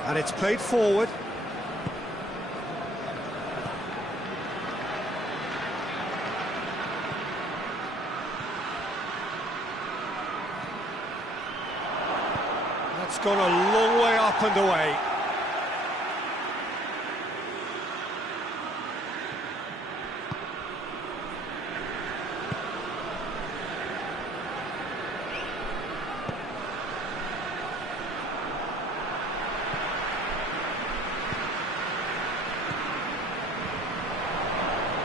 And it's played forward. That's gone a long way up and away.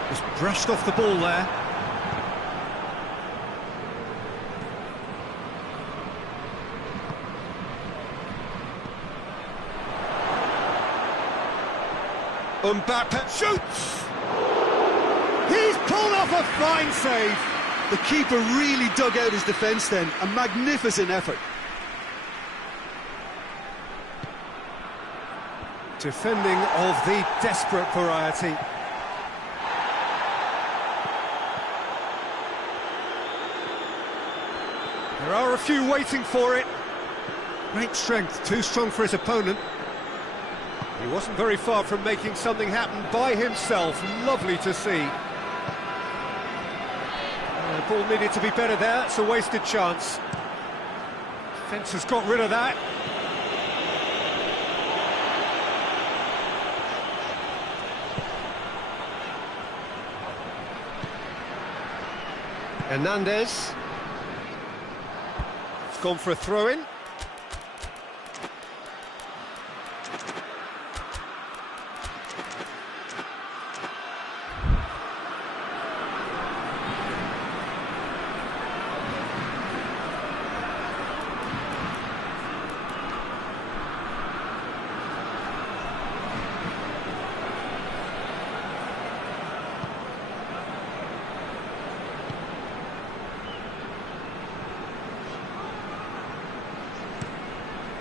Just brushed off the ball there. Mbappe shoots! He's pulled off a fine save. The keeper really dug out his defence then, a magnificent effort. Defending of the desperate variety. There are a few waiting for it. Great strength, too strong for his opponent. He wasn't very far from making something happen by himself. Lovely to see. The ball needed to be better there. It's a wasted chance. Defence has got rid of that. Hernandez. It's gone for a throw-in.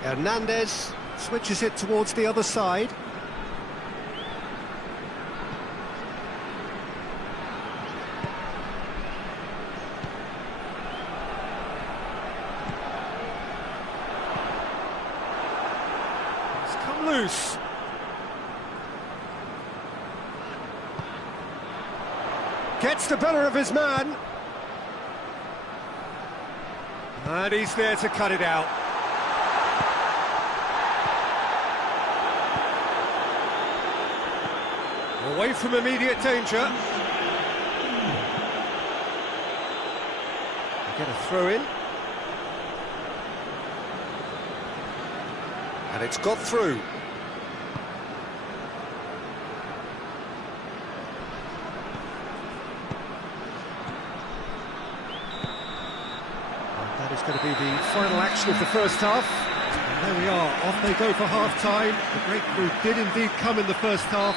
Hernandez switches it towards the other side. It's come loose. Gets the better of his man. And he's there to cut it out. Away from immediate danger. Get a throw in. And it's got through. That is going to be the final action of the first half. And there we are, off they go for half-time. The breakthrough did indeed come in the first half,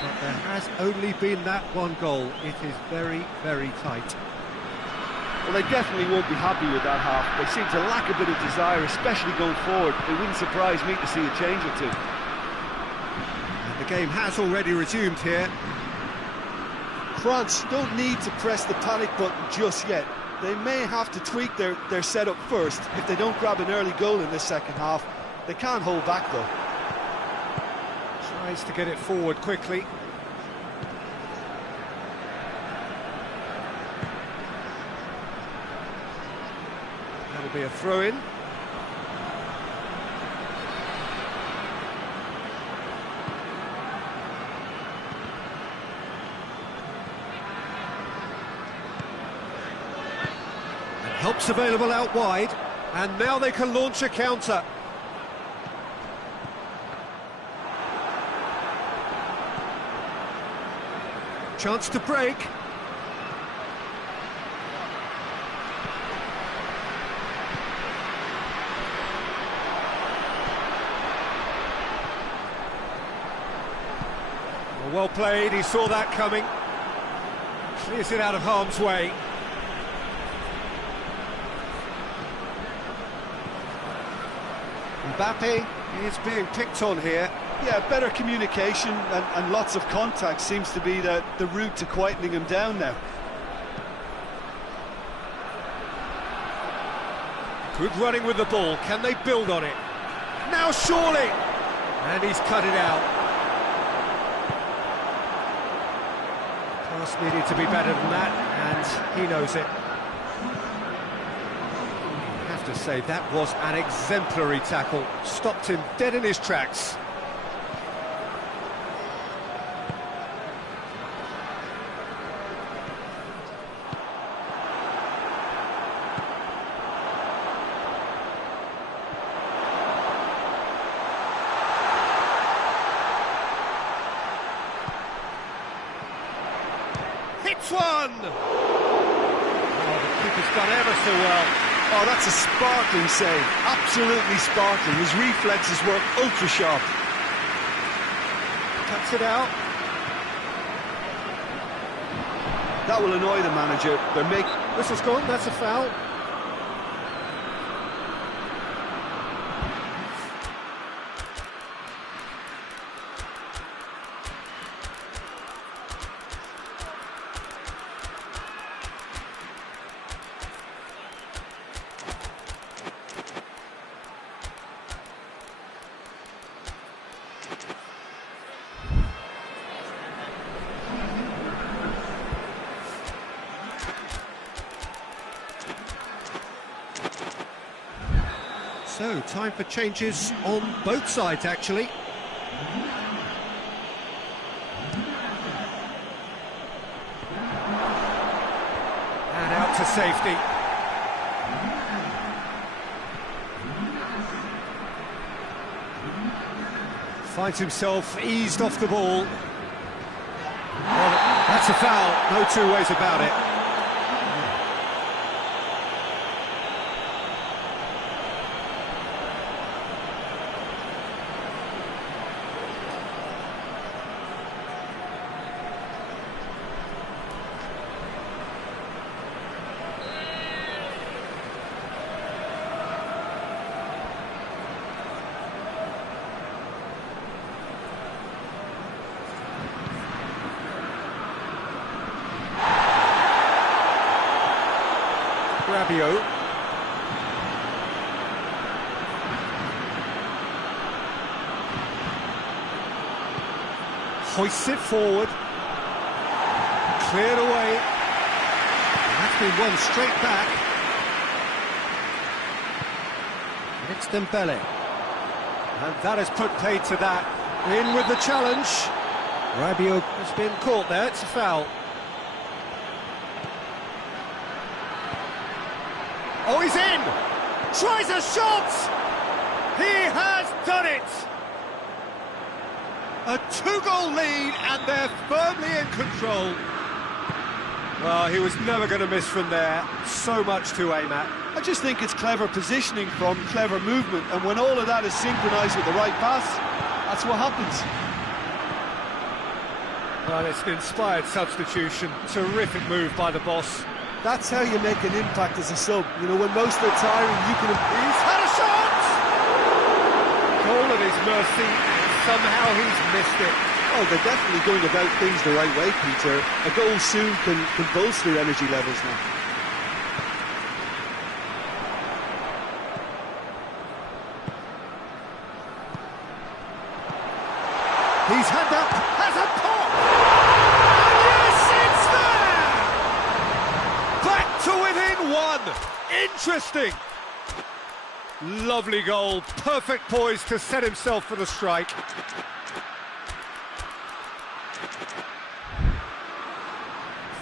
but there has only been that one goal. It is very, very tight. Well, they definitely won't be happy with that half. They seem to lack a bit of desire, especially going forward. It wouldn't surprise me to see a change or two. And the game has already resumed here. France don't need to press the panic button just yet. They may have to tweak their setup first. If they don't grab an early goal in this second half, they can't hold back though. Tries to get it forward quickly. That'll be a throw-in. Help's available out wide, and now they can launch a counter. Chance to break. Well played, he saw that coming. Clears it out of harm's way. Mbappe is being picked on here. Yeah, better communication and lots of contact seems to be the route to quietening him down now. Good running with the ball. Can they build on it? Now surely! And he's cut it out. Pass needed to be better than that, and he knows it. I have to say, that was an exemplary tackle. Stopped him dead in his tracks. Hits one! Oh, the keeper's done ever so well. Oh, that's a sparkling save, absolutely sparkling. His reflexes work ultra sharp. Cuts it out. That will annoy the manager. They're making... Whistle's gone, that's a foul. So, time for changes on both sides, actually. And out to safety. Finds himself eased off the ball. Well, that's a foul, no two ways about it. Rabiot. Hoists it forward. Cleared away. And that's been won straight back. And it's Dembele. And that has put paid to that. In with the challenge. Rabiot has been caught there, it's a foul. Oh, he's in! Tries a shot! He has done it! A two-goal lead, and they're firmly in control. Well, he was never going to miss from there. So much to aim at. I just think it's clever positioning from clever movement, and when all of that is synchronised with the right pass, that's what happens. Well, it's an inspired substitution. Terrific move by the boss. That's how you make an impact as a sub. You know, when most are tiring, you can... He's had a shot! Goal at his mercy, and somehow he's missed it. Oh, they're definitely going about things the right way, Peter. A goal soon can bolster energy levels now. He's had that, has a pop! And yes, it's there! Back to within one! Interesting! Lovely goal, perfect poise to set himself for the strike.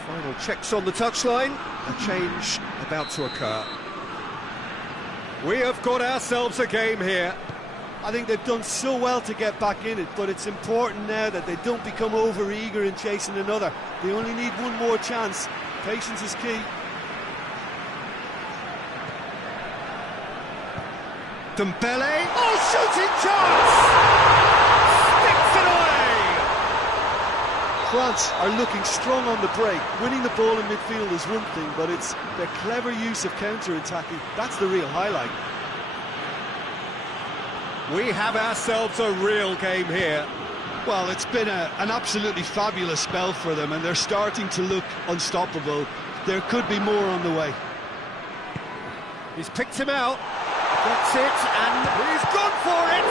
Final checks on the touchline, a change about to occur. We have got ourselves a game here. I think they've done so well to get back in it, but it's important now that they don't become over-eager in chasing another. They only need one more chance. Patience is key. Dembele. Oh, shooting chance! Sticks it away! France are looking strong on the break. Winning the ball in midfield is one thing, but it's their clever use of counter-attacking. That's the real highlight. We have ourselves a real game here. Well, it's been an absolutely fabulous spell for them, and they're starting to look unstoppable. There could be more on the way. He's picked him out, gets it, and He's gone for it!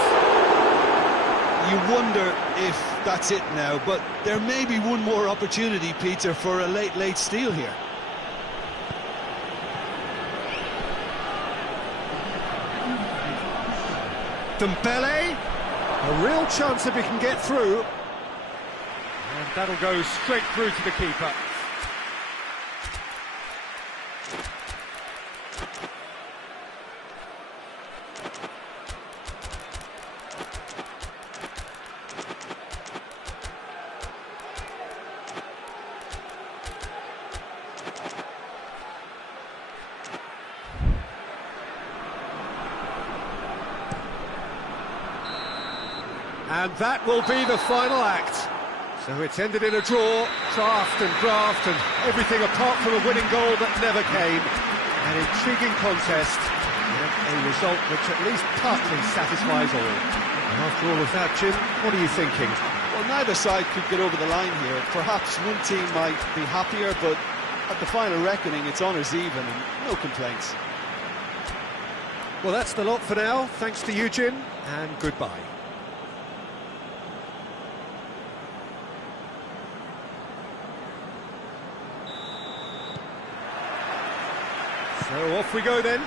You wonder if that's it now, but there may be one more opportunity, Peter, for a late steal here. Dembele, a real chance if he can get through. And that'll go straight through to the keeper. And that will be the final act. So it's ended in a draw, draft and graft and everything apart from a winning goal that never came. An intriguing contest, and a result which at least partly satisfies all. And after all of that, Jim, what are you thinking? Well, neither side could get over the line here. Perhaps one team might be happier, but at the final reckoning, it's honours even and no complaints. Well, that's the lot for now. Thanks to you, Jim, and goodbye. So off we go then.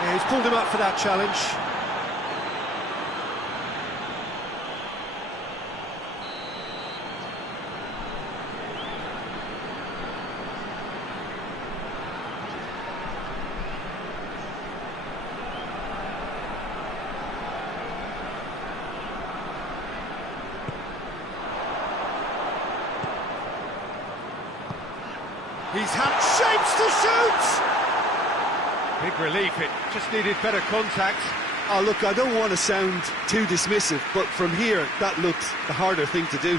Yeah, he's pulled him up for that challenge. He's had shapes to shoot! Big relief, it just needed better contact. Oh, look, I don't want to sound too dismissive, but from here, that looked the harder thing to do.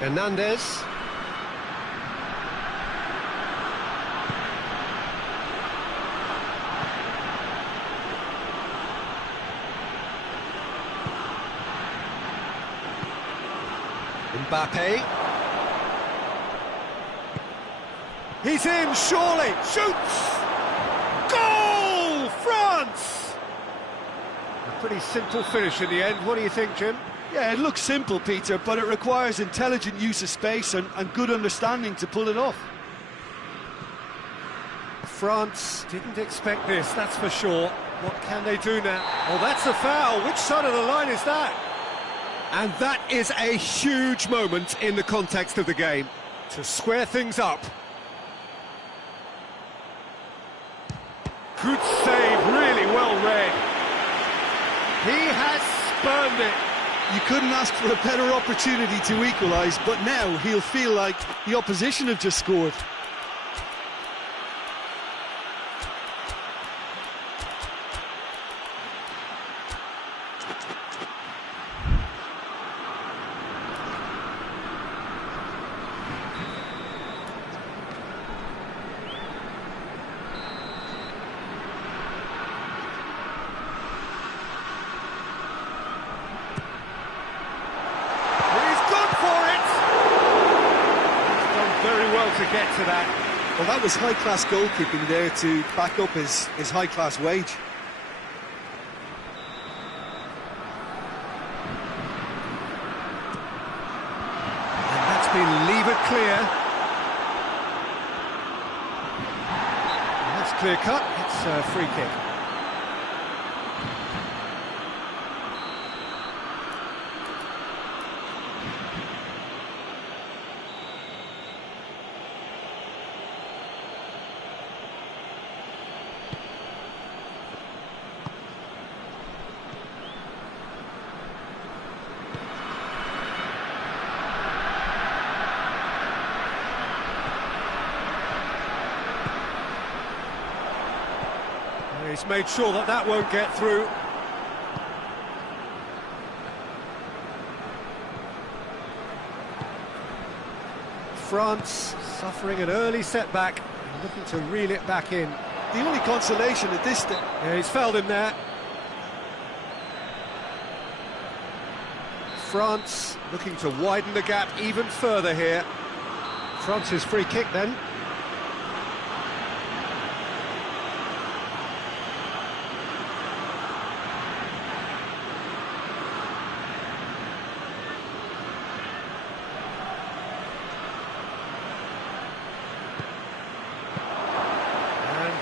Hernandez. Mbappe. He's in, surely. Shoots! Goal! France! A pretty simple finish in the end. What do you think, Jim? Yeah, it looks simple, Peter, but it requires intelligent use of space and good understanding to pull it off. France didn't expect this, that's for sure. What can they do now? Oh, that's a foul. Which side of the line is that? And that is a huge moment in the context of the game to square things up. Good save, really well read. He has spurned it. You couldn't ask for a better opportunity to equalise, but now he'll feel like the opposition have just scored. To get to that. Well, that was high-class goalkeeping there to back up his high-class wage. And that's been levered clear. And that's clear cut. It's a free kick. He's made sure that that won't get through. France suffering an early setback, looking to reel it back in. The only consolation at this stage... Yeah, he's fouled him there. France looking to widen the gap even further here. France's free kick then.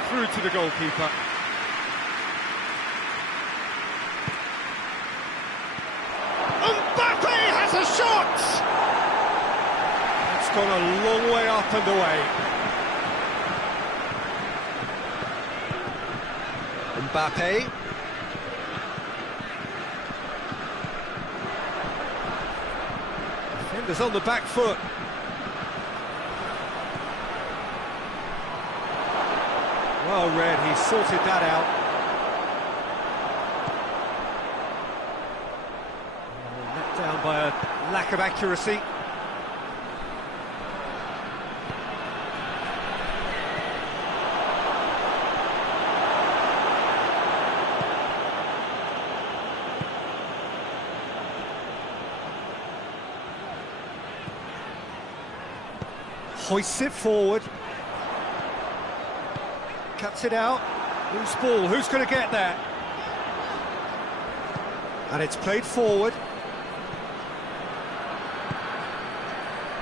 Through to the goalkeeper. Mbappe has a shot! It's gone a long way up and away. Mbappe. Defenders on the back foot. Well read, he sorted that out. Let down by a lack of accuracy. Hoists it forward. Cuts it out. Loose ball. Who's going to get that? And it's played forward.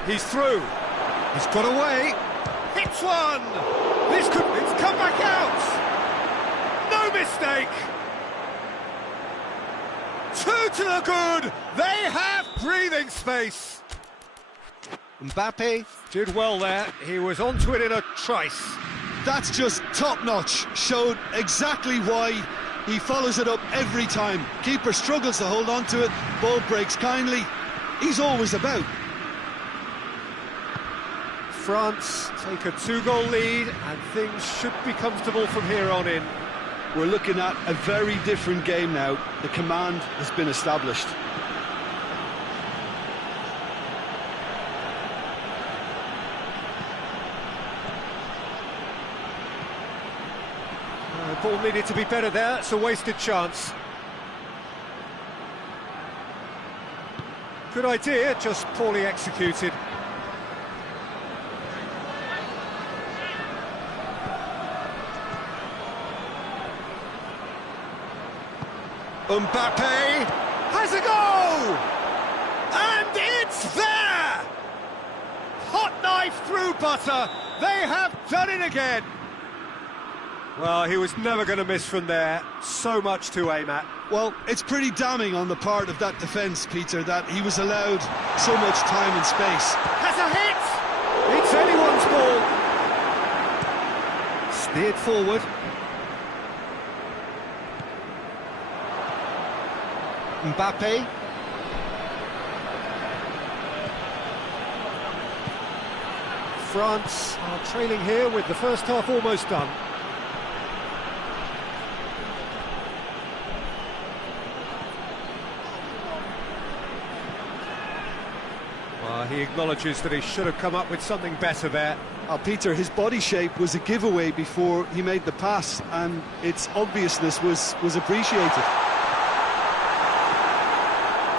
He's through. He's got away. Hits one! It's come back out! No mistake! Two to the good! They have breathing space! Mbappe did well there. He was onto it in a trice. That's just top-notch. Showed exactly why he follows it up every time. Keeper struggles to hold on to it. Ball breaks kindly. He's always about. France take a 2-goal lead and things should be comfortable from here on in. We're looking at a very different game now. The command has been established. Ball needed to be better there, it's a wasted chance. Good idea, just poorly executed. Mbappe has a goal! And it's there! Hot knife through butter. They have done it again. Well, he was never going to miss from there. So much to aim at. Well, it's pretty damning on the part of that defence, Peter, that he was allowed so much time and space. Has a hit! It's anyone's ball. Steered forward. Mbappe. France are trailing here with the first half almost done. He acknowledges that he should have come up with something better there. Peter, his body shape was a giveaway before he made the pass, and its obviousness was appreciated.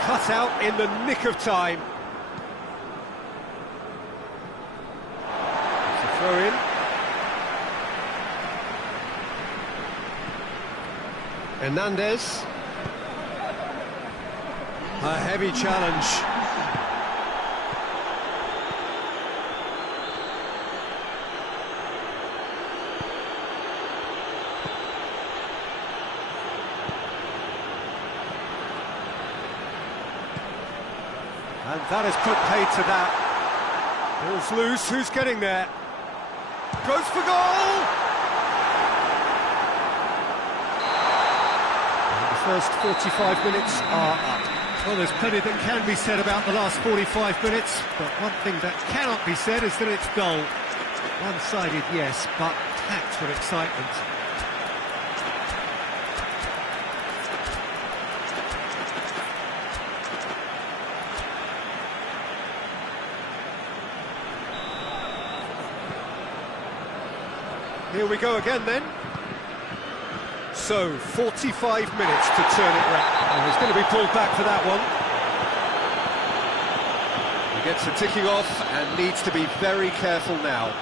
Cut out in the nick of time. It's a throw in. Hernandez. A heavy challenge. And that has put paid to that. Ball's loose, who's getting there? Goes for goal! And the first 45 minutes are up. Well, there's plenty that can be said about the last 45 minutes, but one thing that cannot be said is that it's dull. One-sided, yes, but packed with excitement. Here we go again then. So, 45 minutes to turn it round. And he's going to be pulled back for that one. He gets the ticking off and needs to be very careful now.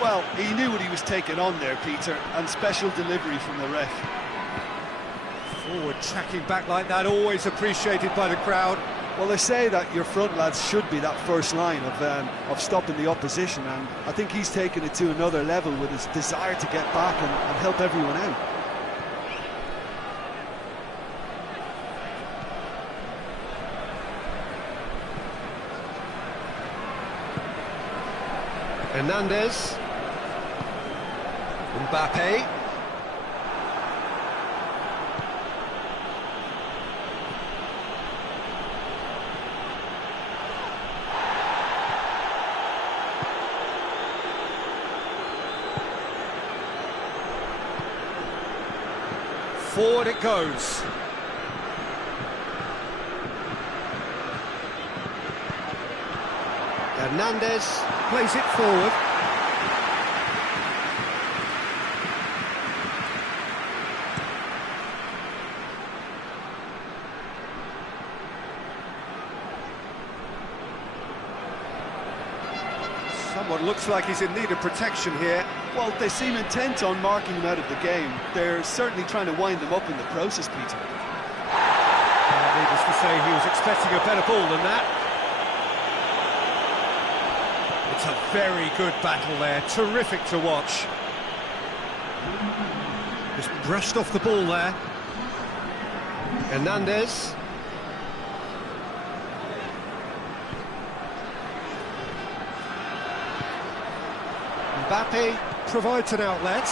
Well, he knew what he was taking on there, Peter, and special delivery from the ref. Forward tracking back like that, always appreciated by the crowd. Well, they say that your front lads should be that first line of stopping the opposition, and I think he's taken it to another level with his desire to get back and help everyone out. Hernandez. Mbappe. Forward it goes. Hernandez. Plays it forward. Someone looks like he's in need of protection here. Well, they seem intent on marking him out of the game. They're certainly trying to wind him up in the process, Peter. Needless to say, he was expecting a better ball than that. It's a very good battle there, terrific to watch. Just brushed off the ball there. Hernandez. Mbappe Provides an outlet.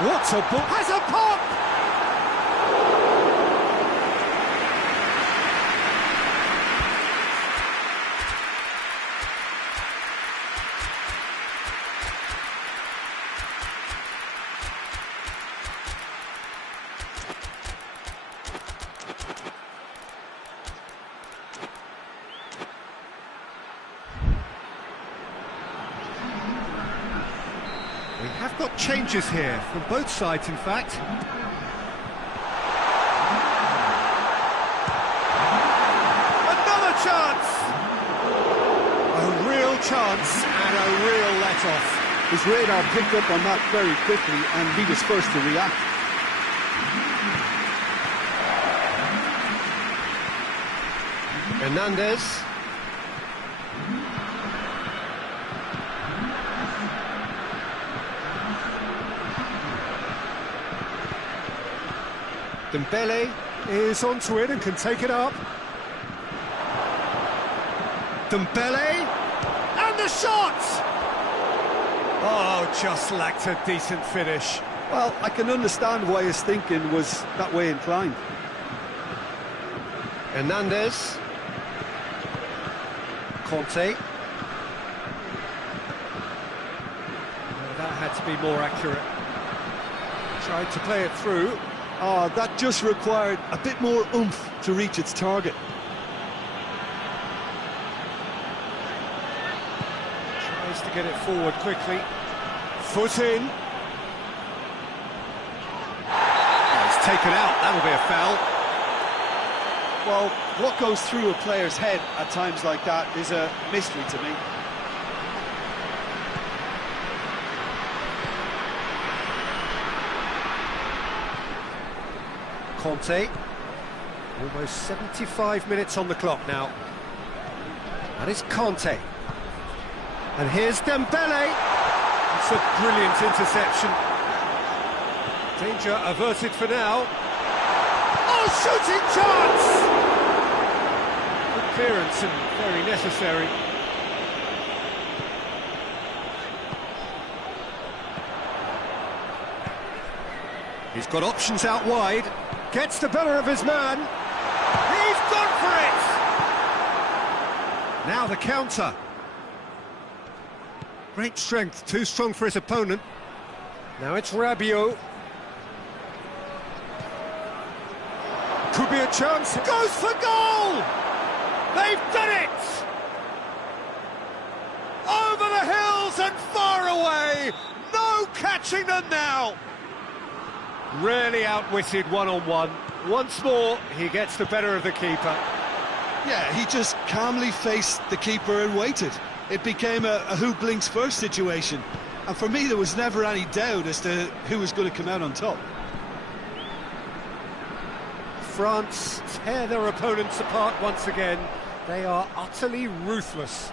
What a ball! has a pop! We have got changes here, from both sides in fact. and a real let-off. His radar picked up on that very quickly, and he was first to react. Hernandez. Dembele is onto it and can take it up. Dembele, and the shot! Oh, just lacked a decent finish. Well, I can understand why his thinking was that way inclined. Hernandez. Conte. Oh, that had to be more accurate. Tried to play it through. Oh, that just required a bit more oomph to reach its target. Tries to get it forward quickly. Foot in. Oh, it's taken out. That'll be a foul. Well, what goes through a player's head at times like that is a mystery to me. Conte. Almost 75 minutes on the clock now. That is Conte. And here's Dembele. It's a brilliant interception. Danger averted for now. Oh, shooting chance! Good clearance and very necessary. He's got options out wide. Gets the better of his man. He's gone for it! Now the counter. Great strength, too strong for his opponent. Now it's Rabiot. Could be a chance. Goes for goal! They've done it! Over the hills and far away! No catching them now! Really outwitted one-on-one. Once more, he gets the better of the keeper. Yeah, he just calmly faced the keeper and waited. It became a who blinks first situation. And for me, there was never any doubt as to who was going to come out on top. France tear their opponents apart once again. They are utterly ruthless.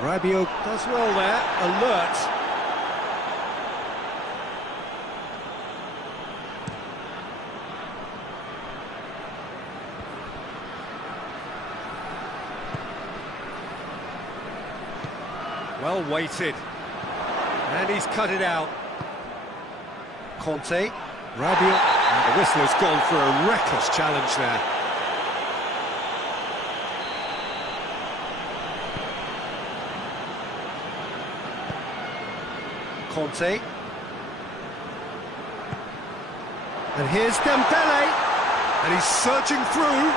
Rabiot does well there, alert. Well weighted. And he's cut it out. Conte, Rabiot, and the whistle has gone for a reckless challenge there. Conte. And here's Dembele. And he's surging through.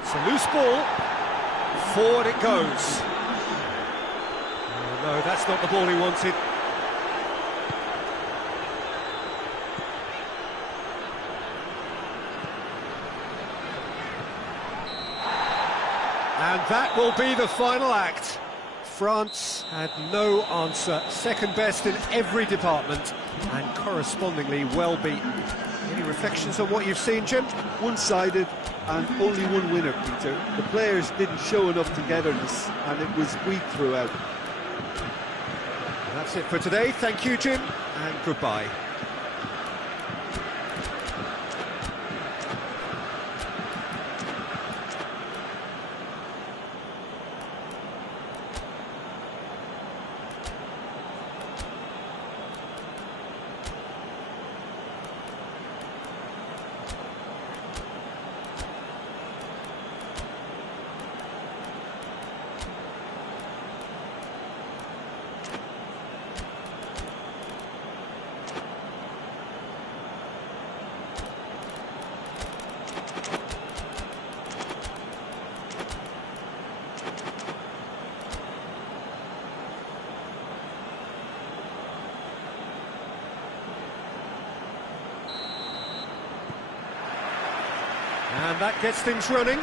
It's a loose ball. Forward it goes. Oh, no, that's not the ball he wanted. And that will be the final act. France had no answer. Second best in every department and correspondingly well beaten. Any reflections on what you've seen, Jim? One-sided and only one winner, Peter. The players didn't show enough togetherness and it was weak throughout. That's it for today. Thank you, Jim, and goodbye. And that gets things running.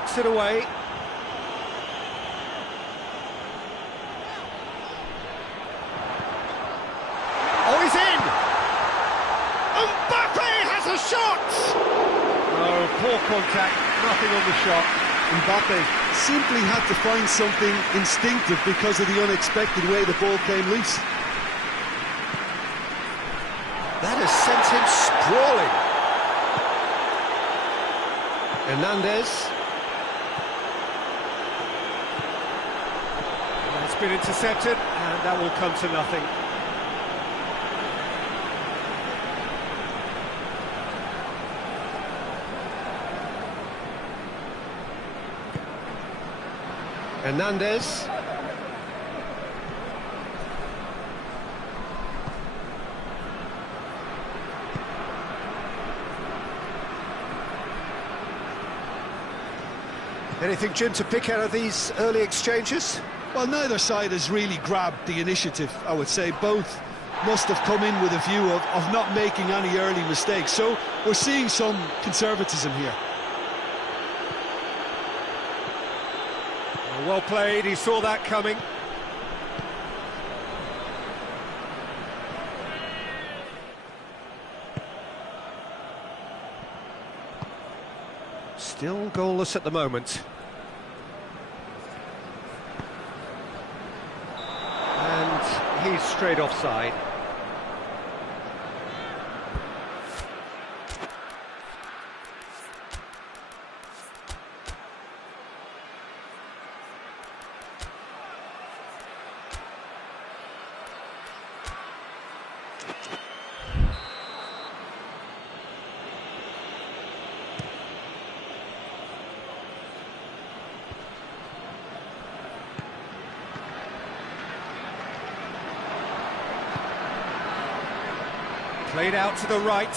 knocks it away. Oh, he's in! Mbappe has a shot! Oh, poor contact, nothing on the shot. Mbappe simply had to find something instinctive because of the unexpected way the ball came loose. That has sent him sprawling. Hernandez. It's been intercepted, and that will come to nothing. Hernandez. Anything, Jim, to pick out of these early exchanges? Well, neither side has really grabbed the initiative, I would say. Both must have come in with a view of not making any early mistakes. So we're seeing some conservatism here. Well played, he saw that coming. Still goalless at the moment. And he's straight offside. Played out to the right.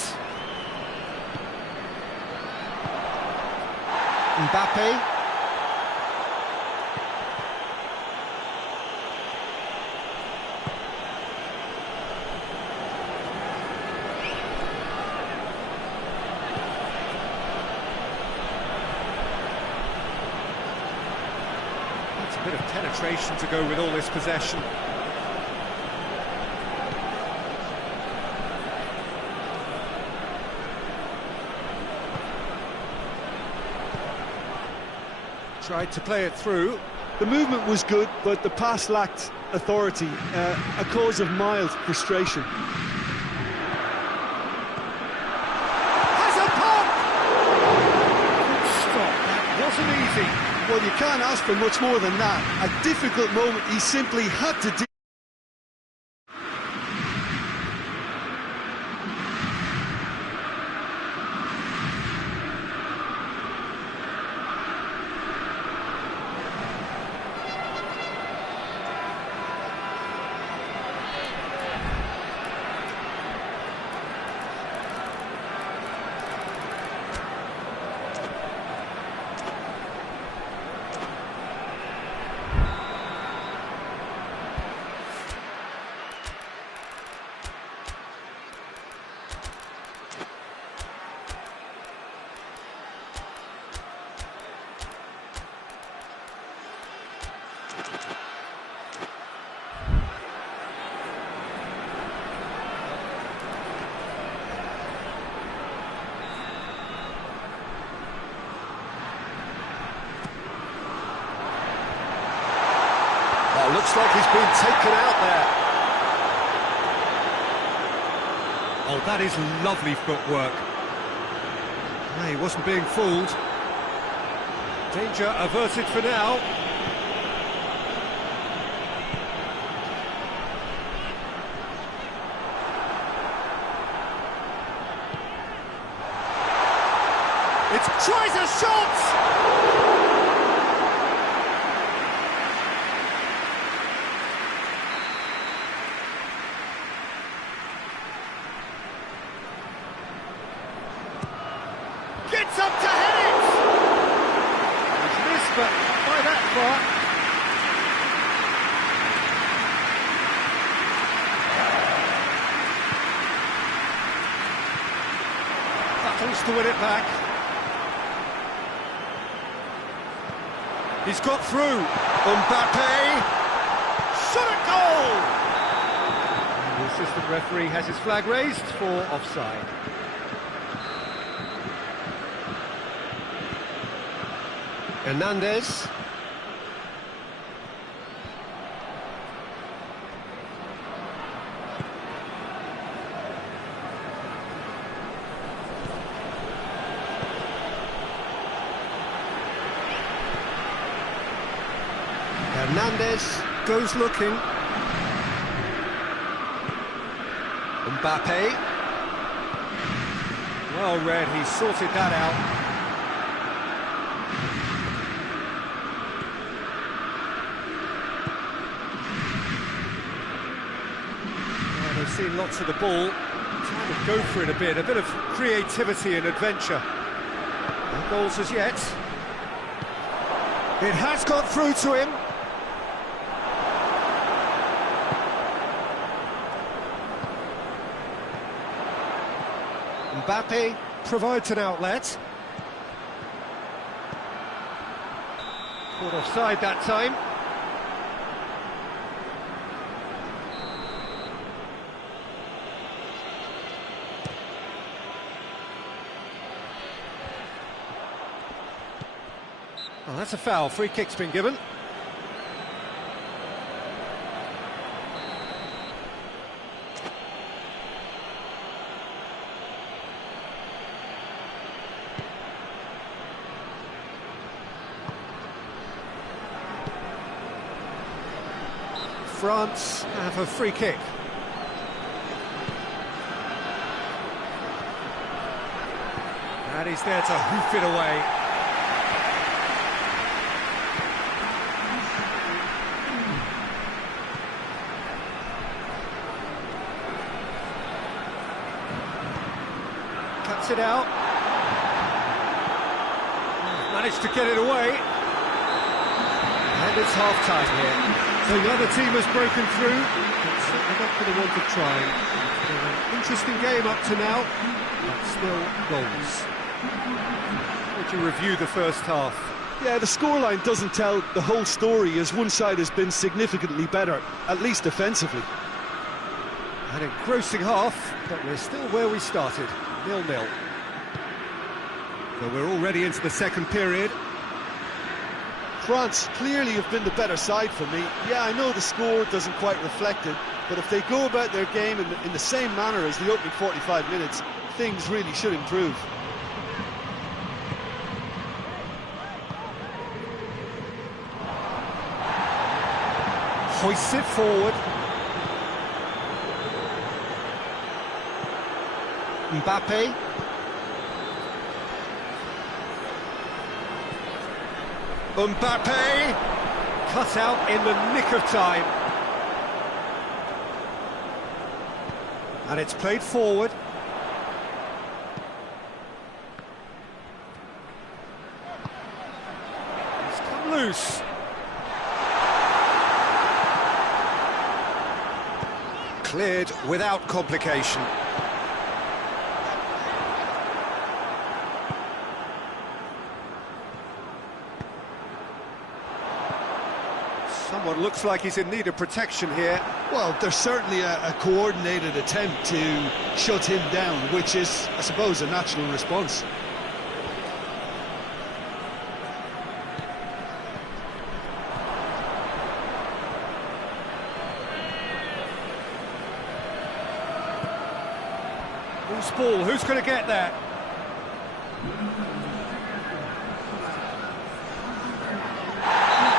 Mbappe. That's a bit of penetration to go with all this possession. Tried to play it through. The movement was good, but the pass lacked authority, a cause of mild frustration. Has a pop! Good stop, that wasn't easy. Well, you can't ask for much more than that. A difficult moment he simply had to do. Looks like he's been taken out there. Oh, that is lovely footwork. No, he wasn't being fooled. Danger averted for now. It tries a shot! Gets up to head it! He's missed, but not by that far. Battles to win it back. He's got through. Mbappe. Shot at goal! The assistant referee has his flag raised for offside. Hernandez. Hernandez goes looking. Mbappe. Well read, he sorted that out. Well, they've seen lots of the ball. Time to go for it a bit of creativity and adventure. No goals as yet. It has got through to him. Mbappe Provides an outlet. caught offside that time. Oh, that's a foul. Free kick's been given. France have a free kick. And he's there to hoof it away. Cuts it out. Managed to get it away. And it's half-time here. So the other team has broken through, but certainly not for the want of trying. It's been an interesting game up to now, but still goals. Would you review the first half? Yeah, the scoreline doesn't tell the whole story, as one side has been significantly better, at least defensively. An engrossing half, but we're still where we started, 0-0. So we're already into the second period. France clearly have been the better side for me. Yeah, I know the score doesn't quite reflect it, but if they go about their game in the same manner as the opening 45 minutes, things really should improve. Hoists it forward. Mbappe. Mbappe, cut out in the nick of time. And it's played forward. It's come loose. Cleared without complication. Someone looks like he's in need of protection here. Well, there's certainly a coordinated attempt to shut him down, which is, I suppose, a natural response. Loose ball, who's going to get that?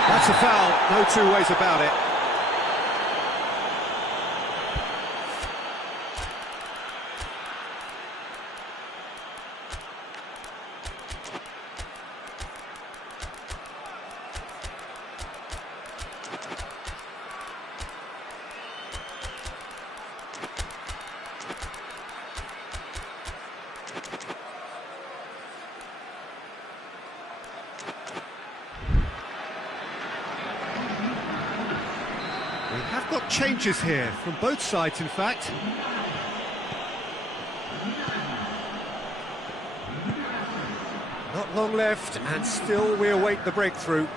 That's a foul, no two ways about it. We have got changes here, from both sides in fact. Not long left, and still we await the breakthrough.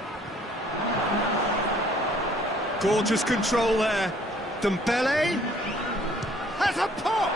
Gorgeous control there. Dembele has a pop!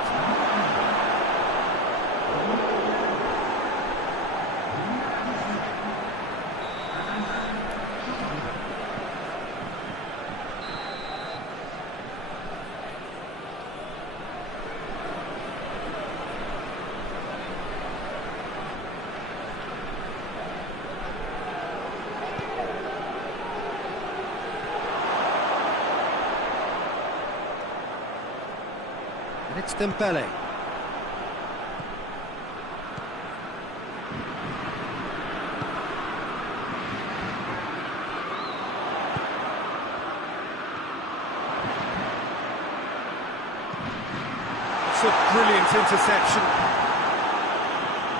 And it's Dembele. It's a brilliant interception.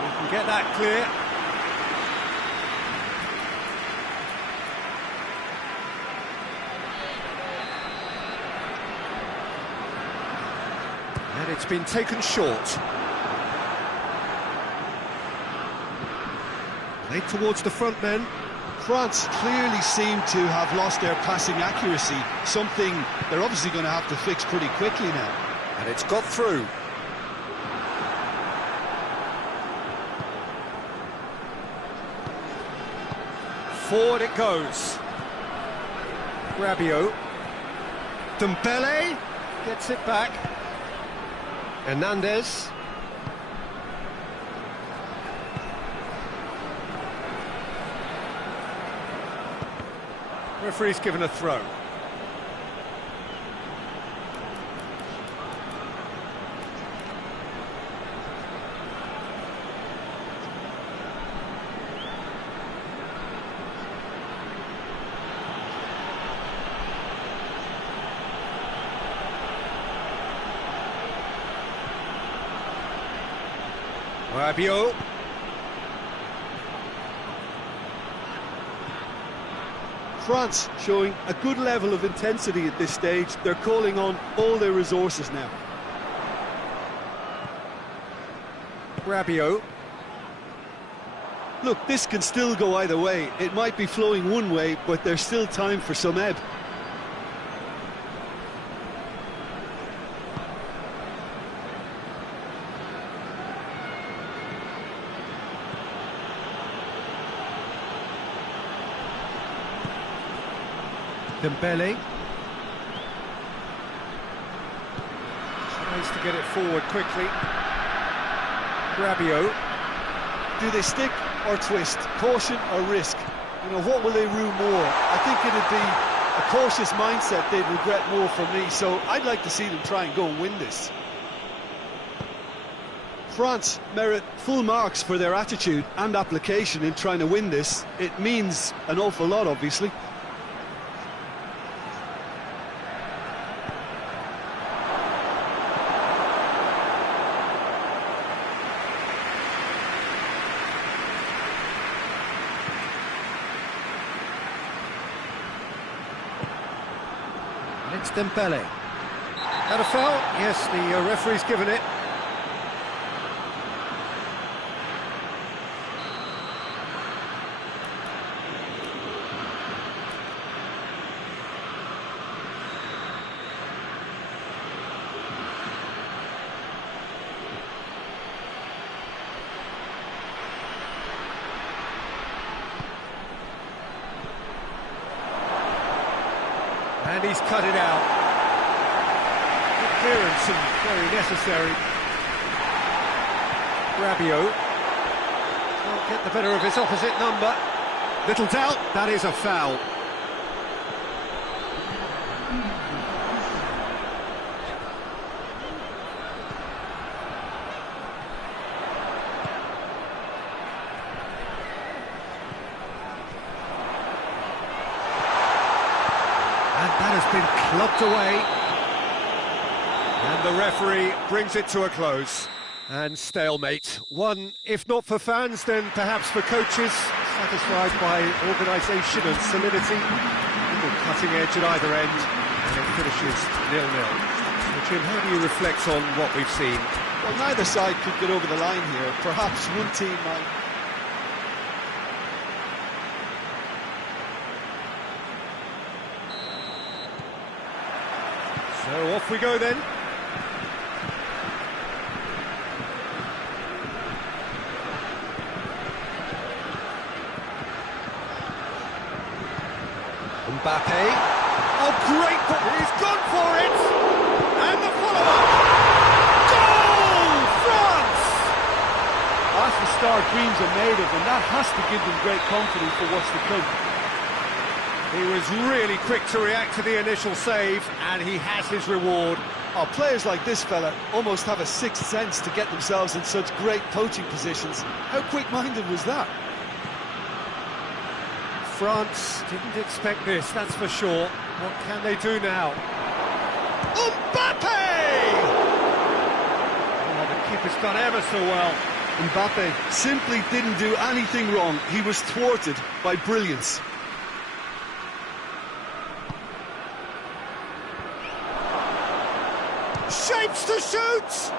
We can get that clear. And it's been taken short. Played towards the front men. France clearly seem to have lost their passing accuracy, something they're obviously going to have to fix pretty quickly now. And it's got through. Forward it goes. Rabiot. Dembele gets it back. Hernandez. Referee's given a throw. Rabiot. France showing a good level of intensity at this stage. They're calling on all their resources now. Rabiot. Look, this can still go either way. It might be flowing one way, but there's still time for some ebb. Dembele tries to get it forward quickly. Rabiot. Do they stick or twist? Caution or risk? You know, what will they rue more? I think it'd be a cautious mindset they'd regret more for me, so I'd like to see them try and go and win this. France merit full marks for their attitude and application in trying to win this. It means an awful lot, obviously. It's Dembele. Had a foul? Yes, the referee's given it. And he's cut it out. Good clearance and very necessary. Rabiot can't get the better of his opposite number. Little doubt, that is a foul. That has been clubbed away. And the referee brings it to a close. And stalemate. One, if not for fans, then perhaps for coaches, satisfied by organisation and solidity. Little cutting edge at either end, and it finishes 0-0. So, Jim, how do you reflect on what we've seen? Well, neither side could get over the line here. Perhaps one team might So off we go then. Mbappe. Oh, great ball! He's gone for it! And the follow-up! Goal! France! That's the start dreams are made of, and that has to give them great confidence for what's to come. He was really quick to react to the initial save, and he has his reward. Oh, players like this fella almost have a sixth sense to get themselves in such great poaching positions. How quick-minded was that? France didn't expect this, that's for sure. What can they do now? Mbappe! Oh, the keeper's done ever so well. Mbappe simply didn't do anything wrong. He was thwarted by brilliance. Shapes to shoot!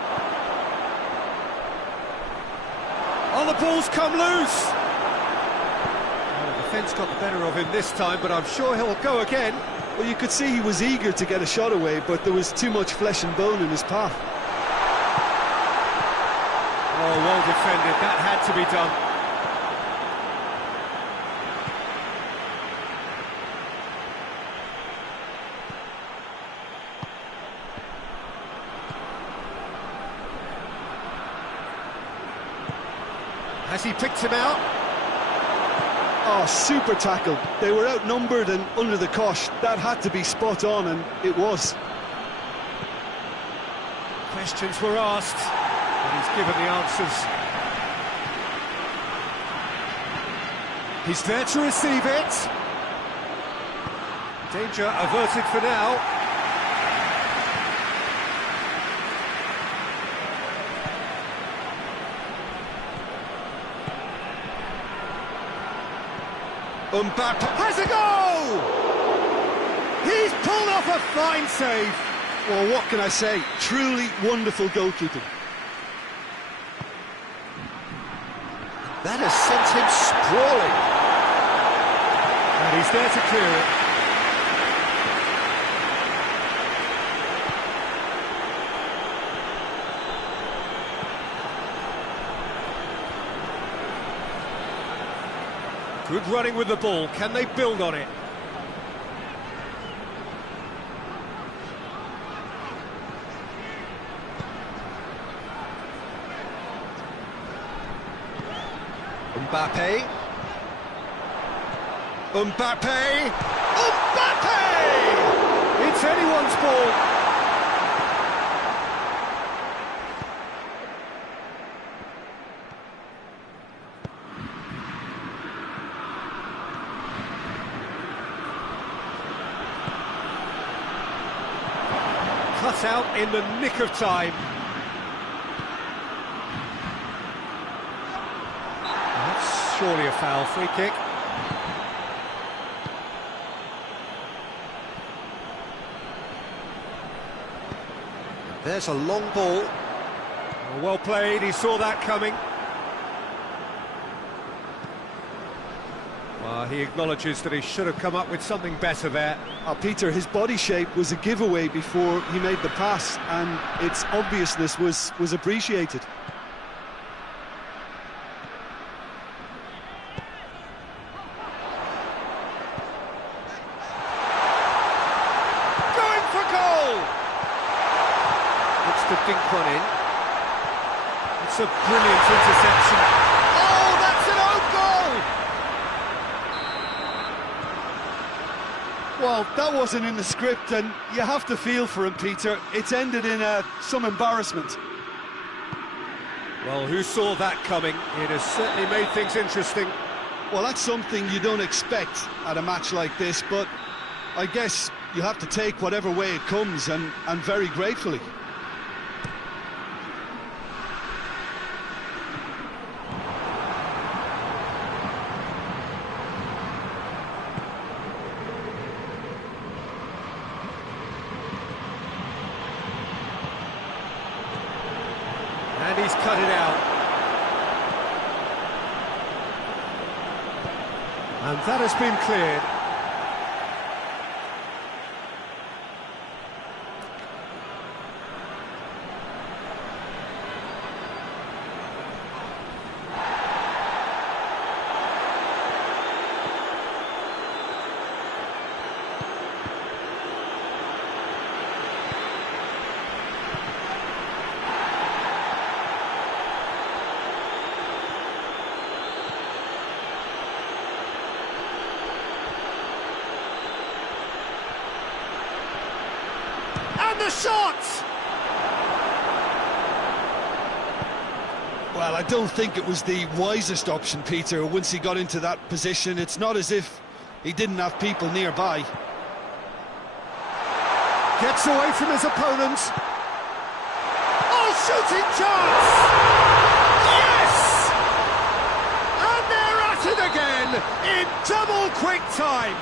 Oh, the ball's come loose! Oh, the defence got the better of him this time, but I'm sure he'll go again. Well, you could see he was eager to get a shot away, but there was too much flesh and bone in his path. Oh, well defended, that had to be done. Has he picked him out? Oh, super tackle. They were outnumbered and under the cosh. That had to be spot on, and it was. Questions were asked, but he's given the answers. He's there to receive it. Danger averted for now. Mbappe Has a goal! He's pulled off a fine save. Well, what can I say? Truly wonderful goalkeeping. That has sent him sprawling. And he's there to clear it. Good running with the ball. Can they build on it? Mbappe. Mbappe! Mbappe! It's anyone's ball. Cut out in the nick of time. That's surely a foul. Free kick. There's a long ball. Oh, well played, he saw that coming. Well, he acknowledges that he should have come up with something better there. Peter, his body shape was a giveaway before he made the pass, and its obviousness was appreciated. Going for goal! Looks to dink one in. It's a brilliant interception. Oh, that's an own goal! Well, that wasn't in the script, and you have to feel for him, Peter. It's ended in some embarrassment. Well, who saw that coming? It has certainly made things interesting. Well, that's something you don't expect at a match like this, but I guess you have to take whatever way it comes, and very gratefully. And he's cut it out. And that has been cleared. the shot! Well, I don't think it was the wisest option, Peter, once he got into that position. It's not as if he didn't have people nearby. Gets away from his opponent. Oh, shooting chance! Yes! And they're at it again in double quick time.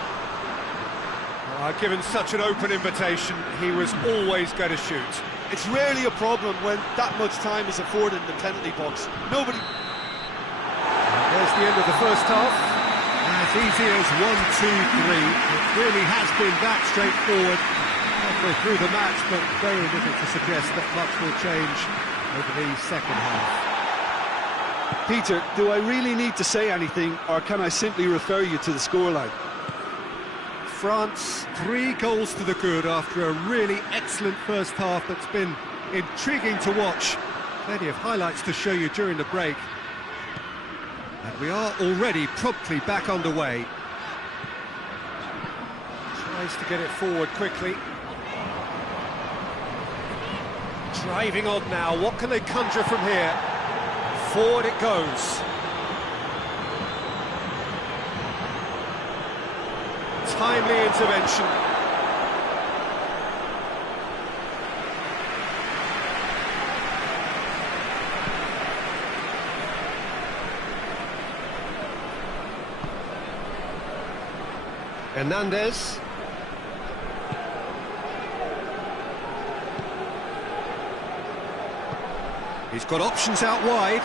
Given such an open invitation, he was always going to shoot. It's rarely a problem when that much time is afforded in the penalty box. Nobody... There's the end of the first half. As easy as 1, 2, 3. It really has been that straightforward halfway through the match, but very little to suggest that much will change over the second half. Peter, do I really need to say anything, or can I simply refer you to the scoreline? France, 3 goals to the good after a really excellent first half that's been intriguing to watch. Plenty of highlights to show you during the break. And we are already promptly back underway. Tries to get it forward quickly. Driving on now, what can they conjure from here? Forward it goes. Timely intervention. Hernandez. He's got options out wide.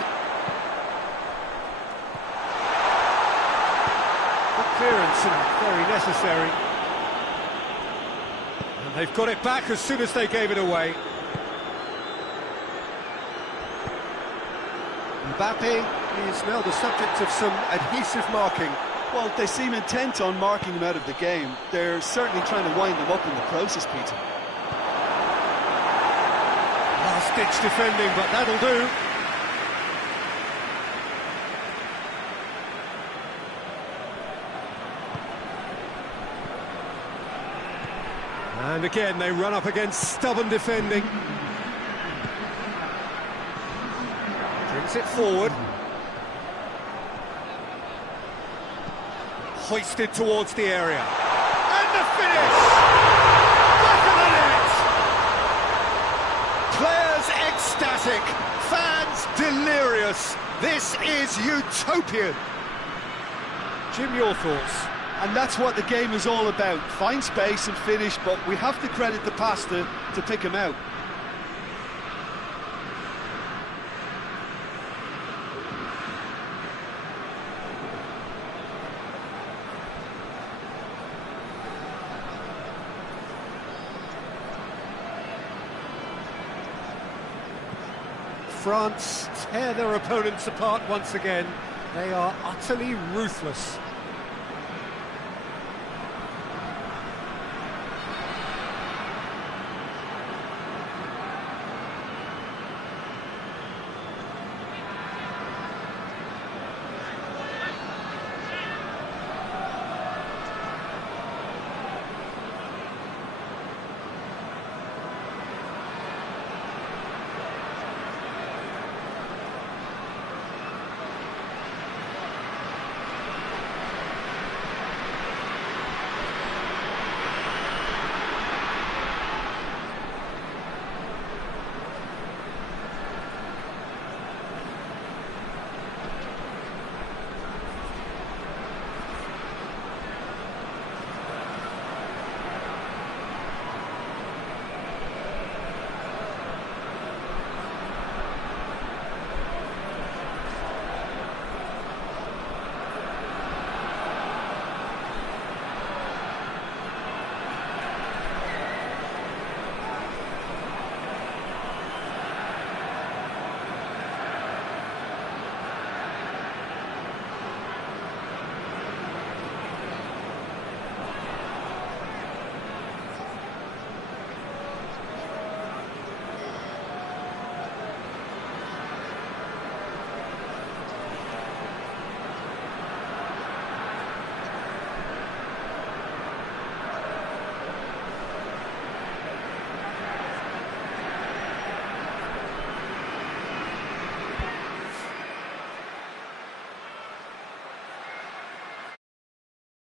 Clearance and very necessary. And they've got it back as soon as they gave it away. Mbappe is now the subject of some adhesive marking. Well, they seem intent on marking him out of the game. They're certainly trying to wind him up in the process, Peter. Last-ditch defending, but that'll do. And again, they run up against stubborn defending. Brings it forward. Hoisted towards the area. And the finish! Back of the net! Players ecstatic, fans delirious. This is utopian. Jim, your thoughts? And that's what the game is all about. Find space and finish, but we have to credit the pass to pick him out. France tear their opponents apart once again. They are utterly ruthless.